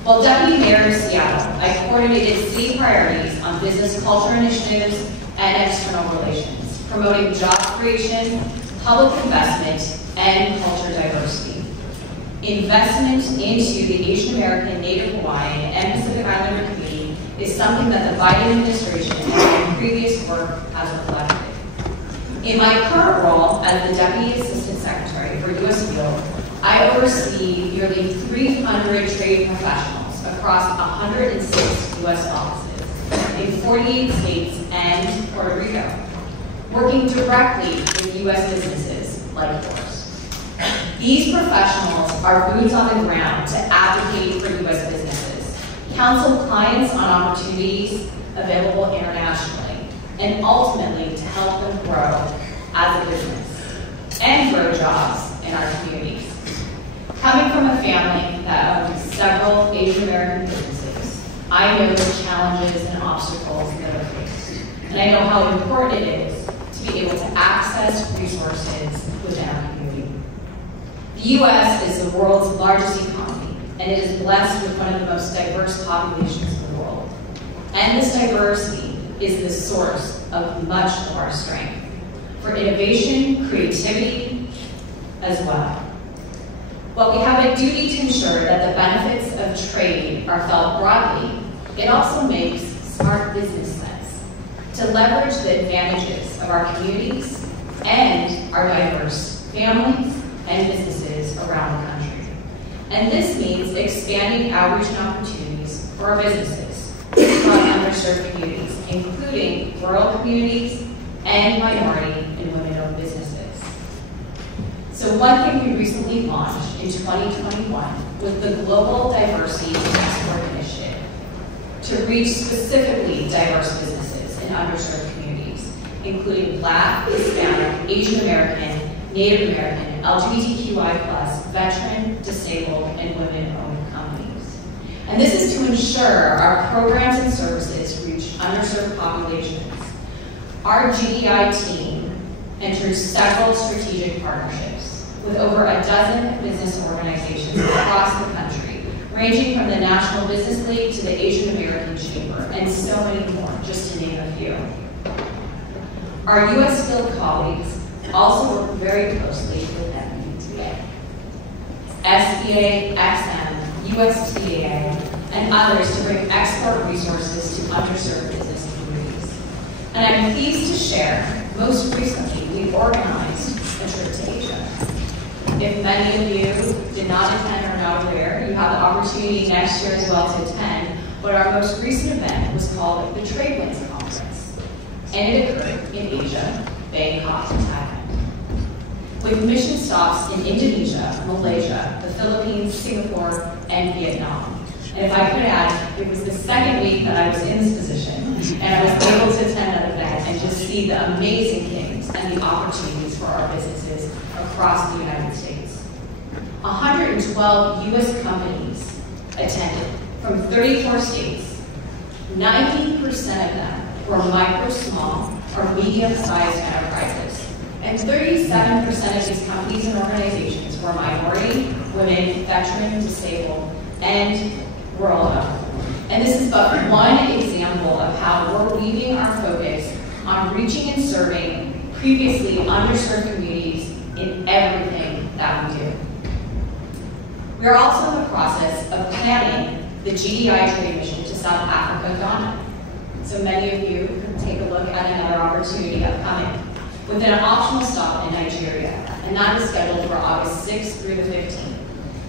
While Deputy Mayor of Seattle, I coordinated city priorities on business culture initiatives and external relations, promoting job creation, public investment, and culture diversity. Investment into the Asian American, Native Hawaiian, and Pacific Islander community is something that the Biden administration and previous work has reflected. In my current role as the Deputy Assistant Secretary for U.S. Field, I oversee nearly 300 trade professionals across 106 U.S. offices in 48 states and Puerto Rico, working directly with U.S. businesses like yours. These professionals are boots on the ground to advocate for U.S. businesses, counsel clients on opportunities available internationally, and ultimately to help them grow as a business and grow jobs in our communities. Coming from a family that owns several Asian American businesses, I know the challenges and obstacles that are faced, and I know how important it is to be able to access resources within our community. The U.S. is the world's largest economy, and it is blessed with one of the most diverse populations in the world. And this diversity is the source of much of our strength for innovation, creativity, as well. While we have a duty to ensure that the benefits of trade are felt broadly, it also makes smart business sense to leverage the advantages of our communities and our diverse families and businesses around the country. And this means expanding outreach and opportunities for our businesses from underserved communities, including rural communities and minority and women-owned businesses. So one thing we recently launched in 2021 was the Global Diversity Export Initiative to reach specifically diverse businesses in underserved communities, including Black, Hispanic, Asian American, Native American, LGBTQI+, veteran, disabled, and women-owned companies. And this is to ensure our programs and services reach underserved populations. Our GDI team enters several strategic partnerships with over a dozen business organizations across the country, ranging from the National Business League to the Asian American Chamber, and so many more, just to name a few. Our U.S. Field colleagues also work very closely with NBDA, SBA, XM, USTAA, and others to bring export resources to underserved business communities. And I'm pleased to share, most recently, we organized a trip to Asia. If many of you did not attend or are not aware, you have the opportunity next year as well to attend what our most recent event was called the Trade Winds Conference. And it occurred in Asia, Bangkok, and Thailand, with mission stops in Indonesia, Malaysia, the Philippines, Singapore, and Vietnam. And if I could add, it was the second week that I was in this position, and I was able to attend that event and just see the amazing things and the opportunities for our businesses across the United States. 112 U.S. companies attended from 34 states. 90% of them were micro, small, or medium-sized enterprises. And 37% of these companies and organizations were minority, women, veteran, disabled, and rural owned. And this is but one example of how we're weaving our focus on reaching and serving previously underserved communities in everything that we do. We are also in the process of planning the GDI trade mission to South Africa, Ghana. So many of you can take a look at another opportunity upcoming, with an optional stop in Nigeria, and that is scheduled for August 6th through the 15th.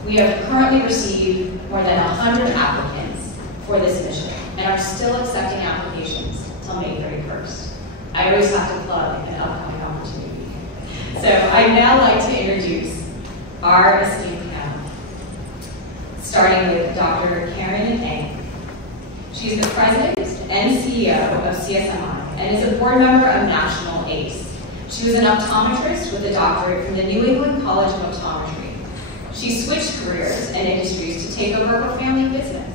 We have currently received more than 100 applicants for this mission, and are still accepting applications till May 31st. I always have to plug an upcoming opportunity. So I'd now like to introduce our esteemed panel, starting with Dr. Karen Eng. She's the president and CEO of CSMI and is a board member of National ACE. She was an optometrist with a doctorate from the New England College of Optometry. She switched careers and industries to take over her family business.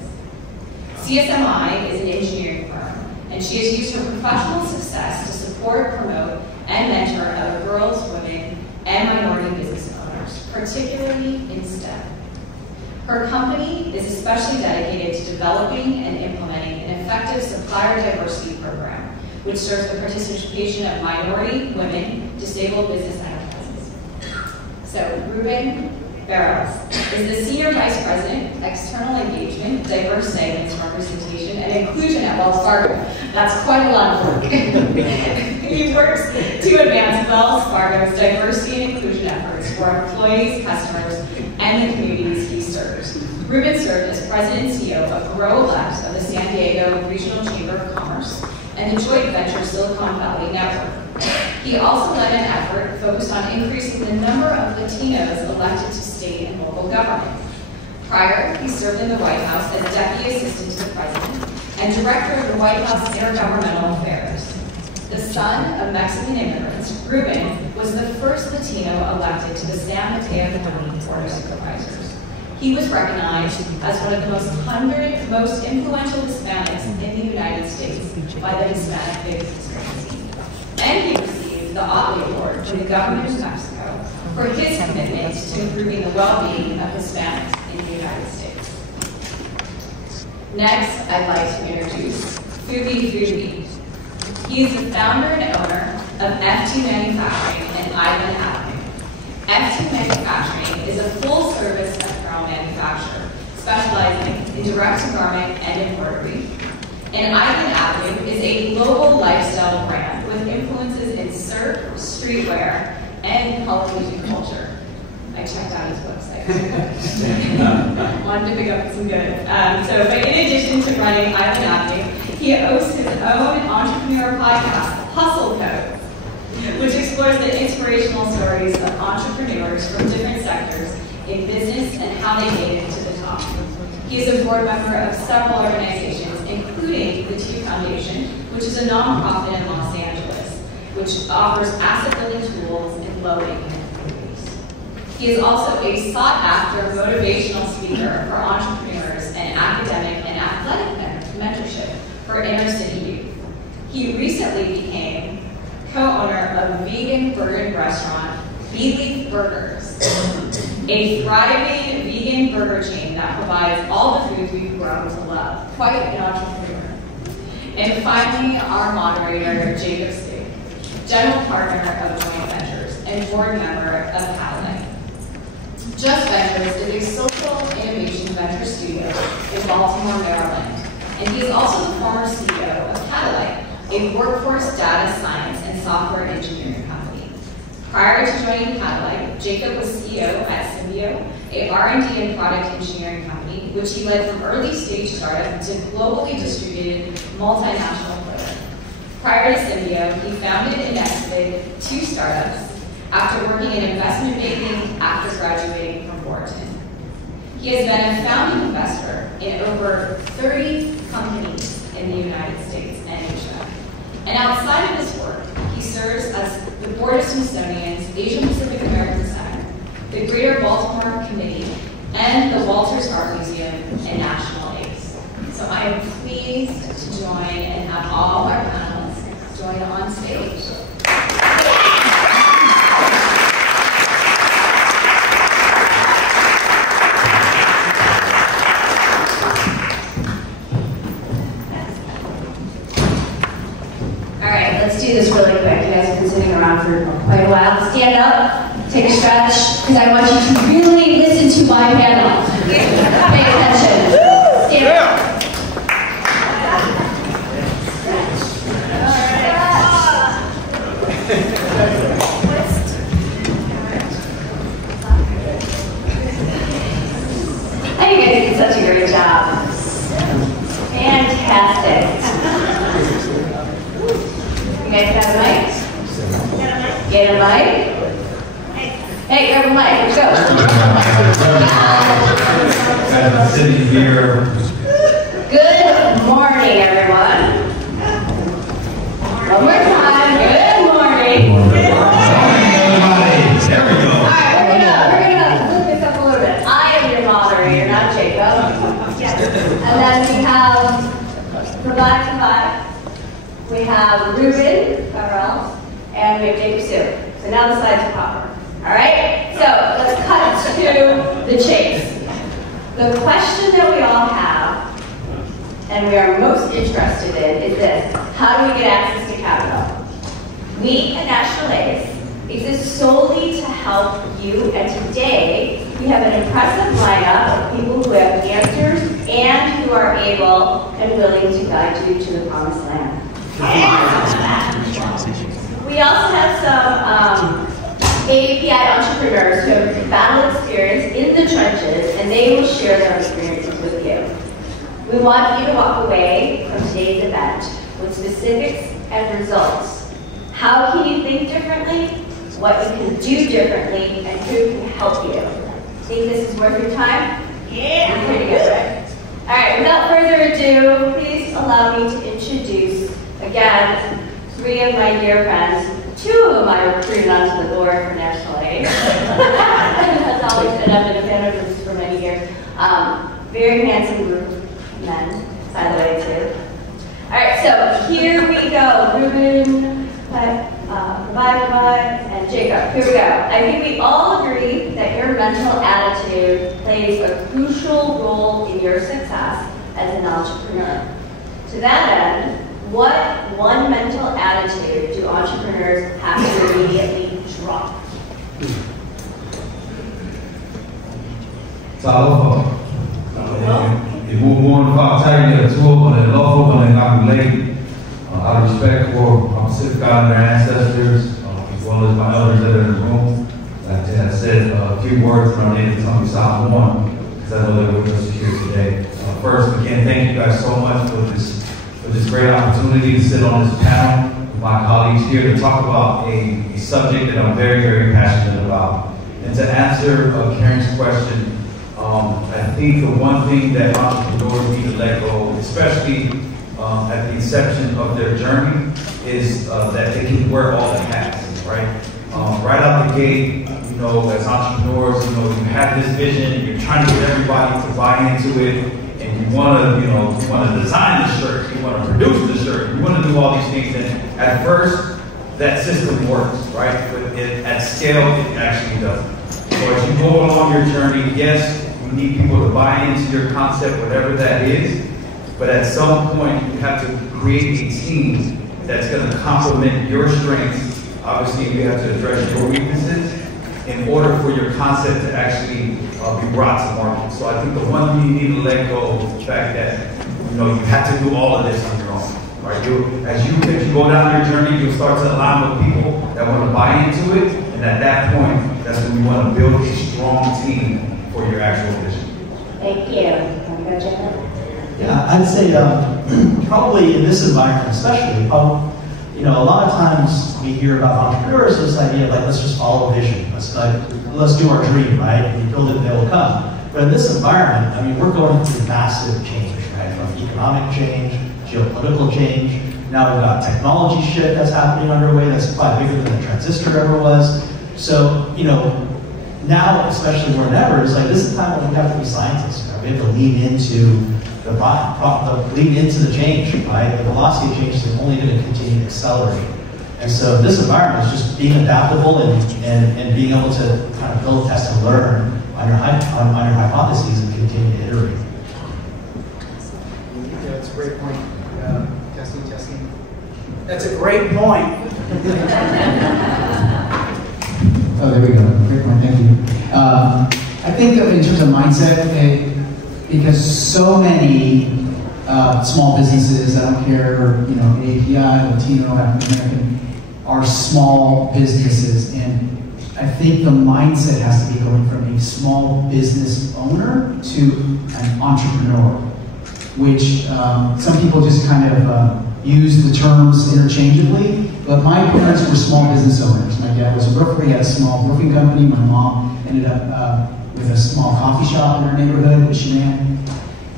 CSMI is an engineering firm, and she has used her professional success to support, promote, and mentor other girls, women, and minority business owners, particularly in STEM. Her company is especially dedicated to developing and implementing an effective supplier diversity program, which serves the participation of minority, women, disabled business enterprises. So, Ruben Barros is the Senior Vice President, External Engagement, Diverse Segments Representation, and Inclusion at Wells Fargo. That's quite a lot of work. He works to advance Wells Fargo's diversity and inclusion efforts for employees, customers, and the communities he serves. Ruben served as President and CEO of Grow Labs of the San Diego Regional Chamber of Commerce and the joint venture Silicon Valley Network. He also led an effort focused on increasing the number of Latinos elected to state and local government. Prior, he served in the White House as Deputy Assistant to the President and Director of the White House Intergovernmental Affairs. The son of Mexican immigrants, Ruben was the first Latino elected to the San Mateo County Board of Supervisors. He was recognized as one of the 100 most influential Hispanics in the United States by the Hispanic Business Magazine. And he received the Otley Award from the government of Mexico for his commitment to improving the well-being of Hispanics in the United States. Next, I'd like to introduce Fubi Fubi. He is the founder and owner of FT Manufacturing and Ivan Avenue. FT Manufacturing is a full-service apparel manufacturer specializing in direct-to-garment and embroidery. And Ivan Avenue is a global lifestyle brand with influences in surf, streetwear, and Polynesian culture. I checked out his website. Wanted to pick up some good. But in addition to running Ivan Avenue, he hosts his own entrepreneur podcast, Hustle Code, which explores the inspirational stories of entrepreneurs from different sectors in business and how they made it to the top. He is a board member of several organizations, including the Two Foundation, which is a nonprofit in Los Angeles, which offers asset-building tools in low-income communities. He is also a sought-after motivational speaker for entrepreneurs and academic and athletic mentorship for inner-city youth. He recently became co-owner of vegan burger restaurant, Beef Burgers, a thriving vegan burger chain that provides all the foods we've grown to love. Quite an entrepreneur. And finally, our moderator, Jacob Stig, general partner of Joint Ventures and board member of Cadillac. Just Ventures is a social innovation venture studio in Baltimore, Maryland. And he is also the former CEO of Cadillac, a workforce data science and software engineering company. Prior to joining Cadillac, Jacob was CEO at Symbio, a R&D and product engineering company, which he led from early stage startup to globally distributed multinational player. Prior to Symbio, he founded and exited 2 startups after working in investment banking after graduating from Wharton. He has been a founding investor in over 30 companies in the United States and Asia. And outside of his work, he serves as the board of Smithsonian's Asian Pacific American Center, the Greater Baltimore Committee, and the Walters Art Museum and National ACE. So I am pleased to join and have all of our panelists join on stage. Let's do this really quick. You guys can been sitting around for quite a while. Stand up, take a stretch, because I want you to really listen to my panel. Pay attention. Stand up. I think I did such a great job. Fantastic. You guys got a mic? Get a mic? Hey, grab a mic. Let's go. As I'm sitting here. Good morning, everyone. One more time. Good morning. Good morning, everybody. There we go. All right, we're gonna flip this up a little bit. I am your moderator, not Jacob. And then we have Provide. We have Ruben Farrell, and we have Jacob Sue. So now the slides are proper. All right? So let's cut to the chase. The question that we all have, and we are most interested in, is this: how do we get access to capital? We at National ACE exist solely to help you, and today we have an impressive lineup of people who have answers and who are able and willing to guide you to the promised land. We also have some AAPI entrepreneurs who have battle experience in the trenches, and they will share their experiences with you. We want you to walk away from today's event with specifics and results. How can you think differently? What you can do differently, and who can help you. Think this is worth your time? Yeah. Pretty good, right? All right, without further ado, please allow me to introduce, again, 3 of my dear friends. 2 of them I recruited onto the board for National ACE. That's always been up in a fan of this for many years. Very handsome group of men, by the way, too. All right, so here we go. Ruben, Provide, and Jacob. Here we go. I think we all agree that your mental attitude plays a crucial role in your success as an entrepreneur. To that end, what one mental attitude do entrepreneurs have to immediately drop? Out of respect for our Pacific Islander ancestors, as well as my elders that are in the room, I said a few words from our native tongue, Samoan, because I know they're with us here today. First, again, thank you guys so much for this great opportunity to sit on this panel with my colleagues here to talk about a subject that I'm very, very passionate about. And to answer Karen's question, I think the one thing that entrepreneurs need to let go, especially at the inception of their journey, is that they can wear all the hats, right? Right out the gate, as entrepreneurs, you have this vision, and you're trying to get everybody to buy into it, and you want to design the shirt, you want to produce the shirt, you want to do all these things, and at first, that system works, right? But at scale, it actually doesn't. So as you go along your journey, yes, you need people to buy into your concept, whatever that is. But at some point, you have to create a team that's going to complement your strengths. Obviously, you have to address your weaknesses in order for your concept to actually be brought to market. So I think the one thing you need to let go is the fact that you have to do all of this on your own. Right? As you go down your journey, you'll start to align with people that want to buy into it, and at that point, that's when you want to build a strong team for your actual vision. Thank you. Want to go, Jenna? Yeah, I'd say probably in this environment, especially, a lot of times we hear about entrepreneurs, this idea of let's just follow a vision, let's do our dream, right? If we build it, they will come. But in this environment, we're going through massive change, right? From economic change, geopolitical change. Now we've got technology shift that's happening underway that's quite bigger than the transistor ever was. So, now, especially more than ever, it's this is the time when we have to be scientists. Right? We have to lean into the change, right? The velocity of change is only going to continue to accelerate. And so this environment is just being adaptable and being able to kind of build, test, and learn on your hypotheses and continue to iterate. Yeah, that's a great point. Testing. That's a great point. Oh, there we go. Great point. Thank you. I think that in terms of mindset, because so many small businesses, I don't care, you know, AAPI, Latino, African American, are small businesses, and I think the mindset has to be going from a small business owner to an entrepreneur, which some people just kind of use the terms interchangeably, but my parents were small business owners. My dad was a roofer, he had a small roofing company. My mom ended up with a small coffee shop in our neighborhood that she ran.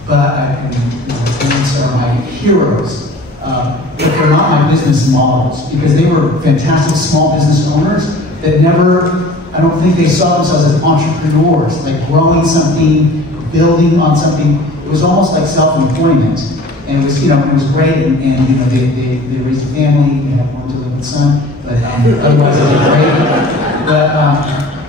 But my parents are my heroes. But they're not my business models, because they were fantastic small business owners that never, I don't think they saw themselves as entrepreneurs, like growing something, building on something. It was almost like self-employment. And it was, you know, it was great, and you know, they raised a family, they had one little son, but otherwise it was great.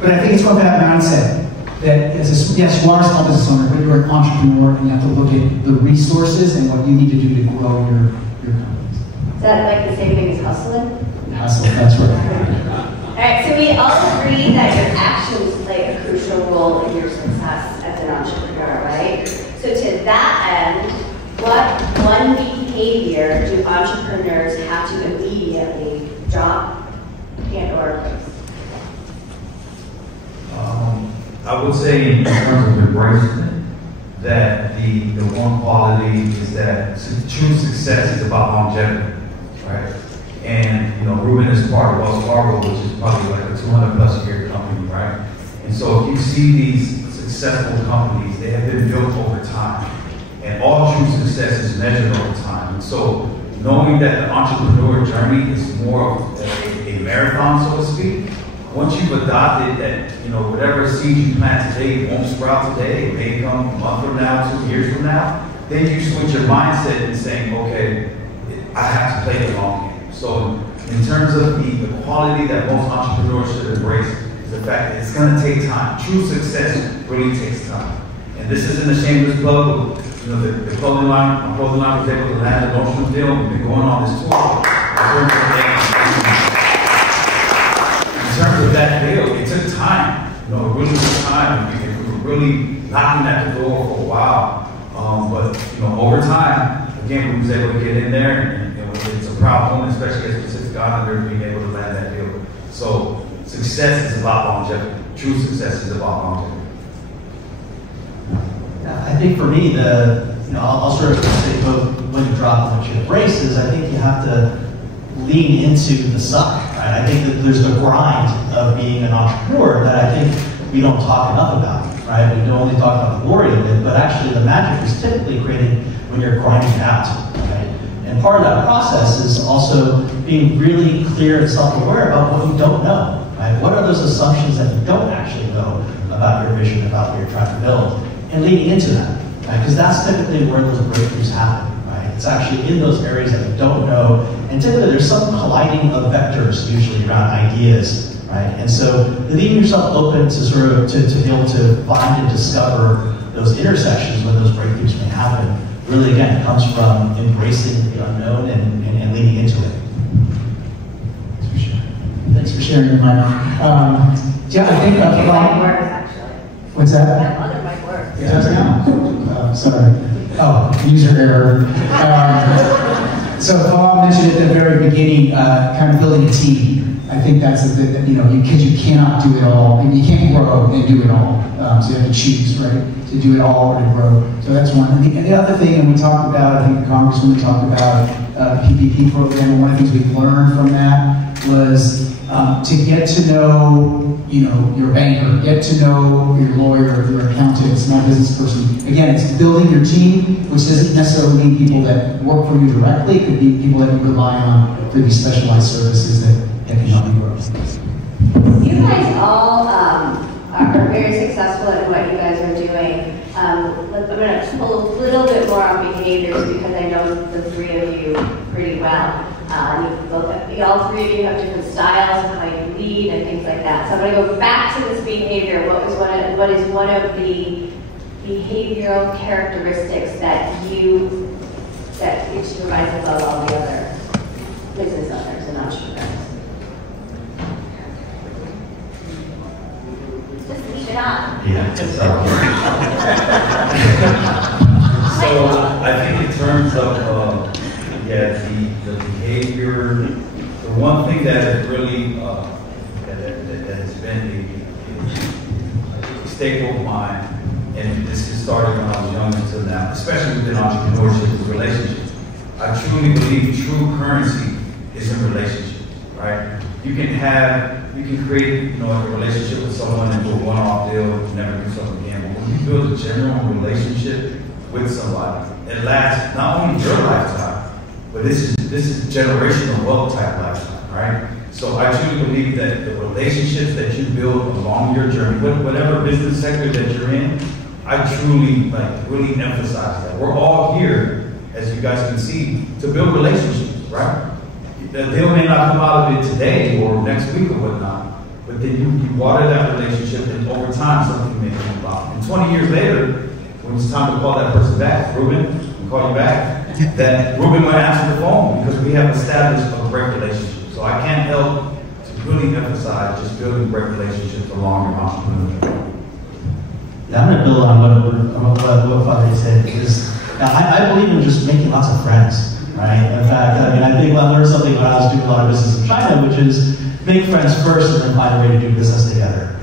But I think it's from that mindset that yes, you are a small business owner, but you're an entrepreneur, and you have to look at the resources and what you need to do to grow your companies. Is that like the same thing as hustling? Hustling, that's right. All right, so we all agree that your actions play a crucial role in your success as an entrepreneur, right? So to that end, what one behavior do entrepreneurs have to immediately drop and/or replace? I would say in terms of embracing it, that the one quality is that true success is about longevity, right? And you know, Ruben is part of Wells Fargo, which is probably like a 200+ year company, right? And so if you see these successful companies, they have been built over time. And all true success is measured over time. And so knowing that the entrepreneur journey is more of a marathon, so to speak, once you've adopted that, you know, whatever seed you plant today won't sprout today, it may come a month from now, 2 years from now, then you switch your mindset and saying, okay, I have to play the long game. So in terms of the quality that most entrepreneurs should embrace is the fact that it's going to take time. True success really takes time. And this isn't a shameless plug. You know, the clothing line, my clothing line was able to land an Ocean deal. We've been going on this tour. In terms of that deal, it took time. You know, it really took time. We were really knocking at the door for a while. But you know, over time, again, we was able to get in there, and it's a proud moment, especially as Pacific Islanders being able to land that deal. So success is about longevity. True success is about longevity. I think for me, I'll sort of say both when you drop and what you embrace is I think you have to lean into the suck. Right? I think that there's the grind of being an entrepreneur that I think we don't talk enough about. Right? We don't only talk about the glory of it, but actually the magic is typically created when you're grinding out. Right? And part of that process is also being really clear and self-aware about what you don't know. Right? What are those assumptions that you don't actually know about your vision, about what you're trying to build? And leading into that, right? Because that's typically where those breakthroughs happen, right? It's actually in those areas that you don't know, and typically there's some colliding of vectors usually around ideas, right? And so leaving yourself open to sort of to be able to find and discover those intersections where those breakthroughs may happen, really again comes from embracing the unknown and leaning into it. Thanks for sharing your mind. Yeah, I think what's that? That other mic works. It does now. Sorry. Oh, user error. So Paul mentioned at the very beginning, kind of building a team. I think that's the bit that, you know, because you cannot do it all, and you can't grow and do it all. So you have to choose, right, to do it all or to grow. So that's one. And the other thing, and we talked about, I think the Congresswoman talked about the PPP program, and one of the things we learned from that was to get to know, you know, your banker, get to know your lawyer, your accountant, small business person. Again, it's building your team, which doesn't necessarily mean people that work for you directly. It could be people that you rely on for these specialized services that can help you grow. You guys all are very successful at what you guys are doing. I'm going to pull a little bit more on behaviors because I know the three of you pretty well. All three of you have different styles of how you lead and things like that. So I'm going to go back to this behavior. What is one of the behavioral characteristics that each of you rise above all the other? So I think in terms of the behavior, the one thing that has really that has been a staple of mine, and this has started when I was young until now, especially within entrepreneurship, is relationships. I truly believe true currency is in relationships, right? You can create, a relationship with someone and do a one-off deal and never do something again. But when you build a genuine relationship with somebody, it lasts not only your lifetime, but this is generational wealth type lifetime, right? So I truly believe that the relationships that you build along your journey, whatever business sector that you're in, I truly really emphasize that. We're all here, as you guys can see, to build relationships, right? The deal may not come out of it today or next week or whatnot, but then you water that relationship, and over time something may come about. And 20 years later, when it's time to call that person back, Ruben, we call you back, that Ruben might answer the phone because we have established a great relationship. So I can't help to really emphasize just building great relationships along your entrepreneurship. Yeah, I'm going to build on what Father said, because I believe in just making lots of friends. Right? In fact, I think I learned something when I was doing a lot of business in China, which is make friends first and then find a way to do business together,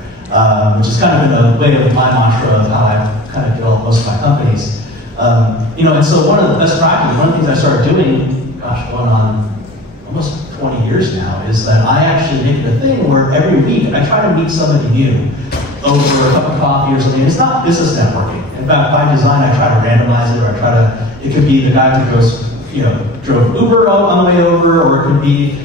which has kind of been a way of my mantra of how I've kind of developed most of my companies. And so one of the best practices, one of the things I started doing, going on almost 20 years now, is that I actually make it a thing where every week I try to meet somebody new over a cup of coffee or something. It's not business networking. In fact, by design, I try to randomize it, or it could be the guy who goes, drove Uber on the way over, or it could be,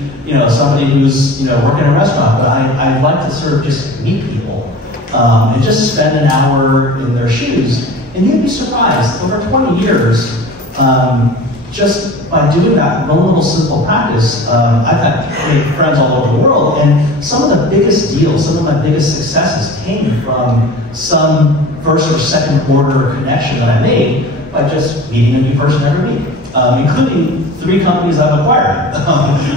somebody who's, working in a restaurant. But I like to sort of just meet people and just spend an hour in their shoes. And you'd be surprised, over 20 years, just by doing that one little simple practice, I've had friends all over the world, and some of the biggest deals, some of my biggest successes came from some first or second order connection that I made by just meeting a new person every week. Including 3 companies I've acquired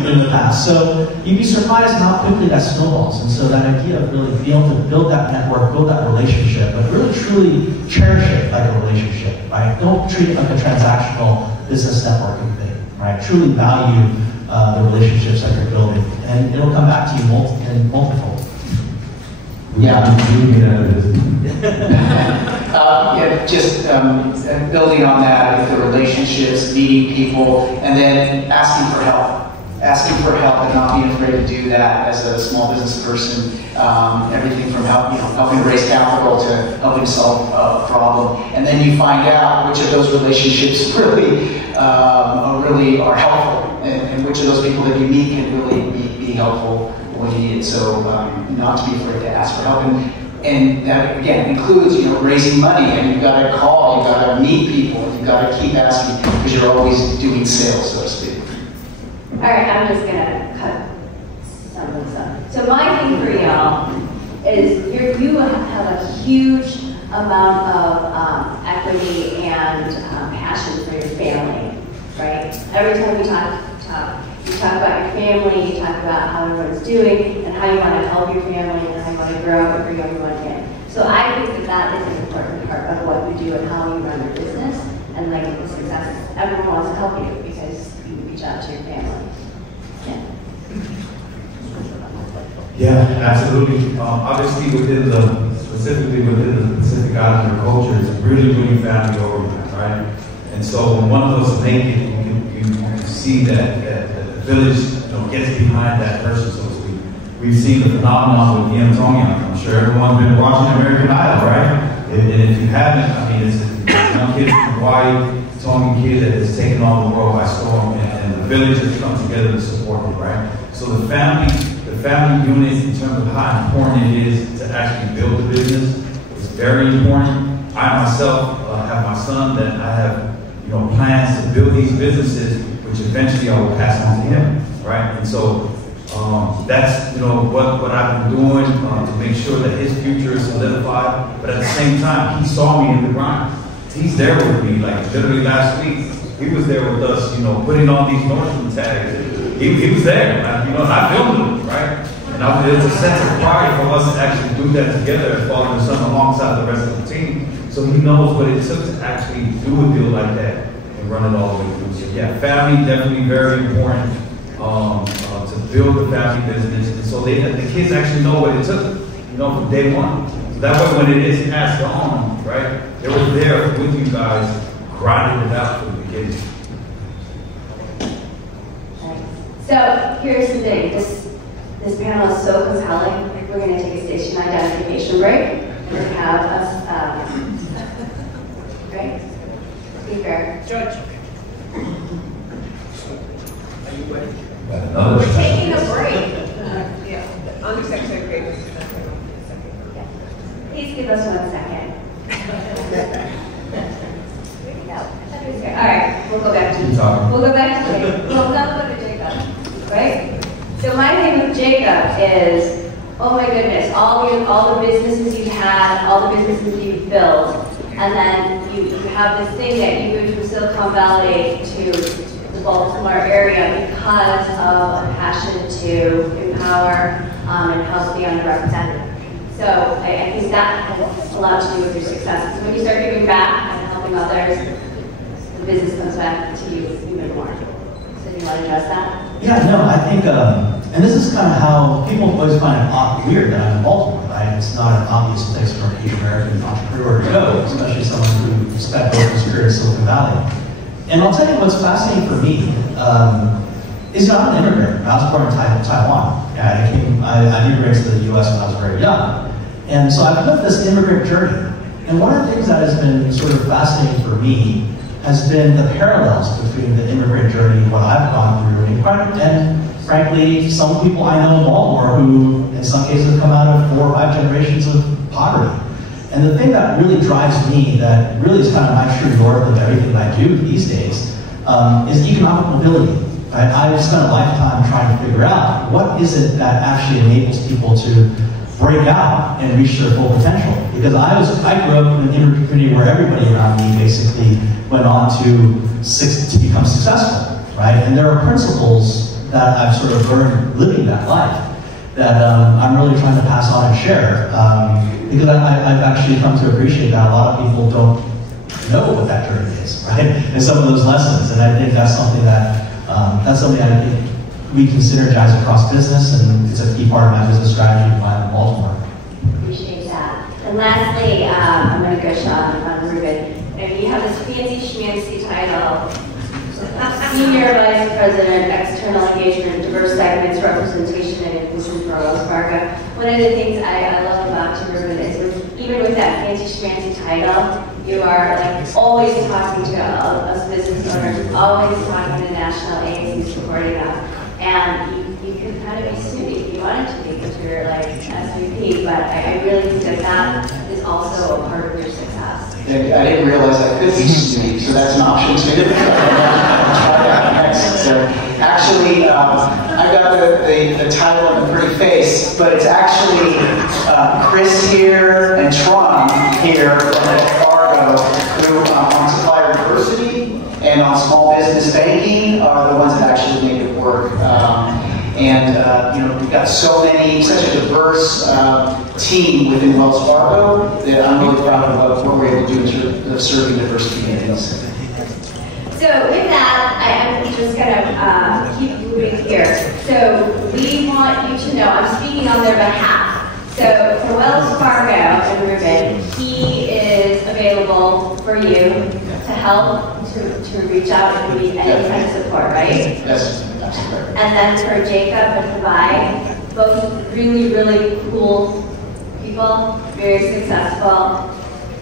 in the past. So you'd be surprised how quickly that snowballs. And so that idea of really being able to build that network, build that relationship, but really truly cherish it like a relationship, right? Don't treat it like a transactional business networking thing, right? Truly value the relationships that you're building, and it'll come back to you in multiple. Just building on that with the relationships, meeting people, and then asking for help. Asking for help and not being afraid to do that as a small business person. Everything from helping raise capital to helping solve a problem. And then you find out which of those relationships really are helpful, and which of those people that you meet can really be helpful when you need it. So not to be afraid to ask for help. And that, again, includes, raising money, and you've got to call, you've got to meet people, you've got to keep asking, because you're always doing sales, so to speak. All right, I'm just going to cut some of this up. So my thing for y'all is you have a huge amount of equity and passion for your family, right? Every time you talk about your family, you talk about how everyone's doing, and how you want to help your family, and how you want to grow and bring everyone in. So I think that is an important part of what you do and how you run your business, and like the success. Everyone wants to help you because you reach out to your family. Yeah, absolutely. Obviously, specifically within the Pacific Islander culture, it's really, really family oriented, right? And so when one of those make it, you see that the village gets behind that person, so to speak. We've seen the phenomenon with Ian Tony. I'm sure everyone's been watching American Idol, right? And if you haven't, it's a young kid from Hawaii, Tony kid that has taken on the world by storm, and the village has come together to support him, right? So the family unit, in terms of how important it is to actually build the business, is very important. I myself have my son that I have plans to build these businesses, which eventually I will pass on to him, right? And so that's what I've been doing to make sure that his future is solidified. But at the same time, he saw me in the grind. He's there with me. Like literally last week, he was there with us, putting on these Nordstrom tags. He was there. I filmed him, right? Now, there's a sense of pride for us to actually do that together as father and son alongside the rest of the team. So he knows what it took to actually do a deal like that and run it all the way through. So yeah, family definitely very important to build the family business. And so the kids actually know what it took, you know, from day one. So that way when it is passed on, right, they were there with you guys, grinding it out from the beginning. So here's the thing, this panel is so compelling. We're going to take a station identification break. We're going to have us, right? Speaker. Judge. We're taking a break. Yeah, Undersecretary Graves. Please give us 1 second. All right, we'll go back to you. We'll go back to Jacob. We'll go to Jacob, right? So my thing with Jacob is, oh my goodness, all the businesses you've had, all the businesses you've built, and then you have this thing that you moved from Silicon Valley to the Baltimore area because of a passion to empower and help the underrepresented. So I think that has a lot to do with your success. So when you start giving back and helping others, the business comes back to you even more. So do you want to address that? Yeah, no, I think, and this is kind of how people always find it weird that I'm in Baltimore, right? It's not an obvious place for an Asian American entrepreneur to go, especially someone who spent both his career in Silicon Valley. And I'll tell you what's fascinating for me is I'm an immigrant. I was born in Taiwan. I immigrated to the U.S. when I was very young. And so I've lived this immigrant journey. And one of the things that has been sort of fascinating for me has been the parallels between the immigrant journey and what I've gone through, and frankly, some people I know in Baltimore who, in some cases, have come out of 4 or 5 generations of poverty. And the thing that really drives me, that really is kind of my true north of everything that I do these days, is economic mobility. Right? I've spent a lifetime trying to figure out what is it that actually enables people to break out and reach their full potential. Because I grew up in an immigrant community where everybody around me basically went on to become successful, right? And there are principles that I've sort of learned living that life that I'm really trying to pass on and share. Because I've actually come to appreciate that a lot of people don't know what that journey is, right? And some of those lessons. And I think that's something that I think we can synergize across business, and it's a key part of my business strategy in Baltimore. Appreciate that. And lastly, I'm going to go on Ruben. And you have this fancy schmancy title, Senior Vice President, External Engagement, Diverse Segments, Representation, and Inclusion for Wells Fargo. One of the things I love about you, Ruben, is even with that fancy schmancy title, you are like always talking to us business owners, always talking to national agencies supporting them. And you could kind of be snooty if you wanted to be, because you're like SVP, but I really think that is also a part of your success. I didn't realize I could be snooty, so that's an option too. Try that next. So actually, I've got the title and the pretty face, but it's actually Chris here and Tron here from Wells Fargo, who on supplier diversity and on small business banking are the ones that actually make it work. We've got such a diverse team within Wells Fargo that I'm really proud of what we're able to do in terms of serving diverse communities. So with that, I'm just going to keep moving here. So we want you to know, I'm speaking on their behalf. So for Wells Fargo and Ruben, he is available for you to help to reach out and need any kind of support, right? Yes, absolutely. And then for Jacob and Pavai, both really, really cool people, very successful.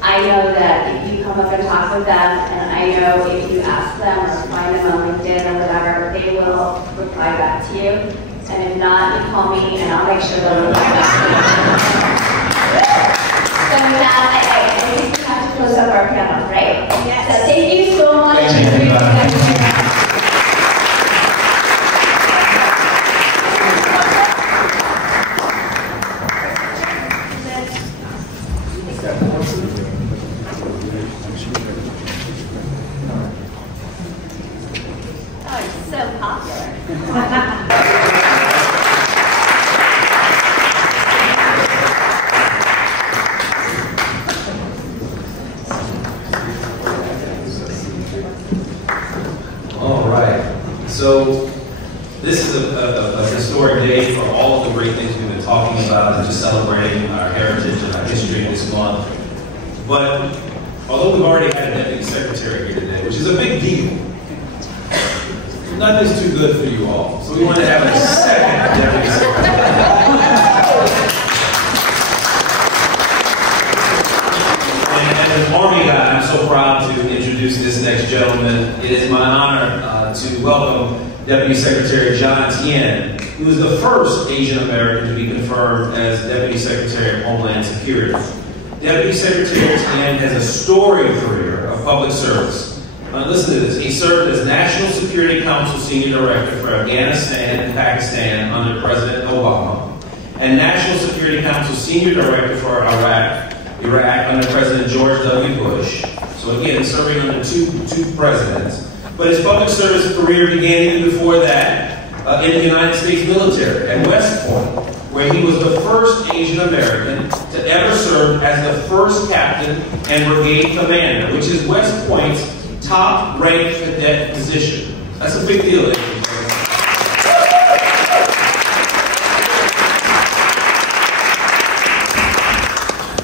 I know that if you come up and talk with them, and I know if you ask them or find them on LinkedIn or whatever, they will reply back to you. And if not, you call me and I'll make sure they'll reply back to you. So with that, I think we have to close up our panel, right? Yes. So thank you so much. Thank you. So this is a historic day for all of the great things we've been talking about and just celebrating our heritage and our history this month. But although we've already had a deputy secretary here today, which is a big deal, nothing's too good for you all. So we want to have a second deputy secretary. And as Army guy, I'm so proud to introduce this next gentleman. It is my honor to welcome Deputy Secretary John Tien, who is the first Asian American to be confirmed as Deputy Secretary of Homeland Security. Deputy Secretary Tien has a storied career of public service. Listen to this. He served as National Security Council Senior Director for Afghanistan and Pakistan under President Obama, and National Security Council Senior Director for Iraq under President George W. Bush. So again, serving under two presidents. But his public service career began even before that in the United States military at West Point, where he was the first Asian American to ever serve as the first captain and brigade commander, which is West Point's top-ranked cadet position. That's a big deal.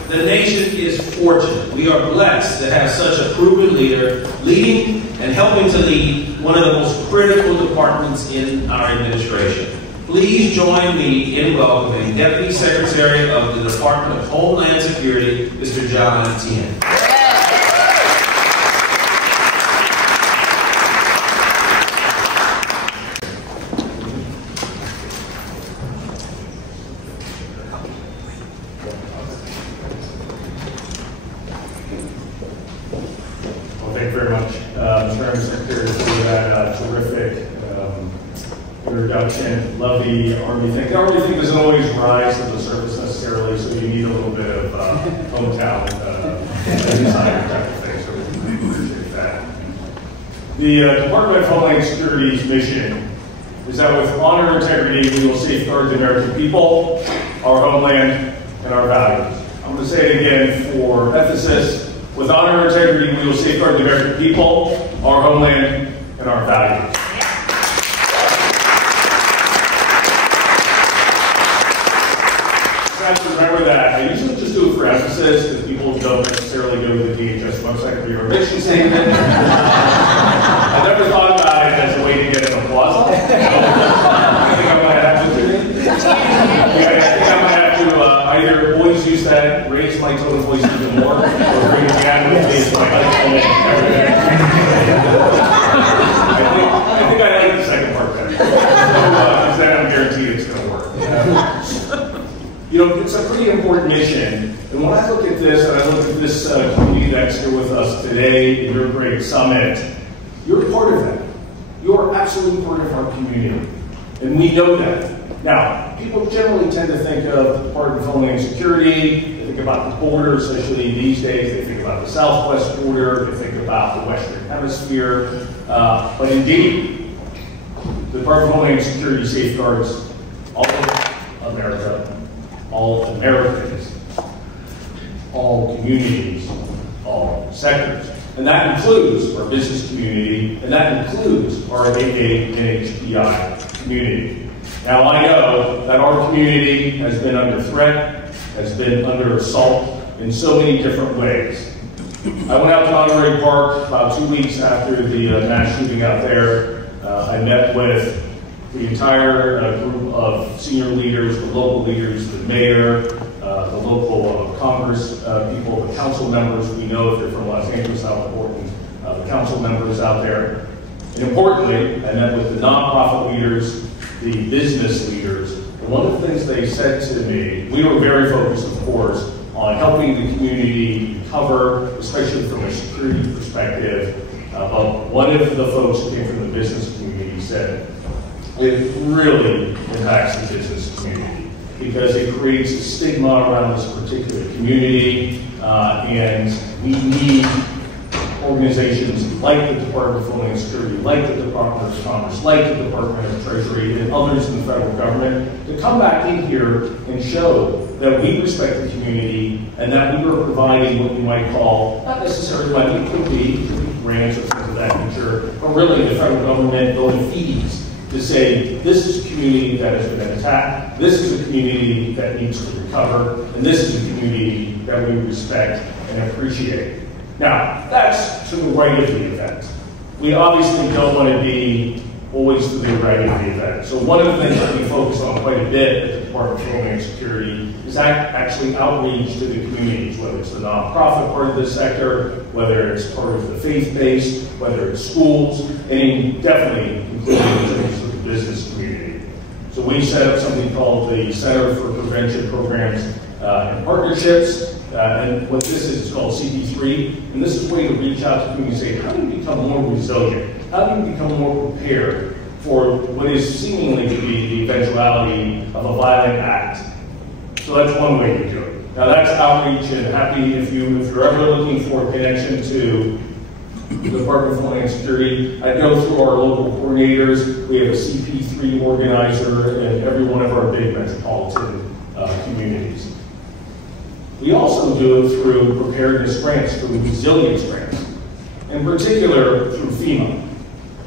The nation is fortunate. We are blessed to have such a proven leader leading and helping to lead one of the most critical departments in our administration. Please join me in welcoming Deputy Secretary of the Department of Homeland Security, Mr. John Tien. Love the Army thing. The Army thing doesn't always rise to the surface necessarily, so you need a little bit of hometown desire type of thing, so we appreciate that. The Department of Homeland Security's mission is that with honor and integrity, we will safeguard the American people, our homeland, and our values. I'm going to say it again for emphasis. With honor and integrity, we will safeguard the American people, our homeland, and our values. Remember that. I usually just do it for emphasis because people don't necessarily go to the DHS website for your mission statement. I never thought about it as a way to get an applause. I think I might have to do it. I think I might have to either always use that, raise my tone of voice even more, or bring it down with raise my tone. I think I like the second part better. Because then I'm guaranteed it's going to work. You know, it's a pretty important mission. And when I look at this, and I look at this community that's here with us today in your great summit, you're part of that. You're absolutely part of our community. And we know that. Now, people generally tend to think of the Department of Homeland Security, they think about the border, especially these days, they think about the southwest border, they think about the Western Hemisphere. But indeed, the Department of Homeland Security safeguards all of America, all Americans, all communities, all sectors. And that includes our business community, and that includes our AANHPI community. Now I know that our community has been under threat, has been under assault in so many different ways. I went out to Monterey Park about 2 weeks after the mass shooting out there. I met with the entire group of senior leaders, the local leaders, the mayor, the local Congress people, the council members. We know if they're from Los Angeles how important the council members out there. And importantly, I met with the nonprofit leaders, the business leaders. And one of the things they said to me, we were very focused, of course, on helping the community recover, especially from a security perspective. But one of the folks who came from the business community said, it really impacts the business community because it creates a stigma around this particular community, and we need organizations like the Department of Homeland Security, like the Department of Commerce, like the Department of Treasury, and others in the federal government to come back in here and show that we respect the community and that we are providing what you might call, not necessarily money, it could be grants or things of that nature, but really the federal government building fees to say, this is a community that has been attacked, this is a community that needs to recover, and this is a community that we respect and appreciate. Now, that's to the right of the event. We obviously don't want to be always to the right of the event. So one of the things that we focus on quite a bit at the Department of Homeland Security is actually outreach to the communities, whether it's the nonprofit part of this sector, whether it's part of the faith-based, whether it's schools, and definitely including in terms of the business community. So we set up something called the Center for Prevention Programs and Partnerships. And what this is called CP3, and this is a way to reach out to communities and say, how do you become more resilient? How do you become more prepared for what is seemingly to be the eventuality of a violent act? So that's one way to do it. Now that's outreach, and happy if you're ever looking for a connection to the Department of Homeland Security, I go through our local coordinators. We have a CP3 organizer in every one of our big metropolitan communities. We also do it through preparedness grants, through resilience grants, in particular through FEMA.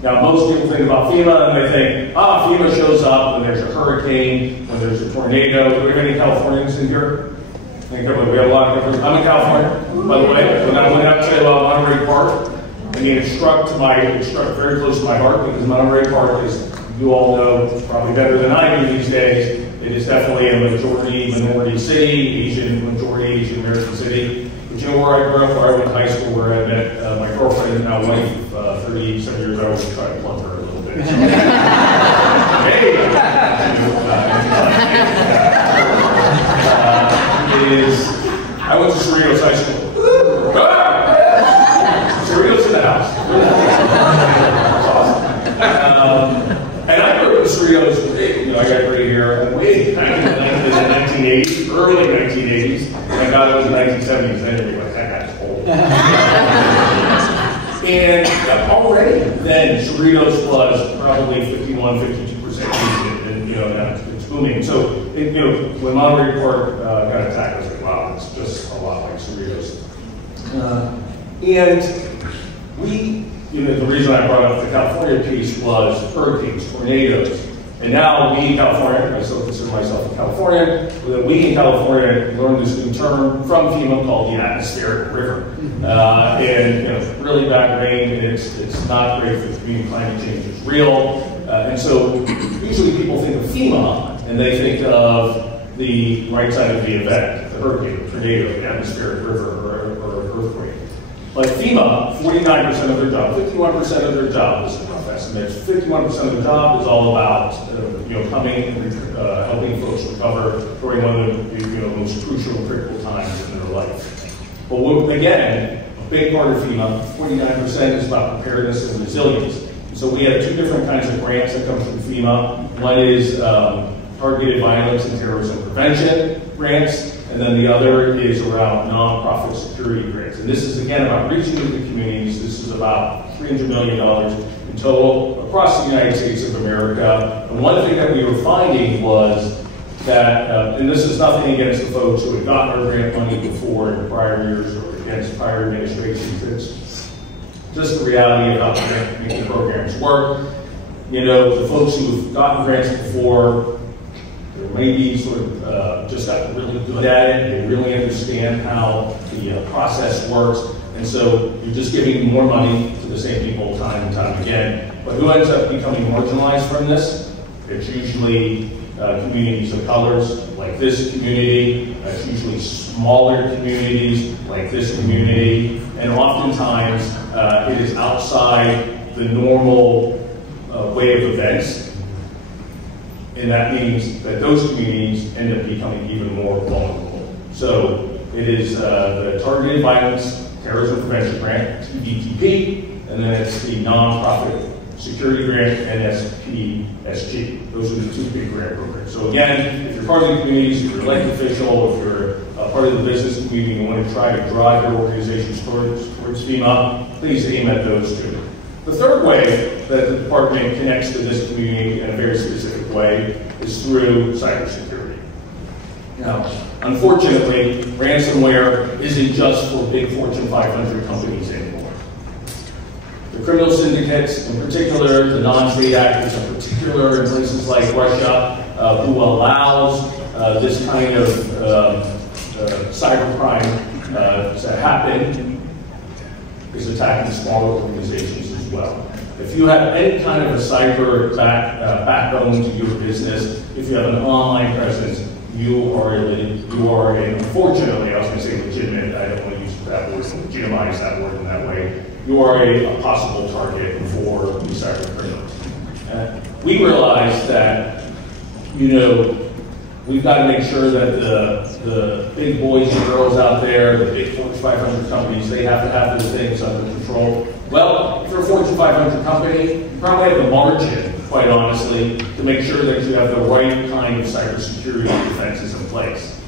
Now, most people think about FEMA and they think, FEMA shows up when there's a hurricane, when there's a tornado. Do we have any Californians in here? We have a lot of different. I'm in California, by the way. When I went out to Monterey Park, I mean, it struck very close to my heart because Monterey Park, as you all know, probably better than I do these days, it is definitely a minority city, majority Asian American city. But you know where I grew up, where I went to high school, where I met my girlfriend and now wife 37 years ago. We try to plug her a little bit. So, I went to Cerritos High School. Cerritos in the house. And I grew up in Cerritos. I got gray hair way back in the 1980s, early 1980s. My God, it was the 1970s. Then everybody, that guy's old. And already then, Cerritos was probably 51-52% decent, and now it's booming. So, when Monterey Park got attacked, I was like, wow, it's just a lot like Cerritos. And we, the reason I brought up the California piece was hurricanes, tornadoes. And now we in California, I still consider myself a Californian, that we in California learned this new term from FEMA called the atmospheric river. And really bad rain, and it's not great for the community. Climate change is real. And so usually people think of FEMA and they think of the right side of the event, the hurricane, the tornado, the atmospheric river, or earthquake. But FEMA, 49% of their job, 51% of their job, this is rough estimates, 51% of the job is all about coming and helping folks recover during one of the most crucial and critical times in their life. But again, a big part of FEMA, 49% is about preparedness and resilience. So we have two different kinds of grants that come from FEMA. One is targeted violence and terrorism prevention grants, and then the other is around nonprofit security grants. And this is, again, about reaching into the communities. This is about $300 million in total across the United States of America. And one thing that we were finding was that, and this is nothing against the folks who had gotten our grant money before in prior years or against prior administrations, it's just the reality of how the grant programs work. The folks who've gotten grants before, they're maybe sort of just got really good at it. They really understand how the process works. And so you're just giving more money to the same people time and time again. But who ends up becoming marginalized from this? It's usually communities of colors, like this community. It's usually smaller communities, like this community. And oftentimes, it is outside the normal way of events. And that means that those communities end up becoming even more vulnerable. So it is the Targeted Violence Terrorism Prevention Grant, TVTP, and then it's the Nonprofit Security Grant, NSPSG. Those are the two big grant programs. So again, if you're part of the communities, if you're an elected official, if you're a part of the business community and want to try to drive your organizations towards FEMA, please aim at those two. The third way that the department connects to this community in a very specific way is through cybersecurity. Now, unfortunately, ransomware isn't just for big Fortune 500 companies anymore. The criminal syndicates, in particular, the non-state actors, in particular, in places like Russia, who allows this kind of cybercrime to happen, is attacking smaller organizations as well. If you have any kind of a cyber backbone to your business, if you have an online presence, you are unfortunately, I was going to say legitimate, I don't want to use that word, legitimize that word in that way, you are a possible target for these cyber criminals. We realize that, we've got to make sure that the big boys and girls out there, the big Fortune 500 companies, they have to have those things under control. Well, if you're a Fortune 500 company, you probably have the margin, quite honestly, to make sure that you have the right kind of cybersecurity defenses in place.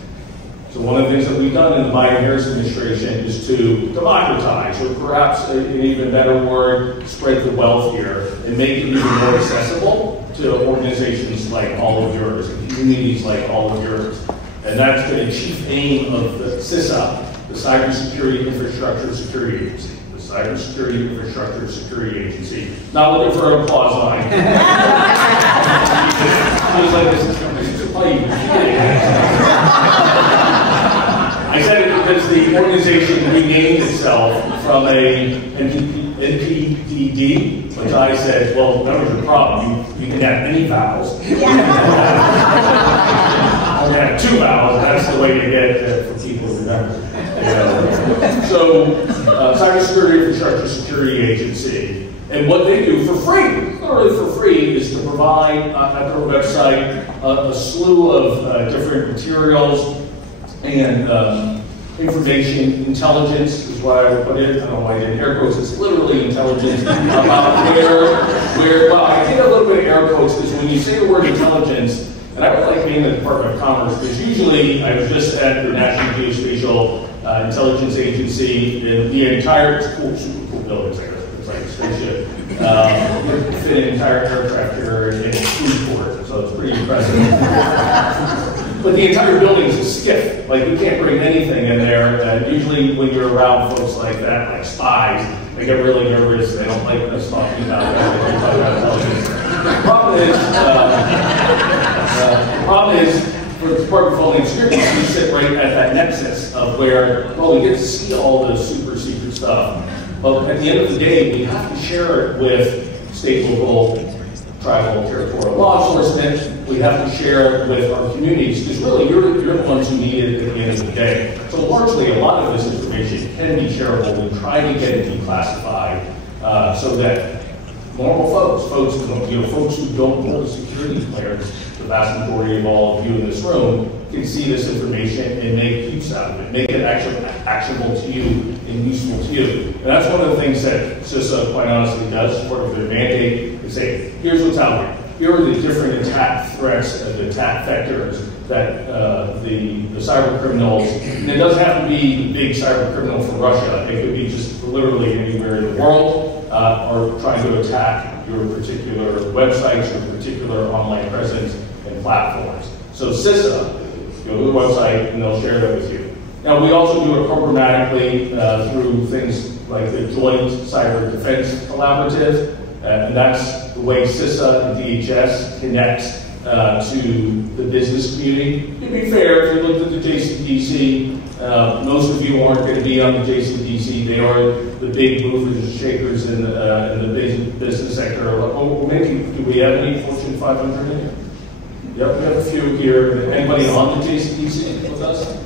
So one of the things that we've done in the Biden-Harris administration is to democratize, or perhaps an even better word, spread the wealth here and make it even more accessible to organizations like all of yours, and communities like all of yours. And that's been a chief aim of the CISA, the Cybersecurity Infrastructure Security Agency. The Cybersecurity Infrastructure Security Agency. Not looking for an applause line. I was like, this is I said it because the organization renamed itself from a NPDD, which I said, well, that was your problem. You can have any vowels. You can have 2 vowels. That's the way to get for people to remember. So, Cybersecurity Infrastructure Security Agency. And what they do for free, literally for free, is to provide at their website a slew of different materials and information, intelligence is what I would put it. I don't know why I did air quotes. It's literally intelligence about well, I did a little bit of air quotes because when you say the word intelligence, and I would like being in the Department of Commerce because usually I was just at the National Geospatial Intelligence Agency, and the entire, super cool buildings, I guess. It's like a spaceship. Fit an entire aircraft carrier in a food port, so it's pretty impressive. But the entire building is a skiff. Like, you can't bring anything in there. And usually when you're around folks like that, like spies, they get really nervous. They don't like us talking about that. They talk about intelligence. The problem is, for the Department of Homeland Security, we sit right at that nexus of where, well, we get to see all the super secret stuff. But at the end of the day, we have to share it with state, local, tribal, territorial law enforcement. We have to share it with our communities, because really you're the ones who need it at the end of the day. So largely a lot of this information can be shareable. We try to get it declassified so that normal folks who don't hold a security clearance, the vast majority of all of you in this room, can see this information and make use out of it, make it actionable to you and useful to you. And that's one of the things that CISA, quite honestly, does as part of their mandate, is say, here's what's out there. Here are the different attack threats and attack vectors that the cyber criminals, and it doesn't have to be the big cyber criminal from Russia, it could be just literally anywhere in the world, are trying to attack your particular websites, your particular online presence and platforms. So CISA, go to the website and they'll share that with you. Now we also do it programmatically through things like the Joint Cyber Defense Collaborative, and that's the way CISA and DHS connects to the business community. To be fair, if you looked at the JCDC, most of you aren't going to be on the JCDC. They are the big movers and shakers in the business sector. Oh, maybe, do we have any Fortune 500 in here? Yep, we have a few here. Anybody on the JCDC with us?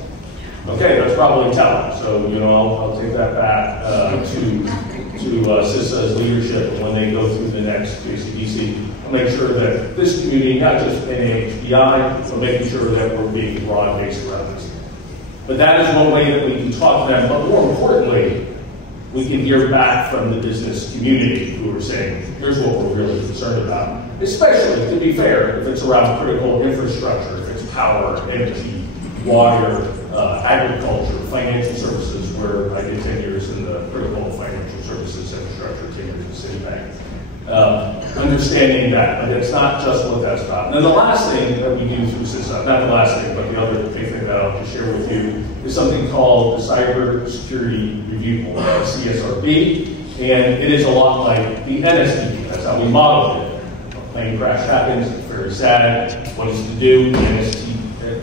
Okay, that's probably telling. So, I'll take that back to CISA's leadership, and when they go through the next JCDC, I'll make sure that this community, not just AANHPI, but making sure that we're being broad-based around this. But that is one way that we can talk to them, but more importantly, we can hear back from the business community who are saying, here's what we're really concerned about. Especially, to be fair, if it's around critical infrastructure, if it's power, energy, water, agriculture, financial services, where I did 10 years in the critical financial services infrastructure, 10 years in Citibank. Understanding that, but it's not just what that's about. And then the last thing that we do through CISA, not the last thing, but the other big thing that I'll just share with you, is something called the Cyber Security Review Board, CSRB. And it is a lot like the NSTP. That's how we modeled it. A plane crash happens, it's very sad. What is to do?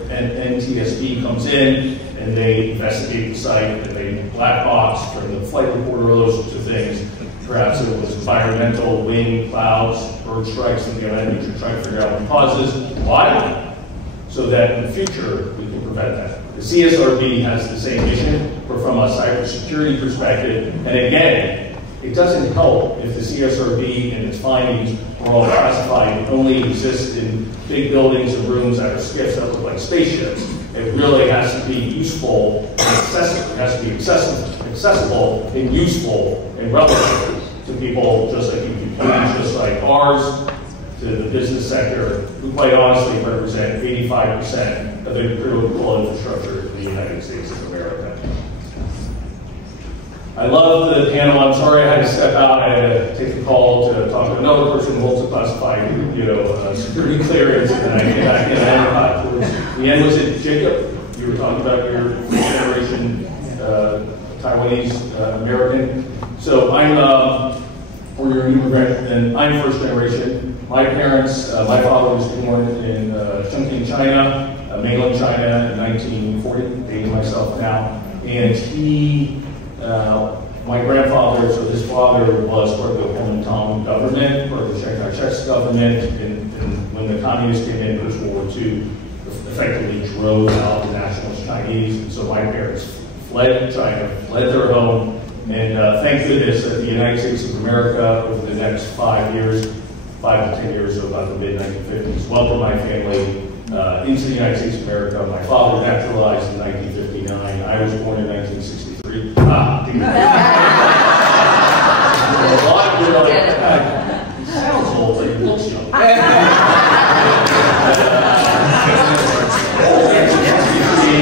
NTSB comes in and they investigate the site, and they black box, turn the flight recorder, all those sorts of things. Perhaps it was environmental, wind, clouds, bird strikes, and the other things to try to figure out what causes. Why? So that in the future we can prevent that. The CSRB has the same mission, but from a cybersecurity perspective, and again, it doesn't help if the CSRB and its findings are all classified and only exist in big buildings and rooms that are skiffs that look like spaceships. It really has to be useful and accessible. It has to be accessible and useful and relevant to people just like you, just like ours, to the business sector, who quite honestly represent 85% of the critical infrastructure in the United States of America. I love the panel. I'm sorry I had to step out. I had to take a call to talk to another person who holds a classified, security clearance, and I came back in towards the end. Was it Jacob? You were talking about your first generation Taiwanese American. So I'm, or you're an immigrant, and I'm first generation. My parents, my father was born in Chongqing, China, mainland China in 1940, dating myself now, and he. My grandfather, so his father was part of the Kuomintang government, part of the Shanghai Czechs government, and when the communists came in post World War II, effectively drove out the nationalist Chinese. And so my parents fled China, fled their home, and thank goodness that the United States of America, over the next 5 years, 5 to 10 years, so about the mid-1950s, welcomed my family into the United States of America. My father naturalized in 1959. I was born in 1963. A lot of you are like, he sounds old, but he looks young. In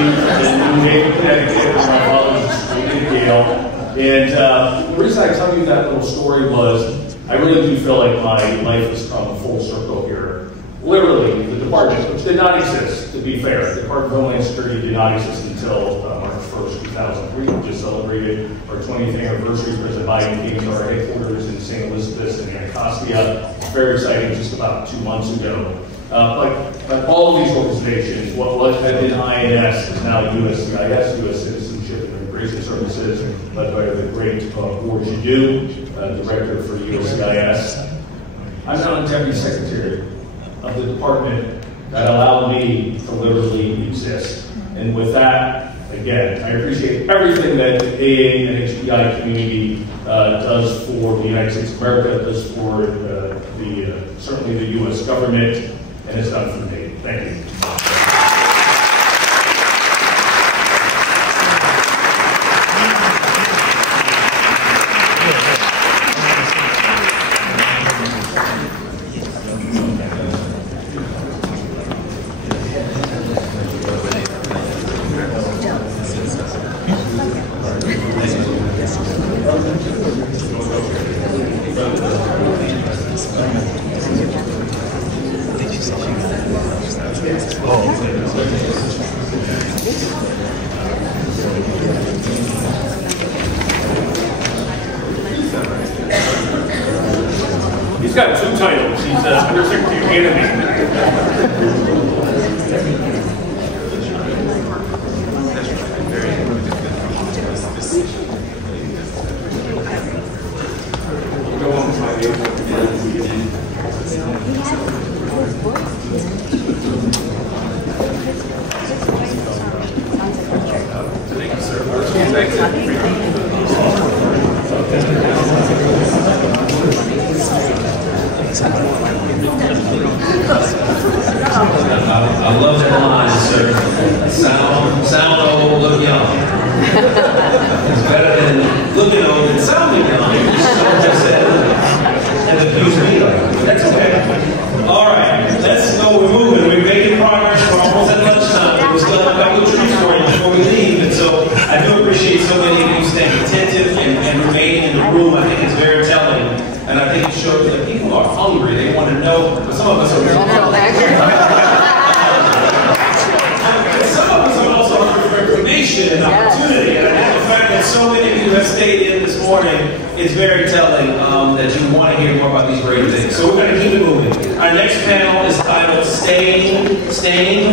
New Haven, Connecticut, where my father was in Yale. And the reason I tell you that little story was, I really do feel like my life has come full circle here. Literally, the department, which did not exist, to be fair, the Department of Homeland Security did not exist until March 1st, 2003. We just celebrated our 20th anniversary. President Biden came to our headquarters in St. Elizabeth and Anacostia. Very exciting, just about 2 months ago. But all of these organizations, what had been INS is now USCIS, U.S. Citizenship and Immigration Services, led by the great Board Jadu, Director for USCIS. I'm now the Deputy Secretary of the department that allowed me to literally exist. And with that, again, I appreciate everything that the AANHPI community does for the United States of America, does for certainly the U.S. government, and has done for me. Thank you. He's got 2 titles. He's Undersecretary of Animation. I love that line, sir. Sound old, look young. It's better than looking old and sounding young. Just said, and abuse me like that's okay. All right, let's go. We're moving. We're making progress. We're almost at lunchtime. We still have a couple of trees for you before we leave. And so I do appreciate so many of you staying attentive and remaining in the room. I think it's very telling. And I think it shows that people are hungry. They want to know. But some of us are really some of us are also hungry for information and opportunity. And I think the fact that so many of you have stayed in this morning, it's very telling that you want to hear more about these great things. So we're going to keep it moving. Our next panel is titled Staying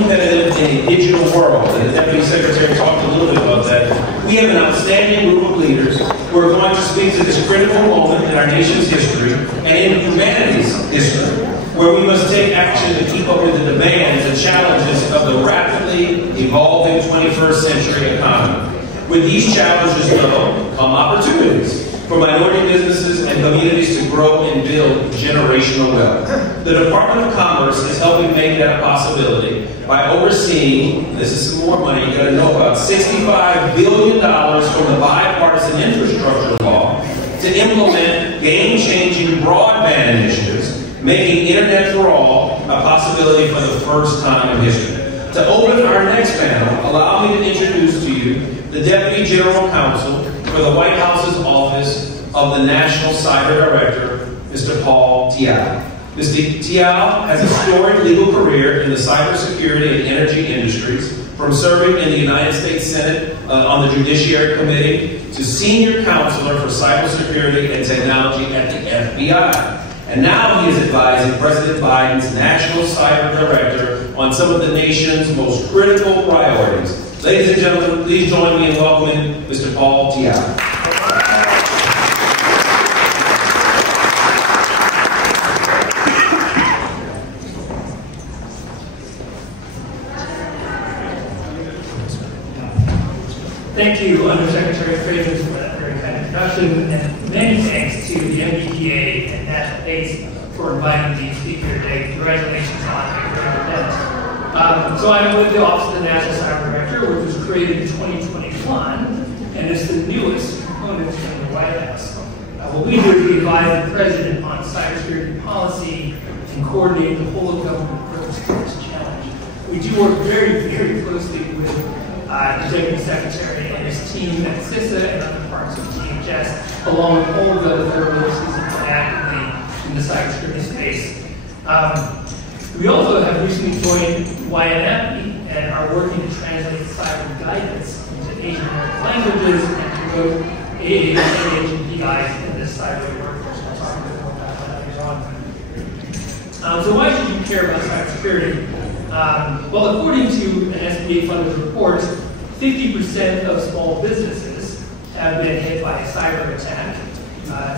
Competitive in a Digital World. And the Deputy Secretary talked a little bit about that. We have an outstanding group of leaders who are going to speak to this critical moment in our nation's history and in humanity's history, where we must take action to keep up with the demands and challenges of the rapidly evolving 21st century economy. With these challenges, though, come opportunities for minority businesses and communities to grow and build generational wealth. The Department of Commerce is helping make that a possibility by overseeing, this is some more money you got to know about, $65 billion from the bipartisan infrastructure law to implement game-changing broadband initiatives, making Internet for All a possibility for the first time in history. To open our next panel, allow me to introduce to you the Deputy General Counsel for the White House's Office of the National Cyber Director, Mr. Paul Tiao. Mr. Tiao has a storied legal career in the cybersecurity and energy industries, from serving in the United States Senate on the Judiciary Committee to Senior Counselor for Cybersecurity and Technology at the FBI. And now he is advising President Biden's National Cyber Director on some of the nation's most critical priorities. Ladies and gentlemen, please join me in welcoming Mr. Paul Tiao. Thank you, Undersecretary Fraser, for that very kind introduction, and many thanks to the MBTA and National ACE for inviting me to speak here today. Congratulations on a great event. So I'm with the Office of the National Cyber Director, which was created in 2021, and it's the newest component in the White House. What we do is we advise the President on cybersecurity policy and coordinate the whole of government approach to this challenge. We do work very, very closely with the Deputy Secretary and his team at CISA and other parts of DHS, along with all of the other federal agencies that are actively in the cybersecurity space. We also have recently joined AANHPI and are working to translate cyber guidance into Asian American languages and promote AAs and AANHPI in this cyber workforce. I'll talk a bit more about that later on. So why should you care about cybersecurity? Well, according to an SBA-funded report, 50% of small businesses have been hit by a cyber attack.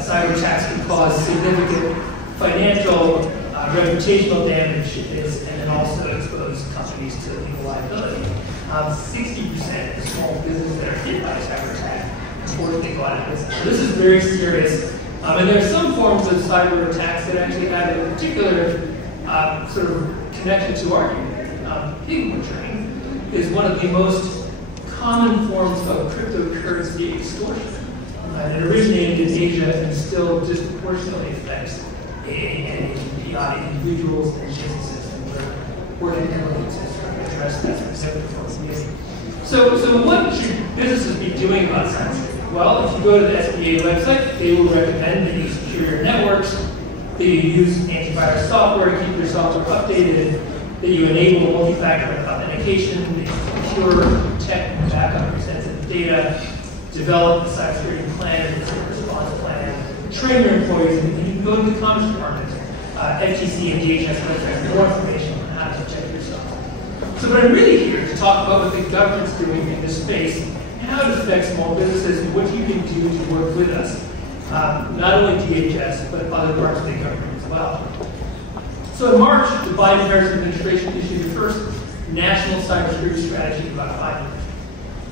Cyber attacks can cause significant financial, reputational damage, and then also expose companies to legal liability. 60% of small businesses that are hit by a cyber attack unfortunately go out of business. So this is very serious. And there are some forms of cyber attacks that actually have a particular sort of connection to our community. Pig butchering is one of the most common forms of cryptocurrency extortion. It originated in Asia and still disproportionately affects AANHPI individuals and businesses, and we're working to address that specifically. So what should businesses be doing about cybersecurity? Well, if you go to the SBA website, they will recommend that you secure your networks, that you use antivirus software to keep your software updated, that you enable multi-factor authentication, that you secure, protect, and back up your sensitive data, develop a cybersecurity plan, a response plan, train your employees, and you can go to the Commerce Department, FTC and DHS websites for more information on how to protect yourself. So but I'm really here to talk about what the government's doing in this space and how it affects small businesses and what you can do to work with us. Not only DHS, but other parts of the government as well. So in March, the Biden-Harris administration issued the first national cybersecurity strategy in about 5 years.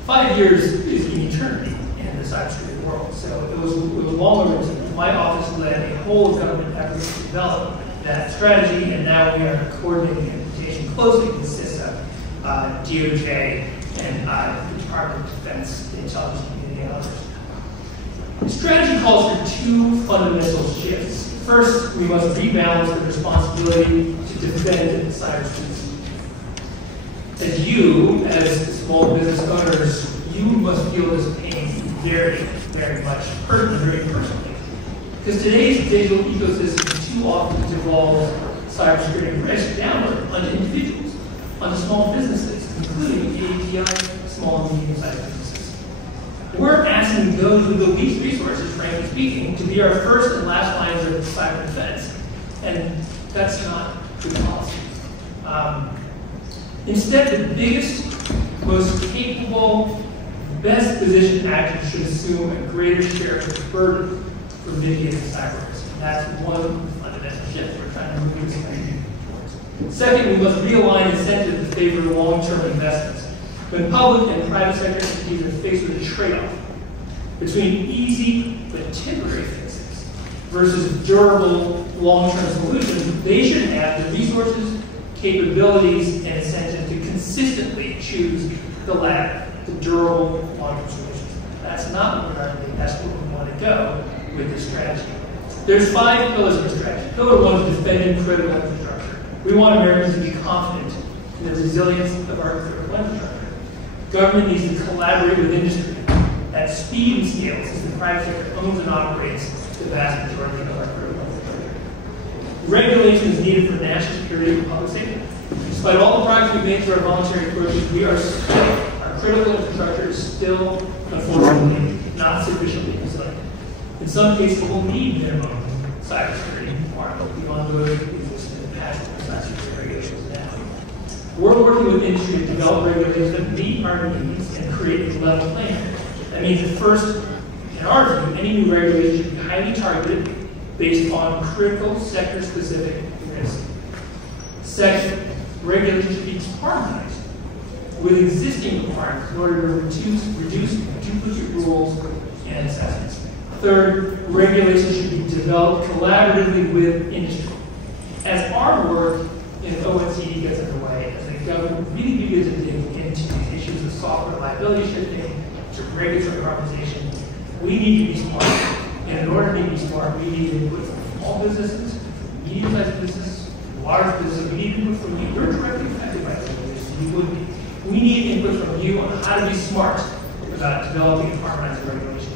5 years is an eternity in the cybersecurity world. So it was long overdue. My office led a whole government effort to develop that strategy, and now we are coordinating implementation closely with CISA, DOJ, and the Department of Defense, the intelligence community, and others. The strategy calls for two fundamental shifts. First, we must rebalance the responsibility to defend cyberspace. As you, as small business owners, you must feel this pain very, very much, very personally. Because today's digital ecosystem too often devolves cybersecurity risk downward on individuals, on small businesses, including AAPI, small and medium-sized businesses. We're asking those with the least resources, frankly speaking, to be our first and last lines of cyber defense. And that's not good policy. Instead, the biggest, most capable, best positioned actors should assume a greater share of the burden for mitigating cyber risk. And that's one fundamental shift we're trying to move this way. Second, we must realign incentives to favor long-term investments. When public and private sector entities are faced with a trade-off between easy but temporary fixes versus durable long-term solutions, they should have the resources, capabilities, and incentive to consistently choose the latter, the durable long-term solutions. That's not what we're arguing, that's where we want to go with this strategy. There's 5 pillars of the strategy. Pillar 1 is defending critical infrastructure. We want Americans to be confident in the resilience of our critical infrastructure. Government needs to collaborate with industry at speed and scale, since the private sector owns and operates the vast majority of our critical infrastructure. Regulation is needed for national security and public safety. Despite all the progress we've made through our voluntary approaches, our critical infrastructure is still, unfortunately, not sufficiently resilient. In some cases, we'll need minimum cybersecurity requirements beyond those existing in the past cybersecurity regulations now. We're working with industry to develop regulations that meet our needs and create a level playing field. That means that first, in our view, any new regulation should be highly targeted based on critical sector-specific risks. Second, regulation should be harmonized with existing requirements in order to reduce duplicate rules and assessments. Third, regulations should be developed collaboratively with industry. As our work in OECD gets underway, as the government really begins to dig into these issues of software liability shifting to regulatory harmonization, we need to be smart. And in order to be smart, we need input from small businesses, medium-sized businesses, large businesses. We need input from you. You're directly affected by this. You would be. We need input from you on how to be smart about developing and harmonizing regulations.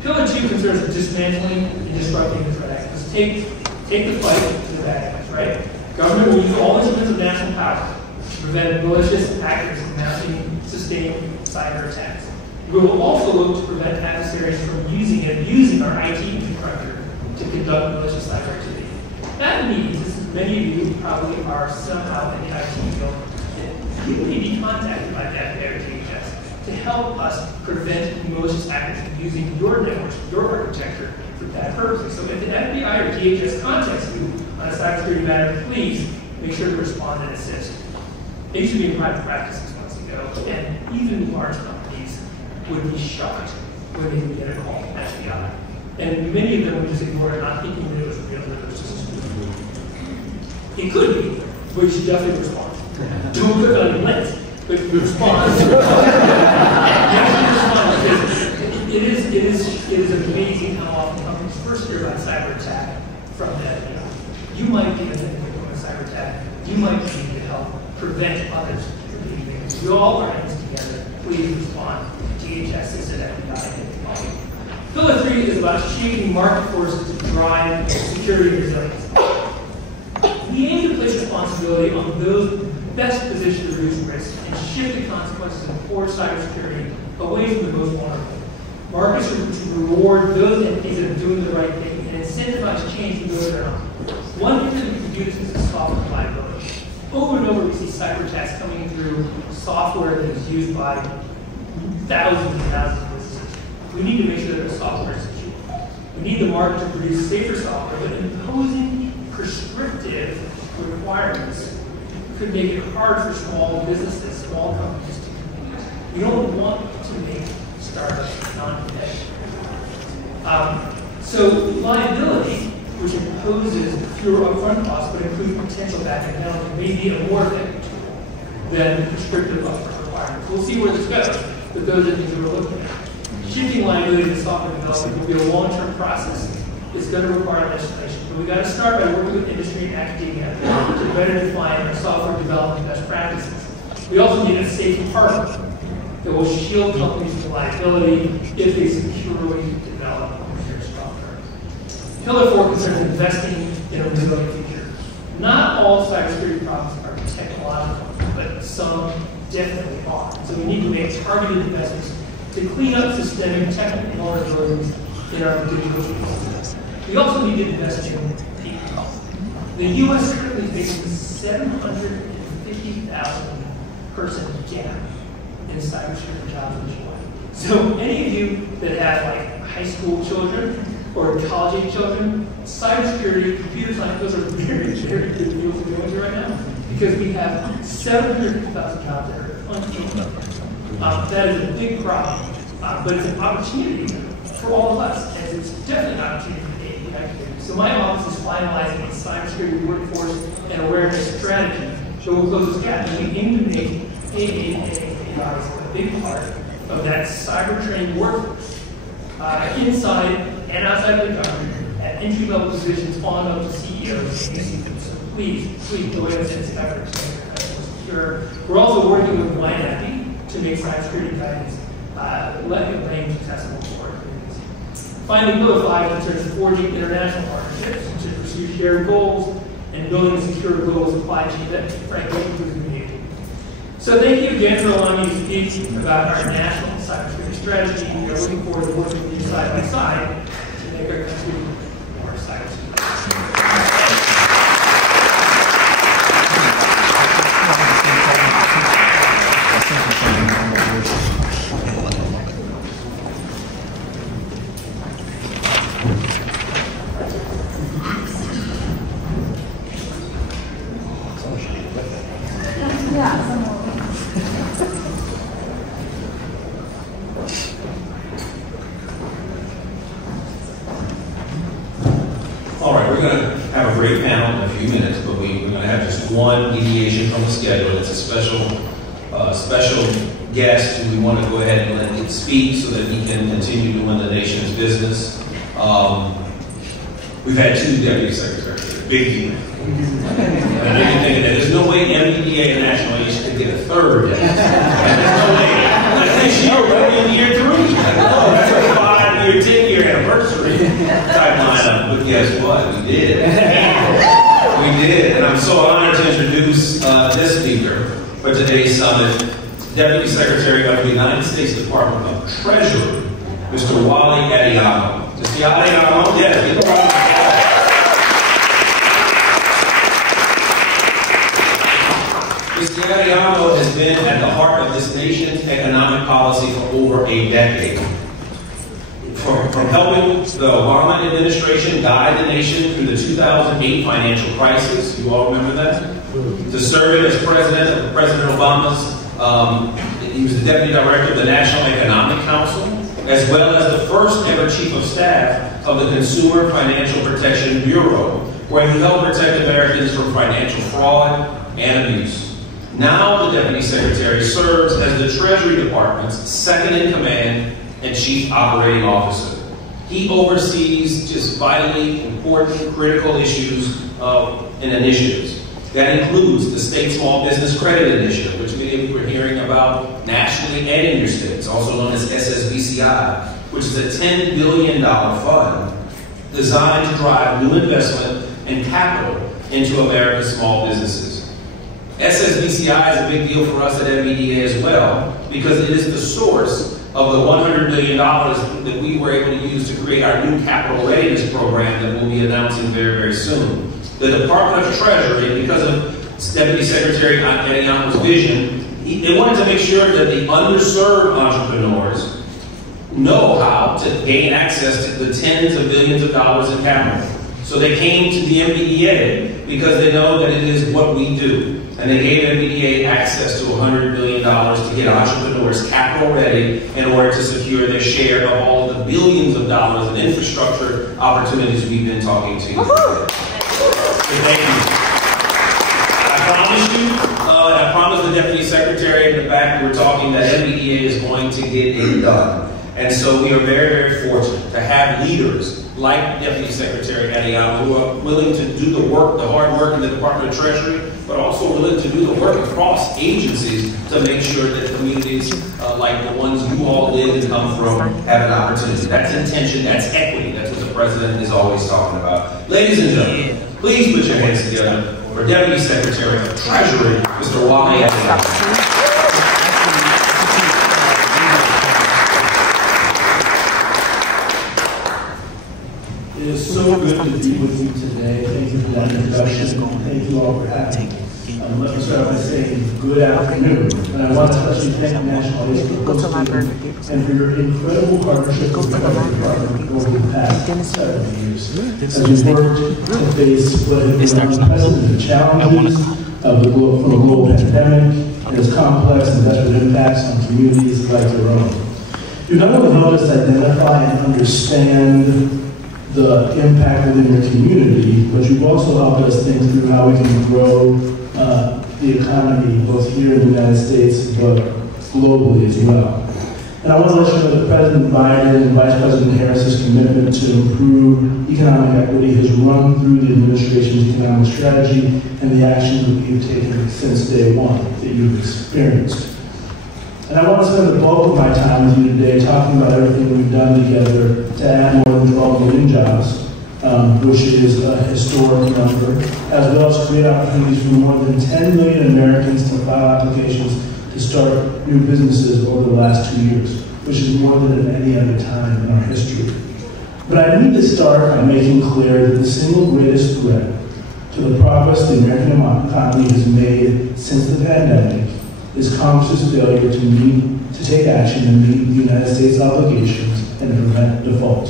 Pillar 2 concerns dismantling and disrupting the threat actors. Take the fight to the bad guys, right? Government will use all instruments of national power to prevent malicious actors from mounting sustained cyber attacks. We will also look to prevent adversaries from using our IT infrastructure to conduct malicious cyber activity. That means, as many of you probably are somehow in the IT field, that you may be contacted by the FBI or DHS to help us prevent malicious actors from using your networks, your architecture for bad purposes. So if the FBI or DHS contacts you on a cybersecurity matter, please make sure to respond and assist. It used to be in private practice 6 months ago, and even large companies would be shocked when they would get a call from FBI. And many of them would just ignore it, not thinking that it was real, that it was just a spoof. It could be, but you should definitely respond. Don't click on the link, but respond. It is amazing how often companies first hear about a cyber attack from that. You might be a victim of a cyber attack. You might need to help prevent others from being victims. We all are in this together. Please respond. DHS is at FBI. Pillar 3 is about shaping market forces to drive security and resilience. We aim to place responsibility on those best positioned to reduce risk and shift the consequences of poor cybersecurity away from the most vulnerable. Markets are to reward those entities that are doing the right thing and incentivize change for those that are not. One thing that we can do this is software reliability. Over and over we see cyber attacks coming through software that is used by thousands and thousands of businesses. We need to make sure that the software is secure. We need the market to produce safer software, but imposing prescriptive requirements could make it hard for small businesses, small companies to compete. We don't want to make startups non-competitive. So liability, which imposes fewer upfront costs but includes potential back-end penalties, may be a more effective tool than prescriptive upfront requirements. We'll see where this goes, but those are things that we're looking at. Shifting liability to software development will be a long-term process. It's going to require legislation, but we've got to start by working with industry and academia to better define our software development best practices. We also need a safe harbor that will shield companies from liability if they securely develop their software. Pillar 4 concerns investing in a resilient future. Not all cybersecurity problems are technological, but some definitely are. So we need to make targeted investments to clean up systemic technical vulnerabilities in our digital systems. We also need to invest in people. The U.S. currently faces 750,000 person gap in cybersecurity jobs nationwide. So any of you that have like high school children or college age children, cybersecurity, computer science, those are very, very good fields to go into right now because we have 750,000 jobs that are unfilled. That is a big problem, but it's an opportunity for all of us, and it's definitely an opportunity for the AANHPI community. So my office is finalizing a cybersecurity workforce and awareness strategy that will close this gap, and we aim to make AANHPI a big part of that cyber training workforce inside and outside of the government at entry-level positions on up to CEOs and C-suites. So please go ahead and send some efforts to make our customers secure. We're also working with AANHPI to make cybersecurity guidance lane accessible to our communities. Finally, Pillar 5 concerns forging international partnerships to pursue shared goals and building a secure global supply chain that, frankly, includes community. So thank you again for allowing me to speak about our national cybersecurity strategy. We are looking forward to working with you side by side to make our country more cybersecure. All right, we're going to have a great panel in a few minutes, but we're going to have just one deviation from the schedule. It's a special guest who we want to go ahead and let him speak so that he can continue doing the nation's business. We've had two deputy secretaries, big deal. And you're thinking that there's no way MBDA and National Age could get a third. There's no way. This year, we're in year 3. That's a 5-year, 10-year anniversary type lineup. But guess what? We did. We did. And I'm so honored to introduce this speaker for today's summit, Deputy Secretary of the United States Department of Treasury, Mr. Wally Adeyemo. Mr. Adeyemo, yes. Mr. Adeyemo has been at the heart of this nation's economic policy for over a decade. From helping the Obama administration guide the nation through the 2008 financial crisis, you all remember that? To serving as president of President Obama's, he was the deputy director of the National Economic Council, as well as the first ever chief of staff of the Consumer Financial Protection Bureau, where he helped protect Americans from financial fraud and abuse. Now the Deputy Secretary serves as the Treasury Department's second in command and Chief Operating Officer. He oversees just vitally important, critical issues and initiatives. That includes the State Small Business Credit Initiative, which many of you are hearing about nationally and in your states, also known as SSBCI, which is a $10 billion fund designed to drive new investment and capital into America's small businesses. SSBCI is a big deal for us at MBDA as well, because it is the source of the $100 million that we were able to use to create our new capital readiness program that we'll be announcing very, very soon. The Department of Treasury, because of Deputy Secretary Adeyemo's vision, they wanted to make sure that the underserved entrepreneurs know how to gain access to the tens of billions of dollars in capital. So they came to the MBDA because they know that it is what we do. And they gave MBDA access to $100 million to get entrepreneurs capital ready in order to secure their share of all of the billions of dollars in infrastructure opportunities we've been talking to you. So thank you. I promised the Deputy Secretary in the back we were talking that MBDA is going to get it done. And so we are very, very fortunate to have leaders like Deputy Secretary Adeyemo who are willing to do the work, the hard work in the Department of Treasury, but also willing to do the work across agencies to make sure that communities like the ones you all live and come from have an opportunity. That's intention, that's equity. That's what the President is always talking about. Ladies and gentlemen, please put your hands together for Deputy Secretary of Treasury, Mr. Wally Adeyemo. It is so good to be with you today. Thank you for that introduction. Thank you all for having me. Let me start by saying good afternoon. And I want to especially thank National ACE for hosting and for your incredible partnership with the federal department over the past several years. As we worked to face what have been unprecedented challenges from the global pandemic and its complex and desperate impacts on communities like your own. You not only help us identify and understand the impact within your community, but you've also helped us think through how we can grow the economy both here in the United States but globally as well. And I want to let you know that President Biden and Vice President Harris's commitment to improve economic equity has run through the administration's economic strategy and the actions that we have taken since day one that you've experienced. And I want to spend the bulk of my time with you today talking about everything we've done together to add more than 12 million jobs, which is a historic number, as well as create opportunities for more than 10 million Americans to file applications to start new businesses over the last 2 years, which is more than at any other time in our history. But I need to start by making clear that the single greatest threat to the progress the American economy has made since the pandemic is Congress's failure to take action to meet the United States obligations and to prevent default.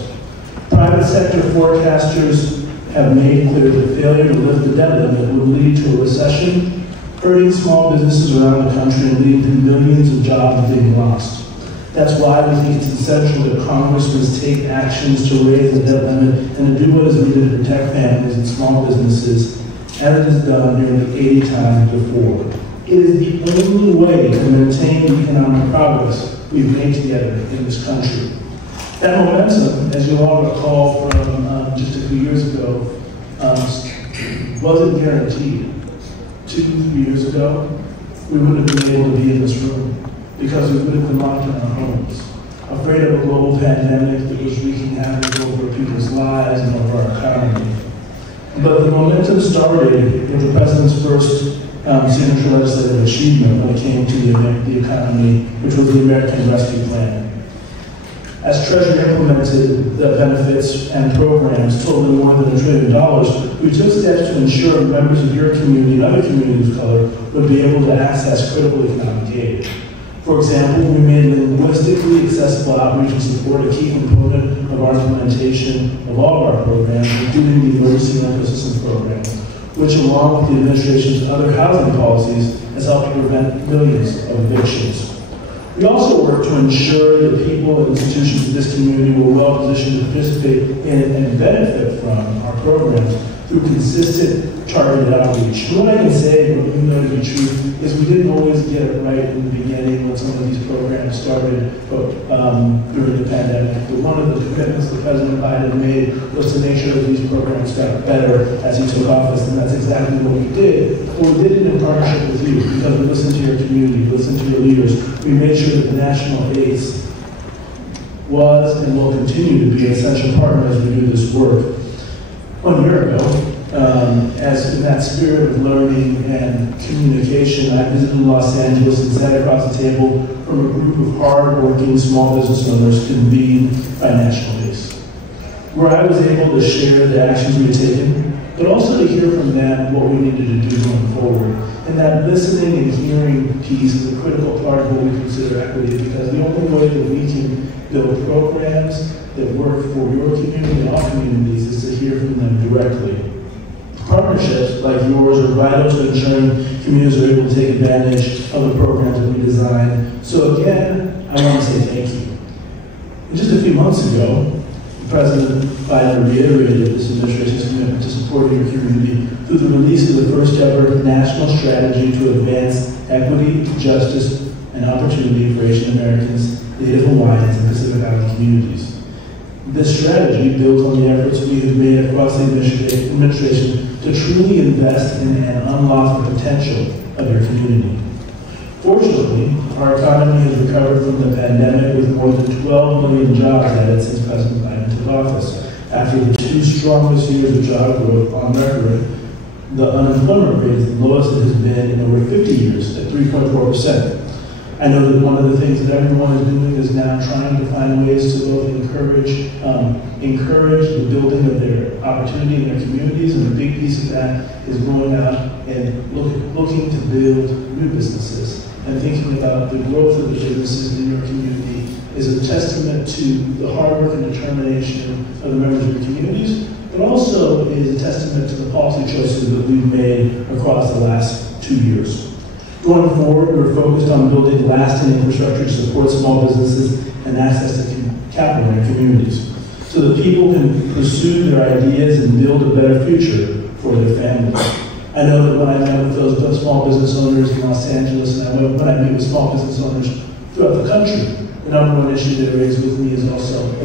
Private sector forecasters have made clear that failure to lift the debt limit would lead to a recession, hurting small businesses around the country and leading to millions of jobs being lost. That's why we think it's essential that Congress must take actions to raise the debt limit and to do what is needed to protect families and small businesses, as it has done nearly 80 times before. It is the only way to maintain the economic progress we've made together in this country. That momentum, as you all recall from just a few years ago, wasn't guaranteed. 2-3 years ago, we wouldn't have been able to be in this room because we would have been locked in our homes, afraid of a global pandemic that was wreaking havoc over people's lives and over our economy. But the momentum started with the President's first signature legislative achievement when it came to the economy, which was the American Rescue Plan. As Treasury implemented the benefits and programs totaling more than $1 trillion, we took steps to ensure members of your community and other communities of color would be able to access critical economic aid. For example, we made linguistically accessible outreach and support a key component of our implementation of all of our programs, including the Emergency Rental Assistance Program, which, along with the administration's other housing policies, has helped prevent millions of evictions. We also work to ensure that people and institutions in this community were well positioned to participate in and benefit from our programs through consistent targeted outreach. And what I can say, what we know to be true, is we didn't always get it right in the beginning when some of these programs started during the pandemic. But one of the commitments that President Biden made was to make sure that these programs got better as he took office, and that's exactly what we did. But we did it in partnership with you because we listened to your community, we listened to your leaders. We made sure that the National ACE was and will continue to be an essential partner as we do this work. 1 year ago, as in that spirit of learning and communication, I visited Los Angeles and sat across the table from a group of hard-working small business owners convened by National ACE, where I was able to share the actions we had taken, but also to hear from them what we needed to do going forward. And that listening and hearing piece is a critical part of what we consider equity, because the only way that we can build programs that work for your community and all communities is to hear from them directly. Partnerships like yours are vital to ensuring communities are able to take advantage of the programs that we design. So again, I want to say thank you. And just a few months ago, President Biden reiterated this administration's commitment to supporting your community through the release of the first ever national strategy to advance equity, justice, and opportunity for Asian Americans, Native Hawaiians, and Pacific Island communities. This strategy builds on the efforts we have made across the administration to truly invest in and unlock the potential of your community. Fortunately, our economy has recovered from the pandemic with more than 12 million jobs added since President Biden took office. After the 2 strongest years of job growth on record, the unemployment rate is the lowest it has been in over 50 years at 3.4%. I know that one of the things that everyone is doing is now trying to find ways to both encourage the building of their opportunity in their communities, and a big piece of that is going out and looking to build new businesses and thinking about the growth of the businesses in your community is a testament to the hard work and determination of the members of your communities, but also is a testament to the policy choices that we've made across the last 2 years. Going forward, we're focused on building lasting infrastructure to support small businesses and access to capital in our communities, so that people can pursue their ideas and build a better future for their families. I know that when I met with those small business owners in Los Angeles, and when I meet with small business owners throughout the country, the number one issue they raise with me is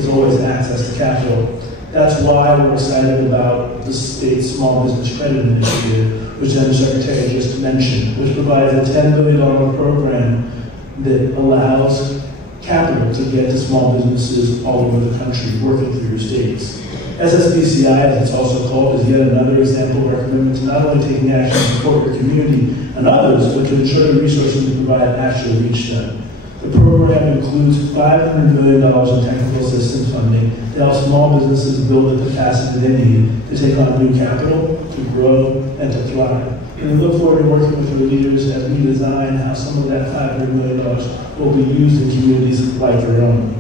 always access to capital. That's why we're excited about the state small business credit initiative, which the Undersecretary just mentioned, which provides a $10 billion program that allows capital to get to small businesses all over the country, working through your states. SSBCI, as it's also called, is yet another example of our commitment to not only taking action to support your community and others, but to ensure the resources to provide actually reach them. The program includes $500 million in technical assistance funding to help small businesses build the capacity they need to take on new capital, to grow, and to thrive. And we look forward to working with your leaders as we design how some of that $500 million will be used in communities like your own.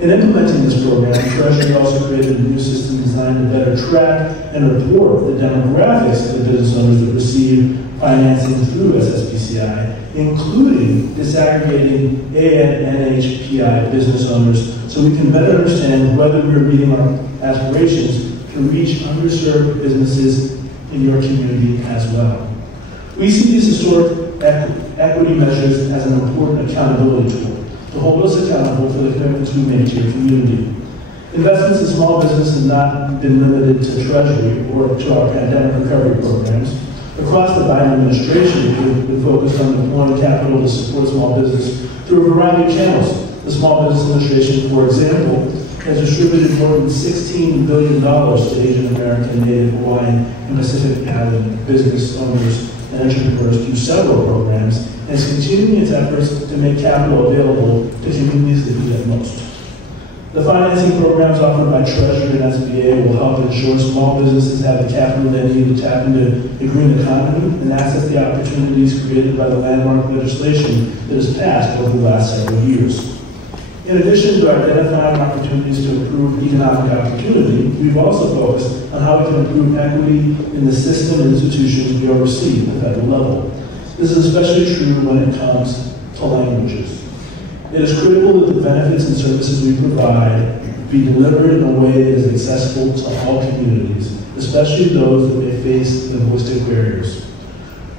In implementing this program, the Treasury also created a new system designed to better track and report the demographics of the business owners that receive financing through SSBCI, including disaggregating AANHPI business owners, so we can better understand whether we're meeting our aspirations to reach underserved businesses in your community as well. We see these historic equity measures as an important accountability tool to hold us accountable for the commitments we make to your community. Investments in small business have not been limited to Treasury or to our pandemic recovery programs. Across the Biden administration, we've been focused on deploying capital to support small business through a variety of channels. The Small Business Administration, for example, has distributed more than $16 billion to Asian American, Native Hawaiian, and Pacific Island business owners and entrepreneurs through several programs, and is continuing its efforts to make capital available to communities that need it most. The financing programs offered by Treasury and SBA will help ensure small businesses have the capital they need to tap into the green economy and access the opportunities created by the landmark legislation that has passed over the last several years. In addition to identifying opportunities to improve economic opportunity, we've also focused on how we can improve equity in the system and institutions we oversee at the federal level. This is especially true when it comes to languages. It is critical that the benefits and services we provide be delivered in a way that is accessible to all communities, especially those that may face linguistic barriers.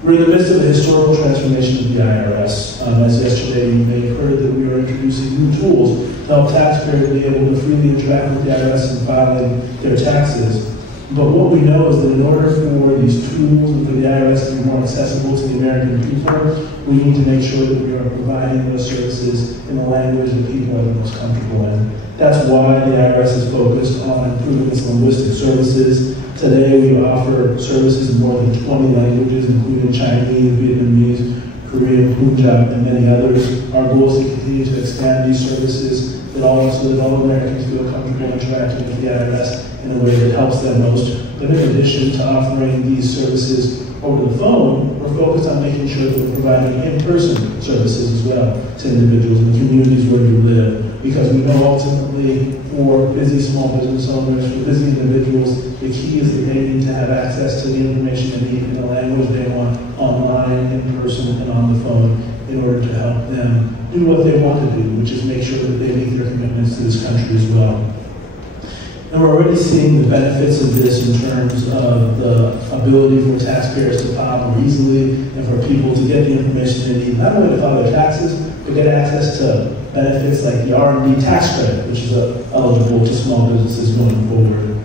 We're in the midst of a historical transformation of the IRS. As yesterday, you may have heard that we are introducing new tools to help taxpayers be able to freely interact with the IRS in filing their taxes. But what we know is that in order for these tools and for the IRS to be more accessible to the American people, we need to make sure that we are providing those services in the language that people are the most comfortable in. That's why the IRS is focused on improving its linguistic services. Today, we offer services in more than 20 languages, including Chinese, Vietnamese, Korean, Punjab, and many others. Our goal is to continue to expand these services so that all Americans feel comfortable interacting with the IRS in a way that helps them most. But in addition to offering these services over the phone, we're focused on making sure that we're providing in-person services as well to individuals in the communities where you live. Because we know ultimately for busy small business owners, for busy individuals, the key is that they need to have access to the information they need in the language they want, online, in person, and on the phone, in order to help them do what they want to do, which is make sure that they meet their commitments to this country as well. And we're already seeing the benefits of this in terms of the ability for taxpayers to file more easily and for people to get the information they need, not only to file their taxes, but get access to benefits like the R&D tax credit, which is eligible to small businesses going forward.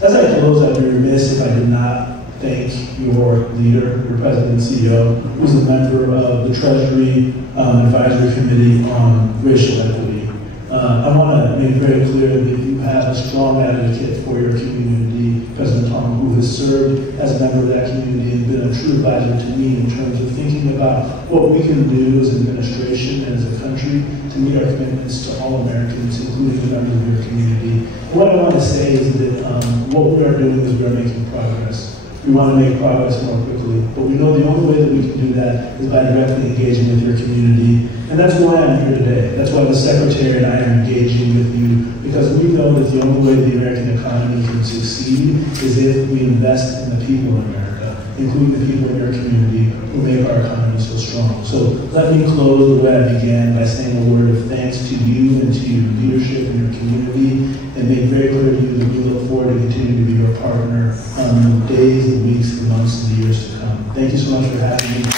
As I close, I'd be remiss if I did not thank your leader, your president and CEO, who's a member of the Treasury Advisory Committee on Racial Equity. I want to make very clear that you have a strong advocate for your community, President Tom, who has served as a member of that community and been a true advisor to me in terms of thinking about what we can do as an administration and as a country to meet our commitments to all Americans, including the members of your community. And what I want to say is that what we are doing is we are making progress. We want to make progress more quickly, but we know the only way that we can do that is by directly engaging with your community. And that's why I'm here today. That's why the Secretary and I are engaging with you, because we know that the only way the American economy can succeed is if we invest in the people in America, including the people in your community who make our economy so strong. So let me close the way I began by saying a word of thanks to you and to your leadership and your community, and make very clear to you that we look forward to continuing to be your partner in the days, the weeks, the months, and the years to come. Thank you so much for having me.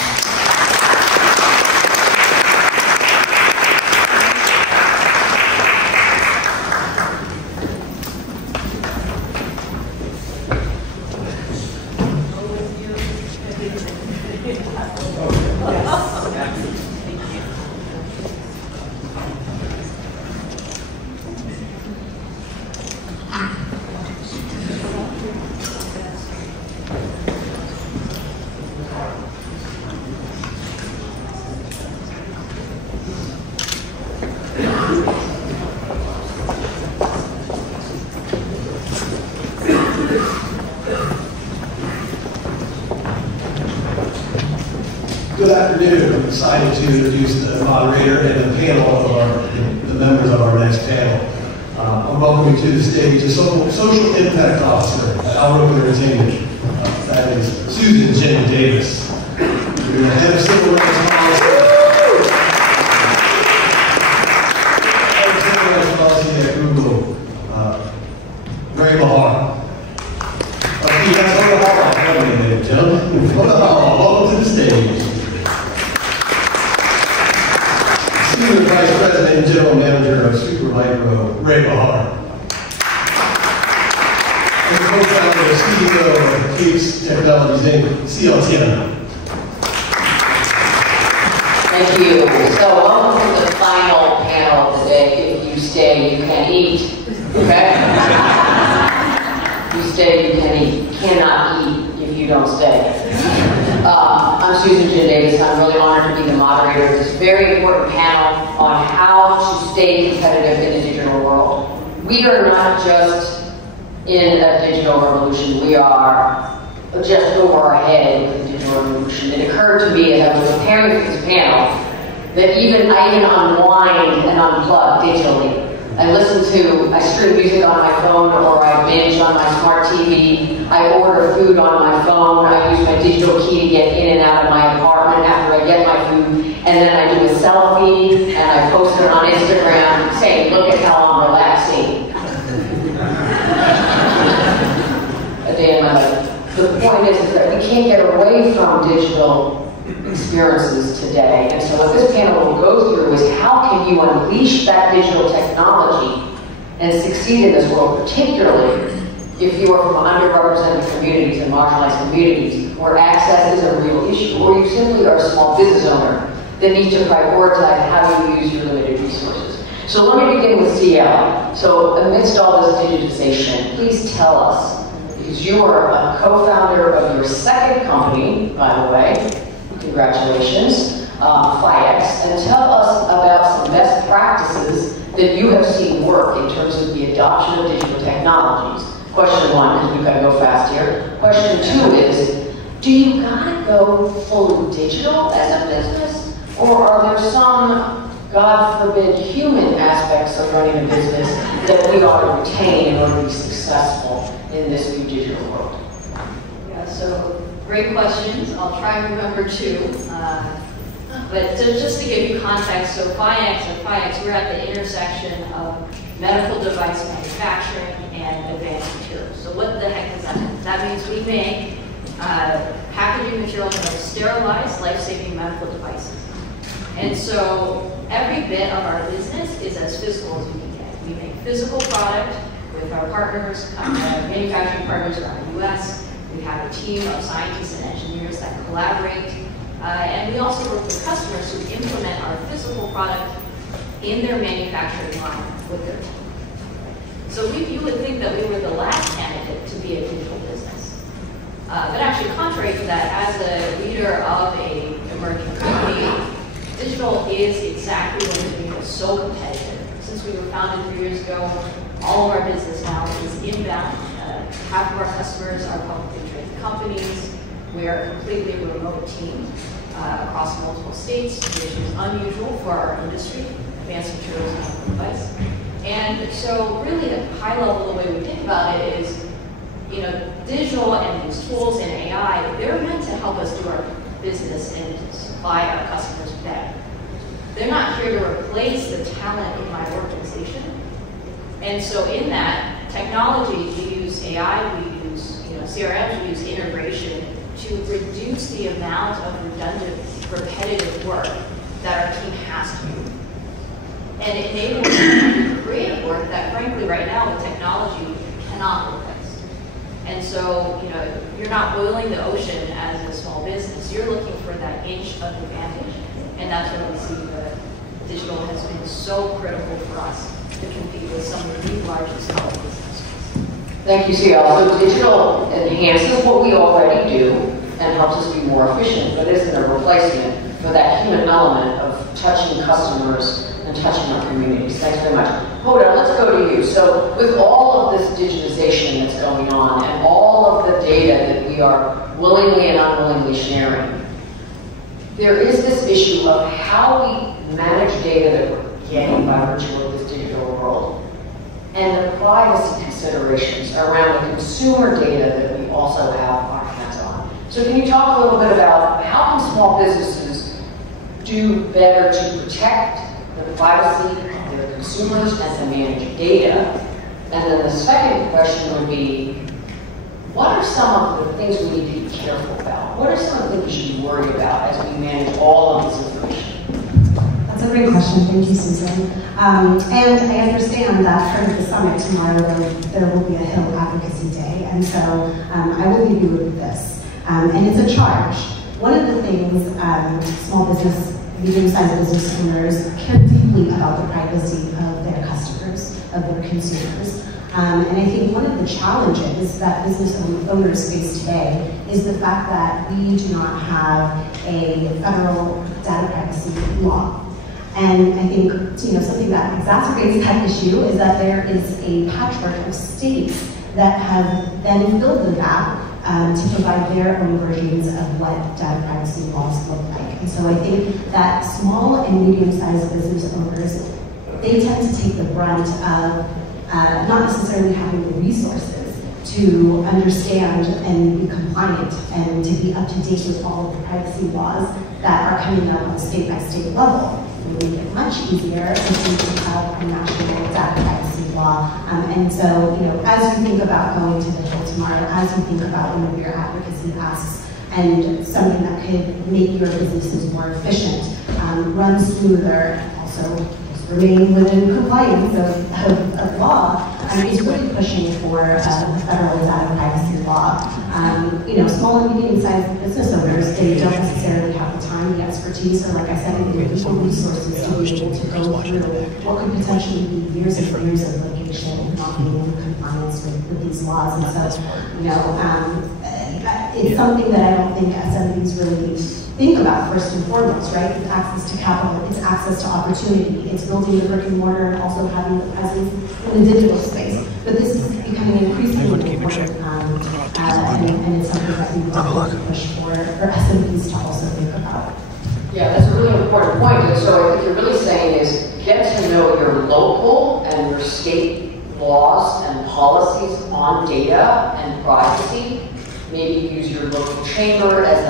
Good afternoon. I'm excited to introduce the moderator and the panel of the members of our next panel. I'm welcoming to the stage a social impact officer at Alroca Entertainment. That is Susan Jenny Davis. We're the head of civil rights policy at Google, Ray Bahar. That's ladies and gentlemen. Welcome to the stage. Senior Vice President and General Manager of Supermicro, Ray Bahar. And co-founder and CEO of Case Technologies Inc., CL10. Thank you. So welcome to the final panel of the day. If you stay, you can eat. Okay? You stay, you can eat. You cannot eat if you don't stay. I'm Susan Jen Davis. I'm really honored to be the moderator of this very important panel on how to stay competitive in the digital world. We are not just in a digital revolution. We are just over our head with the digital revolution. It occurred to me as I was preparing for this panel that I even unwind and unplug digitally. I stream music on my phone, or I binge on my smart TV. I order food on my phone. I use my digital key to get in and out of my apartment after I get my food. And then I do a selfie and I post it on Instagram saying, look at how I'm relaxing. A day in my life. The point is that we can't get away from digital experiences today. And so what this panel will go through is how can you unleash that digital technology and succeed in this world, particularly if you are from underrepresented communities and marginalized communities where access is a real issue, or you simply are a small business owner that needs to prioritize how you use your limited resources. So let me begin with CL. So amidst all this digitization, please tell us, because you are a co-founder of your second company, by the way, congratulations, FIEX, and tell us about some best practices that you have seen work in terms of the adoption of digital technologies. Question one, because we've got to go fast here. Question two is, do you gotta go fully digital as a business? Or are there some, God forbid, human aspects of running a business that we ought to retain in order to be successful in this new digital world? Yeah, so great questions. I'll try and remember two. But just to give you context, so FIEX, we're at the intersection of medical device manufacturing and advanced materials. So what the heck does that mean? That means we make packaging materials that are sterilized, life-saving medical devices. And so every bit of our business is as physical as we can get. We make physical product with our partners, manufacturing partners around the US. We have a team of scientists and engineers that collaborate. And we also work with customers who implement our physical product in their manufacturing line with their team. So you would think that we were the last candidate to be a digital business. But actually, contrary to that, as a leader of a emerging company, digital is exactly what is making us so competitive. Since we were founded 3 years ago, all of our business now is inbound. Half of our customers are publicly traded companies. We are a completely remote team across multiple states, which is unusual for our industry, advanced materials and medical device. And so really at a high level, the way we think about it is, you know, digital and these tools and AI, they're meant to help us do our business and supply our customers better. They're not here to replace the talent in my organization. And so in that technology, we use AI, we use CRM, we use integration to reduce the amount of redundant, repetitive work that our team has to do. And it enables us to create work that, frankly, right now with technology, we cannot replace. And so, you know, you're not boiling the ocean as a small business. You're looking for that inch of advantage, and that's where we see that digital has been so critical for us to compete with some of the largest small businesses. Thank you, CL. So digital enhances what we already do and helps us be more efficient, but isn't a replacement for that human element of touching customers and touching our communities. Thanks very much. Hoda, let's go to you. So with all of this digitization that's going on and all of the data that we are willingly and unwillingly sharing, there is this issue of how we manage data that we're getting by virtue of this digital world and the privacy considerations around the consumer data that we also have our hands on. So can you talk a little bit about how can small businesses do better to protect the privacy of their consumers and to manage data? And then the second question would be, what are some of the things we need to be careful about? What are some of the things we should be worried about as we manage all of this information? That's a great question. Thank you, Susan. And I understand that part of the summit tomorrow, there will be a Hill Advocacy Day. And so I will leave you with this. And it's a charge. One of the things small business, medium-sized business owners care deeply about the privacy of their customers, of their consumers. And I think one of the challenges that business owners face today is the fact that we do not have a federal data privacy law. And I think something that exacerbates that issue is that there is a patchwork of states that have then filled the gap to provide their own versions of what data privacy laws look like. And so I think that small and medium-sized business owners, they tend to take the brunt of not necessarily having the resources to understand and be compliant and to be up to date with all of the privacy laws that are coming up on state-by-state level. It would make it much easier if we have a national data privacy law. And so, as you think about going to the Hill tomorrow, as you think about one of your advocacy asks, and something that could make your businesses more efficient, run smoother, also remain within compliance of law, is really pushing for the federal data privacy law. Small and medium-sized business owners, they don't necessarily have the time, the expertise, or like I said, the legal resources to be able to go through what could potentially be years and years of litigation and not being in compliance with these laws. And so, it's something that I don't think SMBs really think about first and foremost, right? It's access to capital, it's access to opportunity, it's building the brick and mortar and also having the presence in the digital space. But this is becoming increasingly important, and it's something that we want to push for SMBs to also think about. Yeah, that's a really important point. And so I think you're really saying is get to know your local and your state laws and policies on data and privacy. Maybe use your local chamber as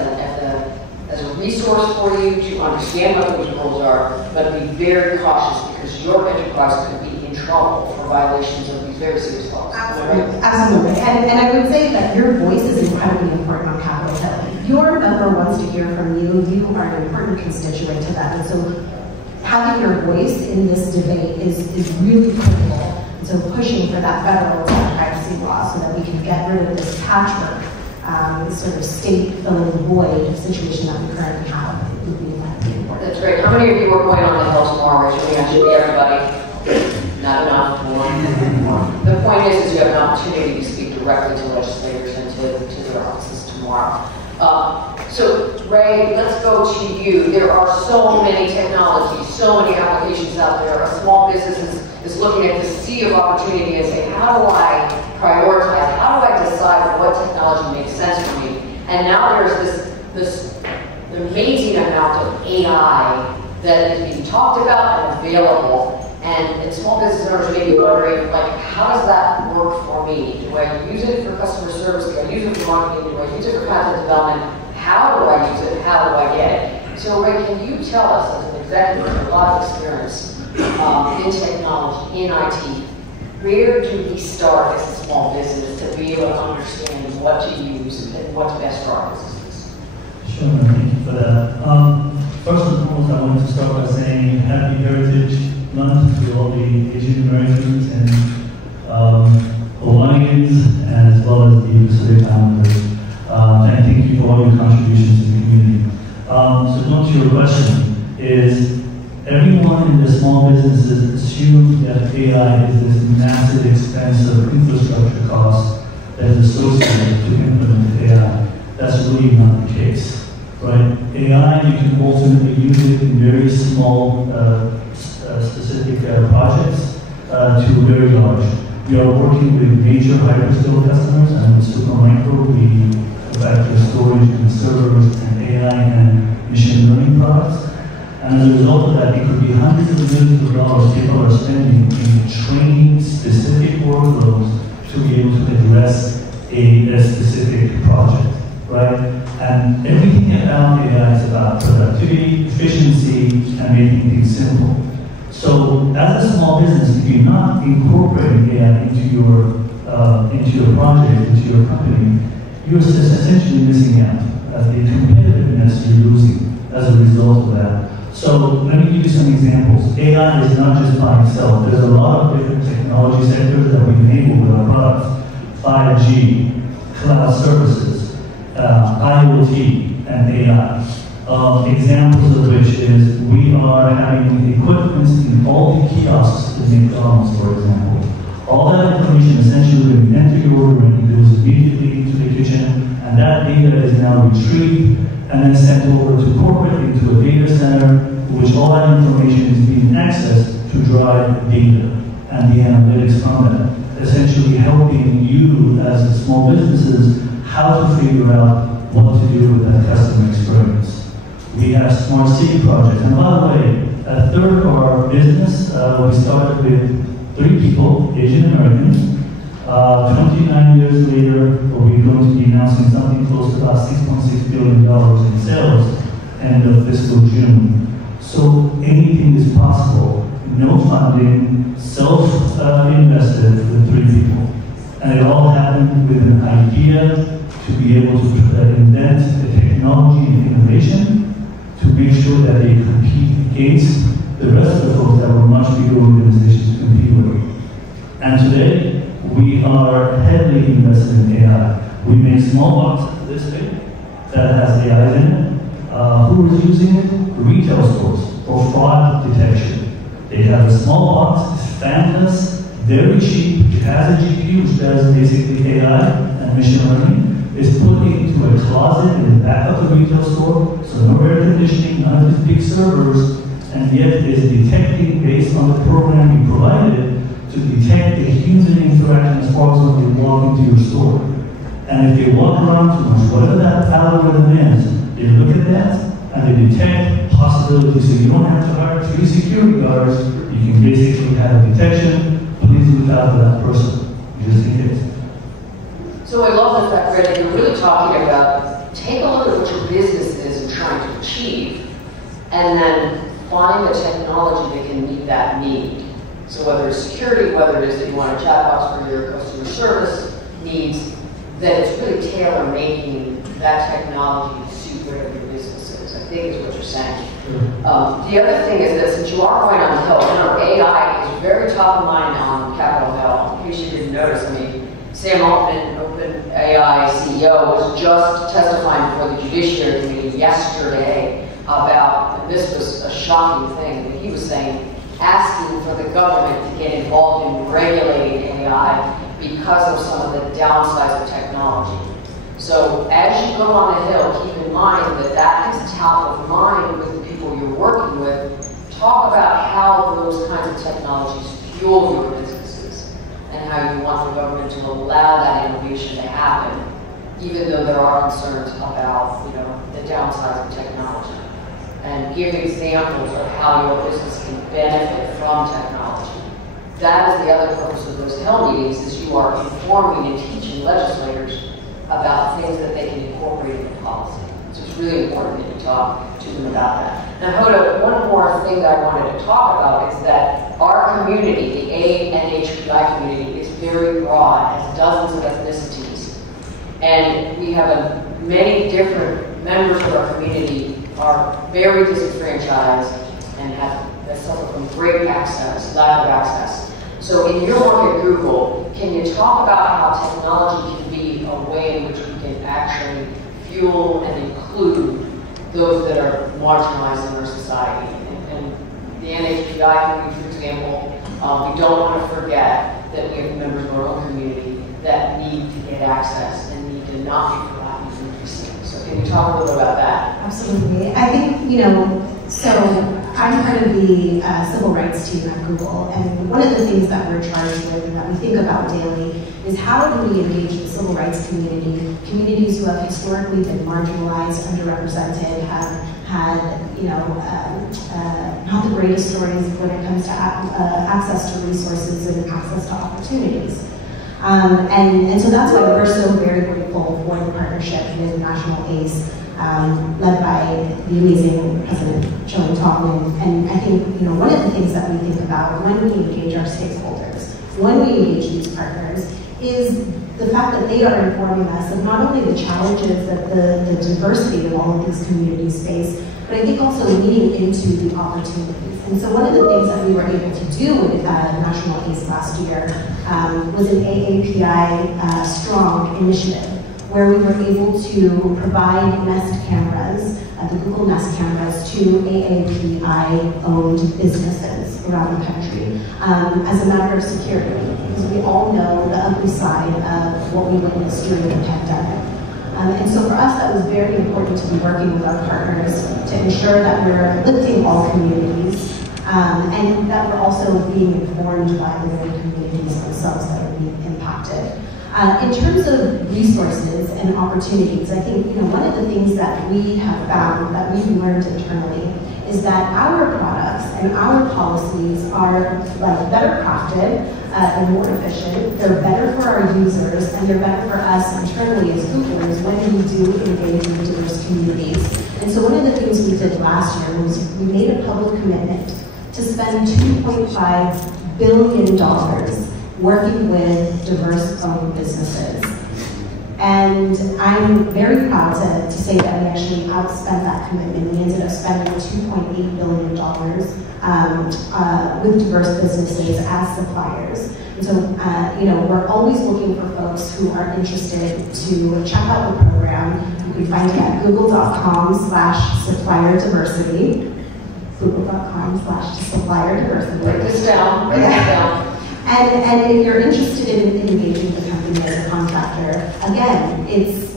a resource for you to understand what those rules are, but be very cautious because your enterprise could be in trouble for violations of these very serious laws. Absolutely. Absolutely. And I would say that your voice is incredibly important on Capitol Hill. If your member wants to hear from you, you are an important constituent to that. And so having your voice in this debate is really critical. And so pushing for that federal data privacy law so that we can get rid of this patchwork sort of state filling the void situation that we currently have would be important. That's great. How many of you are going on the Hill tomorrow? Raise your hand. Should be everybody. Not enough. The point is you have an opportunity to speak directly to legislators and to their offices tomorrow. So, Ray, let's go to you. There are so many technologies, so many applications out there. A small business is looking at the sea of opportunity and saying, how do I prioritize? How do I decide what technology makes sense for me? And now there's this amazing amount of AI that is being talked about and available. And small business owners may be wondering, like, how does that work for me? Do I use it for customer service? Do I use it for marketing? Do I use it for content development? How do I use it? How do I get it? So, Ray, can you tell us, as an executive with a lot of experience in technology, in IT, where do we start as a small business to be able to understand what to use and what's best for our businesses? Sure, thank you for that. First and foremost, I wanted to start by saying Happy Heritage Month to all the Asian Americans and Hawaiians, and as well as the Pacific Islanders. And thank you for all your contributions to the community. So going to your question is, everyone in the small businesses assumes that AI is this massive expense of infrastructure costs that is associated to implement AI. That's really not the case, right? AI, you can ultimately use it in very small specific projects to very large. We are working with major hyperscale customers, and with Supermicro, we provide the storage and servers and AI and machine learning products. And as a result of that, it could be hundreds of millions of dollars people are spending in training specific workloads to be able to address a specific project, right? And everything about AI is about productivity, efficiency, and making things simple. So as a small business, if you're not incorporating AI into your project, into your company, you're essentially missing out. The competitiveness you're losing as a result of that. So let me give you some examples. AI is not just by itself. There's a lot of different technology sectors that we enable with our products. 5G, cloud services, IoT, and AI. Examples of which is we are having equipment in all the kiosks in McDonald's, for example. All that information essentially when you enter your order and it goes immediately into the kitchen, and that data is now retrieved and then sent over to corporate into a data center, which all that information is being accessed to drive data and the analytics from that, essentially helping you as small businesses how to figure out what to do with that customer experience. We have smart city projects, and by the way, a third of our business, we started with 3 people, Asian Americans. 29 years later, we're going to be announcing something close to about $6.6 billion in sales end of fiscal June. So anything is possible. No funding, self-invested with 3 people. And it all happened with an idea to be able to invent the technology and innovation to make sure that they compete against the rest of the folks that were much bigger organizations to compete with. And today, we are heavily invested in AI. We make small boxes this big that has AI in it. Who is using it? Retail stores for fraud detection. They have a small box, it's fanless, very cheap, it has a GPU which does basically AI and machine learning. It's put into a closet in the back of the retail store, so no air conditioning, none of these big servers, and yet it is detecting based on the program you provided to detect the human interaction as far as when they walk into your store. And if they walk around too much, whatever that algorithm is, they look at that and they detect possibilities. So you don't have to hire 3 security guards. You can basically have a detection. Please look out for that person, just in case. So I love the fact that you're really talking about take a look at what your business is trying to achieve, and then find the technology that can meet that need. So whether it's security, whether it is that you want a chat box for your customer service needs, that it's really tailor-making that technology to suit whatever your business is, I think is what you're saying. The other thing is that since you are going on the Hill, AI is very top of mind on Capitol Hill. In case you didn't notice, I mean, Sam Altman, OpenAI CEO, was just testifying before the Judiciary Committee yesterday about, and this was a shocking thing, that he was saying, asking for the government to get involved in regulating AI because of some of the downsides of technology. So as you go on the Hill, keep in mind that that is top of mind with the people you're working with. Talk about how those kinds of technologies fuel your businesses and how you want the government to allow that innovation to happen, even though there are concerns about, the downsides of technology. And give examples of how your business can benefit from technology. That is the other purpose of those Hill meetings, is you are informing and teaching legislators about things that they can incorporate into policy. So it's really important that you talk to them about that. Now, Hoda, one more thing that I wanted to talk about is that our community, the AANHPI community, is very broad, has dozens of ethnicities. And we have many different members of our community are very disenfranchised and have suffer from great access, lack of access. So in your work at Google, can you talk about how technology can be a way in which we can actually fuel and include those that are marginalized in our society? And the NHPI community, for example, we don't want to forget that we have members of our own community that need to get access and need to not be forgotten from receiving. So can you talk a little about that? Absolutely. I think, so I'm part of the civil rights team at Google, and one of the things that we're charged with and that we think about daily is how do we engage the civil rights community, communities who have historically been marginalized, underrepresented, have had, not the greatest stories when it comes to access to resources and access to opportunities. And so that's why we're so very grateful for the partnership with National ACE, led by the amazing President Joan Tallman. And I think, one of the things that we think about when we engage our stakeholders, when we engage these partners, is the fact that they are informing us of not only the challenges that the diversity of all of these communities face, but I think also leaning into the opportunities. And so one of the things that we were able to do with National ACE last year was an AAPI Strong initiative, where we were able to provide Nest cameras, the Google Nest cameras, to AAPI-owned businesses around the country as a matter of security, because we all know the ugly side of what we witnessed during the pandemic. And so for us, that was very important to be working with our partners to ensure that we're lifting all communities and that we're also being informed by the very communities themselves that are being impacted. In terms of resources and opportunities, I think one of the things that we have found, that we've learned internally, is that our products and our policies are better crafted, they're more efficient, they're better for our users, and they're better for us internally as Googlers when we do engage in diverse communities. And so one of the things we did last year was we made a public commitment to spend $2.5 billion working with diverse-owned businesses. And I'm very proud to say that we actually outspent that commitment. We ended up spending $2.8 billion with diverse businesses as suppliers. And so, we're always looking for folks who are interested to check out the program. You can find it at google.com/supplier diversity. Google.com/supplier diversity. Write this down. Write this down. And if you're interested in engaging the company as a contractor, again, it's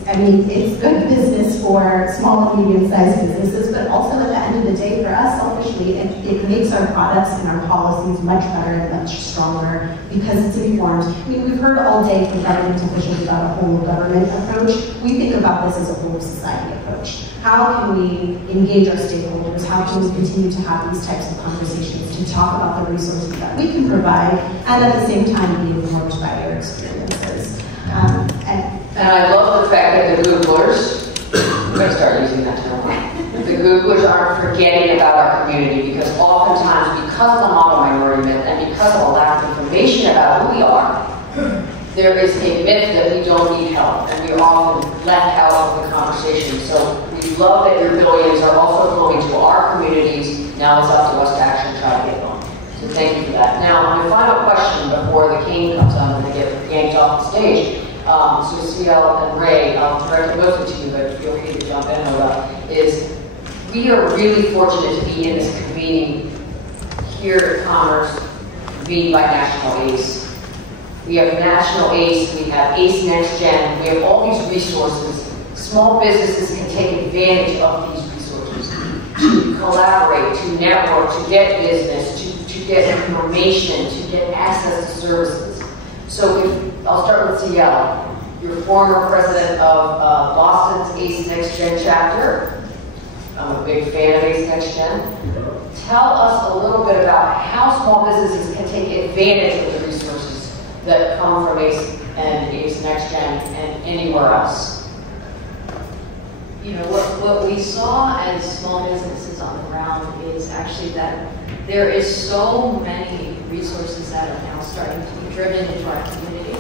good business for small and medium-sized businesses, but also at the end of the day, for us, selfishly, it makes our products and our policies much better and much stronger because it's informed. I mean, we've heard all day from government officials about a whole government approach. We think about this as a whole of society approach. How can we engage our stakeholders? How can we continue to have these types of conversations to talk about the resources that we can provide and at the same time be informed by their experiences? And I love the fact that the Googlers, I'm going to start using that term, the Googlers aren't forgetting about our community because oftentimes because of the model minority myth and because of a lack of information about who we are, there is a myth that we don't need help and we are often left out of the conversation. So we love that your billions are also flowing to our communities. Now it's up to us to actually try to get them. So thank you for that. Now, my final question before the king comes on and I get yanked off the stage So CL and Ray, I'll direct it mostly to you, but feel free to jump in, Oda, is we are really fortunate to be in this convening here at Commerce, convened by National ACE. We have National ACE, we have ACE Next Gen, we have all these resources. Small businesses can take advantage of these resources to collaborate, to network, to get business, to get information, to get access to services. So I'll start with CL. You're former president of Boston's ACE Next Gen chapter. I'm a big fan of ACE Next Gen. Tell us a little bit about how small businesses can take advantage of the resources that come from ACE and ACE Next Gen and anywhere else. You know, what we saw as small businesses on the ground is actually that there is so many resources that are now starting to be driven into our community.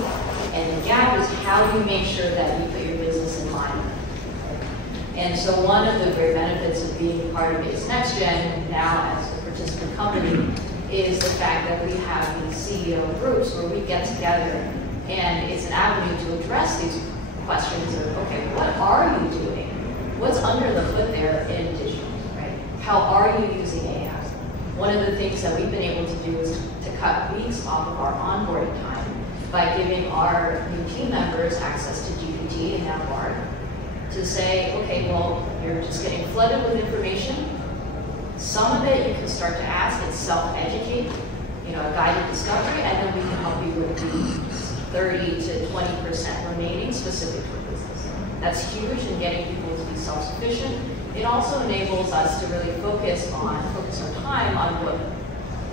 And the gap is how do you make sure that you put your business in line? And so one of the great benefits of being part of ACE Next Gen now as a participant company is the fact that we have these CEO groups where we get together and it's an avenue to address these questions of, okay, what are you doing? What's under the hood there in digital, right? How are you using AI? One of the things that we've been able to do is to cut weeks off of our onboarding time by giving our new team members access to GPT and now BARD to say, okay, well, you're just getting flooded with information. Some of it you can start to ask and self-educate, you know, a guided discovery, and then we can help you with the 30 to 20% remaining specific for business. That's huge in getting people to be self-sufficient. It also enables us to really focus our time on what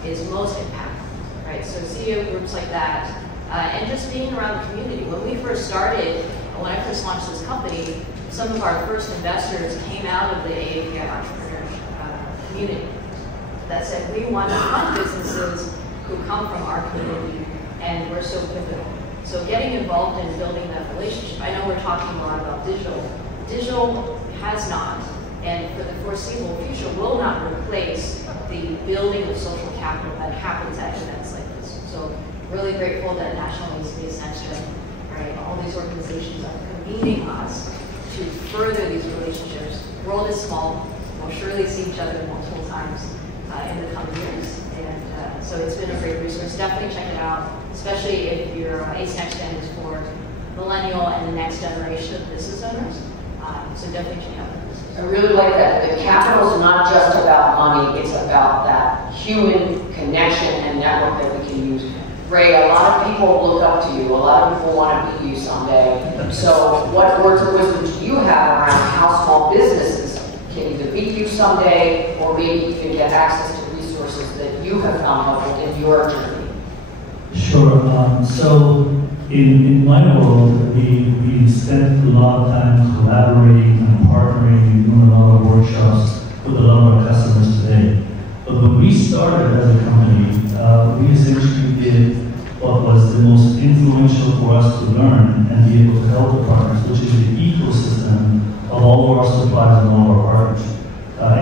is most impactful, right? So CEO groups like that, and just being around the community. When we first started, when I first launched this company, some of our first investors came out of the AANHPI entrepreneur community that said, we want to fund businesses who come from our community, and we're so pivotal. So getting involved in building that relationship, I know we're talking a lot about digital. Digital has not, and for the foreseeable future, will not replace the building of social capital that happens at events like this. So really grateful that National ACE Next Gen, right, all these organizations are convening us to further these relationships. The world is small. We'll surely see each other multiple times in the coming years. And so it's been a great resource. Definitely check it out, especially if your ACE Next Gen is for millennial and the next generation of business owners. So definitely check it out. I really like that. The capital is not just about money, it's about that human connection and network that we can use. Ray, a lot of people look up to you. A lot of people want to be you someday. So what words of wisdom do you have around how small businesses can either be you someday or maybe even get access to resources that you have found helpful in your journey? Sure. So in my world, we spent a lot of time collaborating and partnering and doing a lot of workshops with a lot of our customers today. But when we started as a company, we essentially did what was the most influential for us to learn and be able to help the partners, which is the ecosystem of all of our suppliers and all of our partners.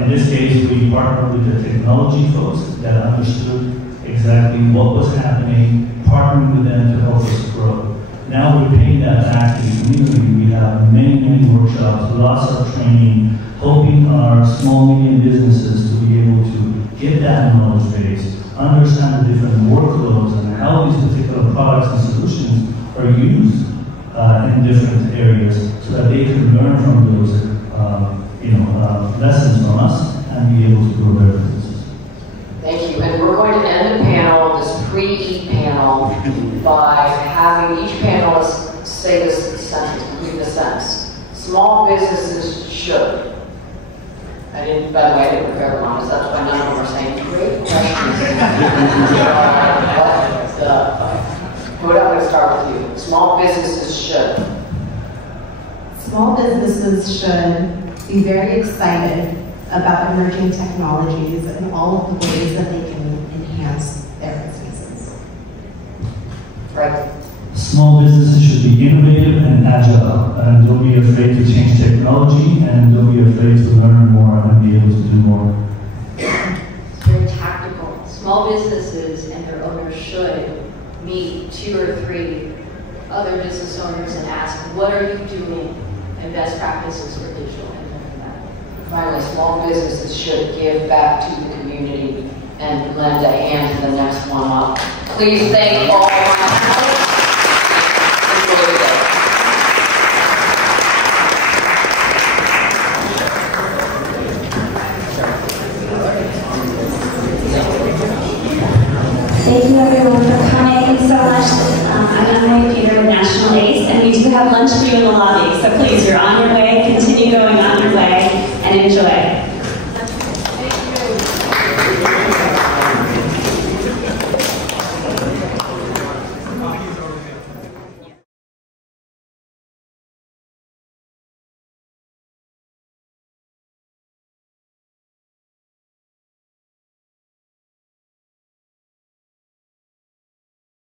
In this case, we partnered with the technology folks that understood exactly what was happening, partnering with them to help us grow. Now we're paying that back to the community. We have many, many workshops, lots of training, helping our small, medium businesses to be able to get that knowledge base, understand the different workloads and how these particular products and solutions are used in different areas so that they can learn from those lessons from us and be able to grow their businesses. Thank you. And we're going to end the panel, this pre-eat panel, by having each panelist say this sentence, complete the sentence. Small businesses should. By the way, I didn't prepare one, because that's why none of them are saying great questions. But I'm going to start with you. Small businesses should. Small businesses should be very excited about emerging technologies and all of the ways that they can enhance their businesses. Right. Small businesses should be innovative and agile, and don't be afraid to change technology, and don't be afraid to learn more and be able to do more. It's very tactical. Small businesses and their owners should meet 2 or 3 other business owners and ask, what are you doing and best practices for digital implementation? Finally, small businesses should give back to the community and lend a hand to the next one up. Please thank all my colleagues. Thank you everyone for coming so much. I'm Peter with National ACE, and we do have lunch for you in the lobby. So please, you're on your way, continue going on your way, and enjoy.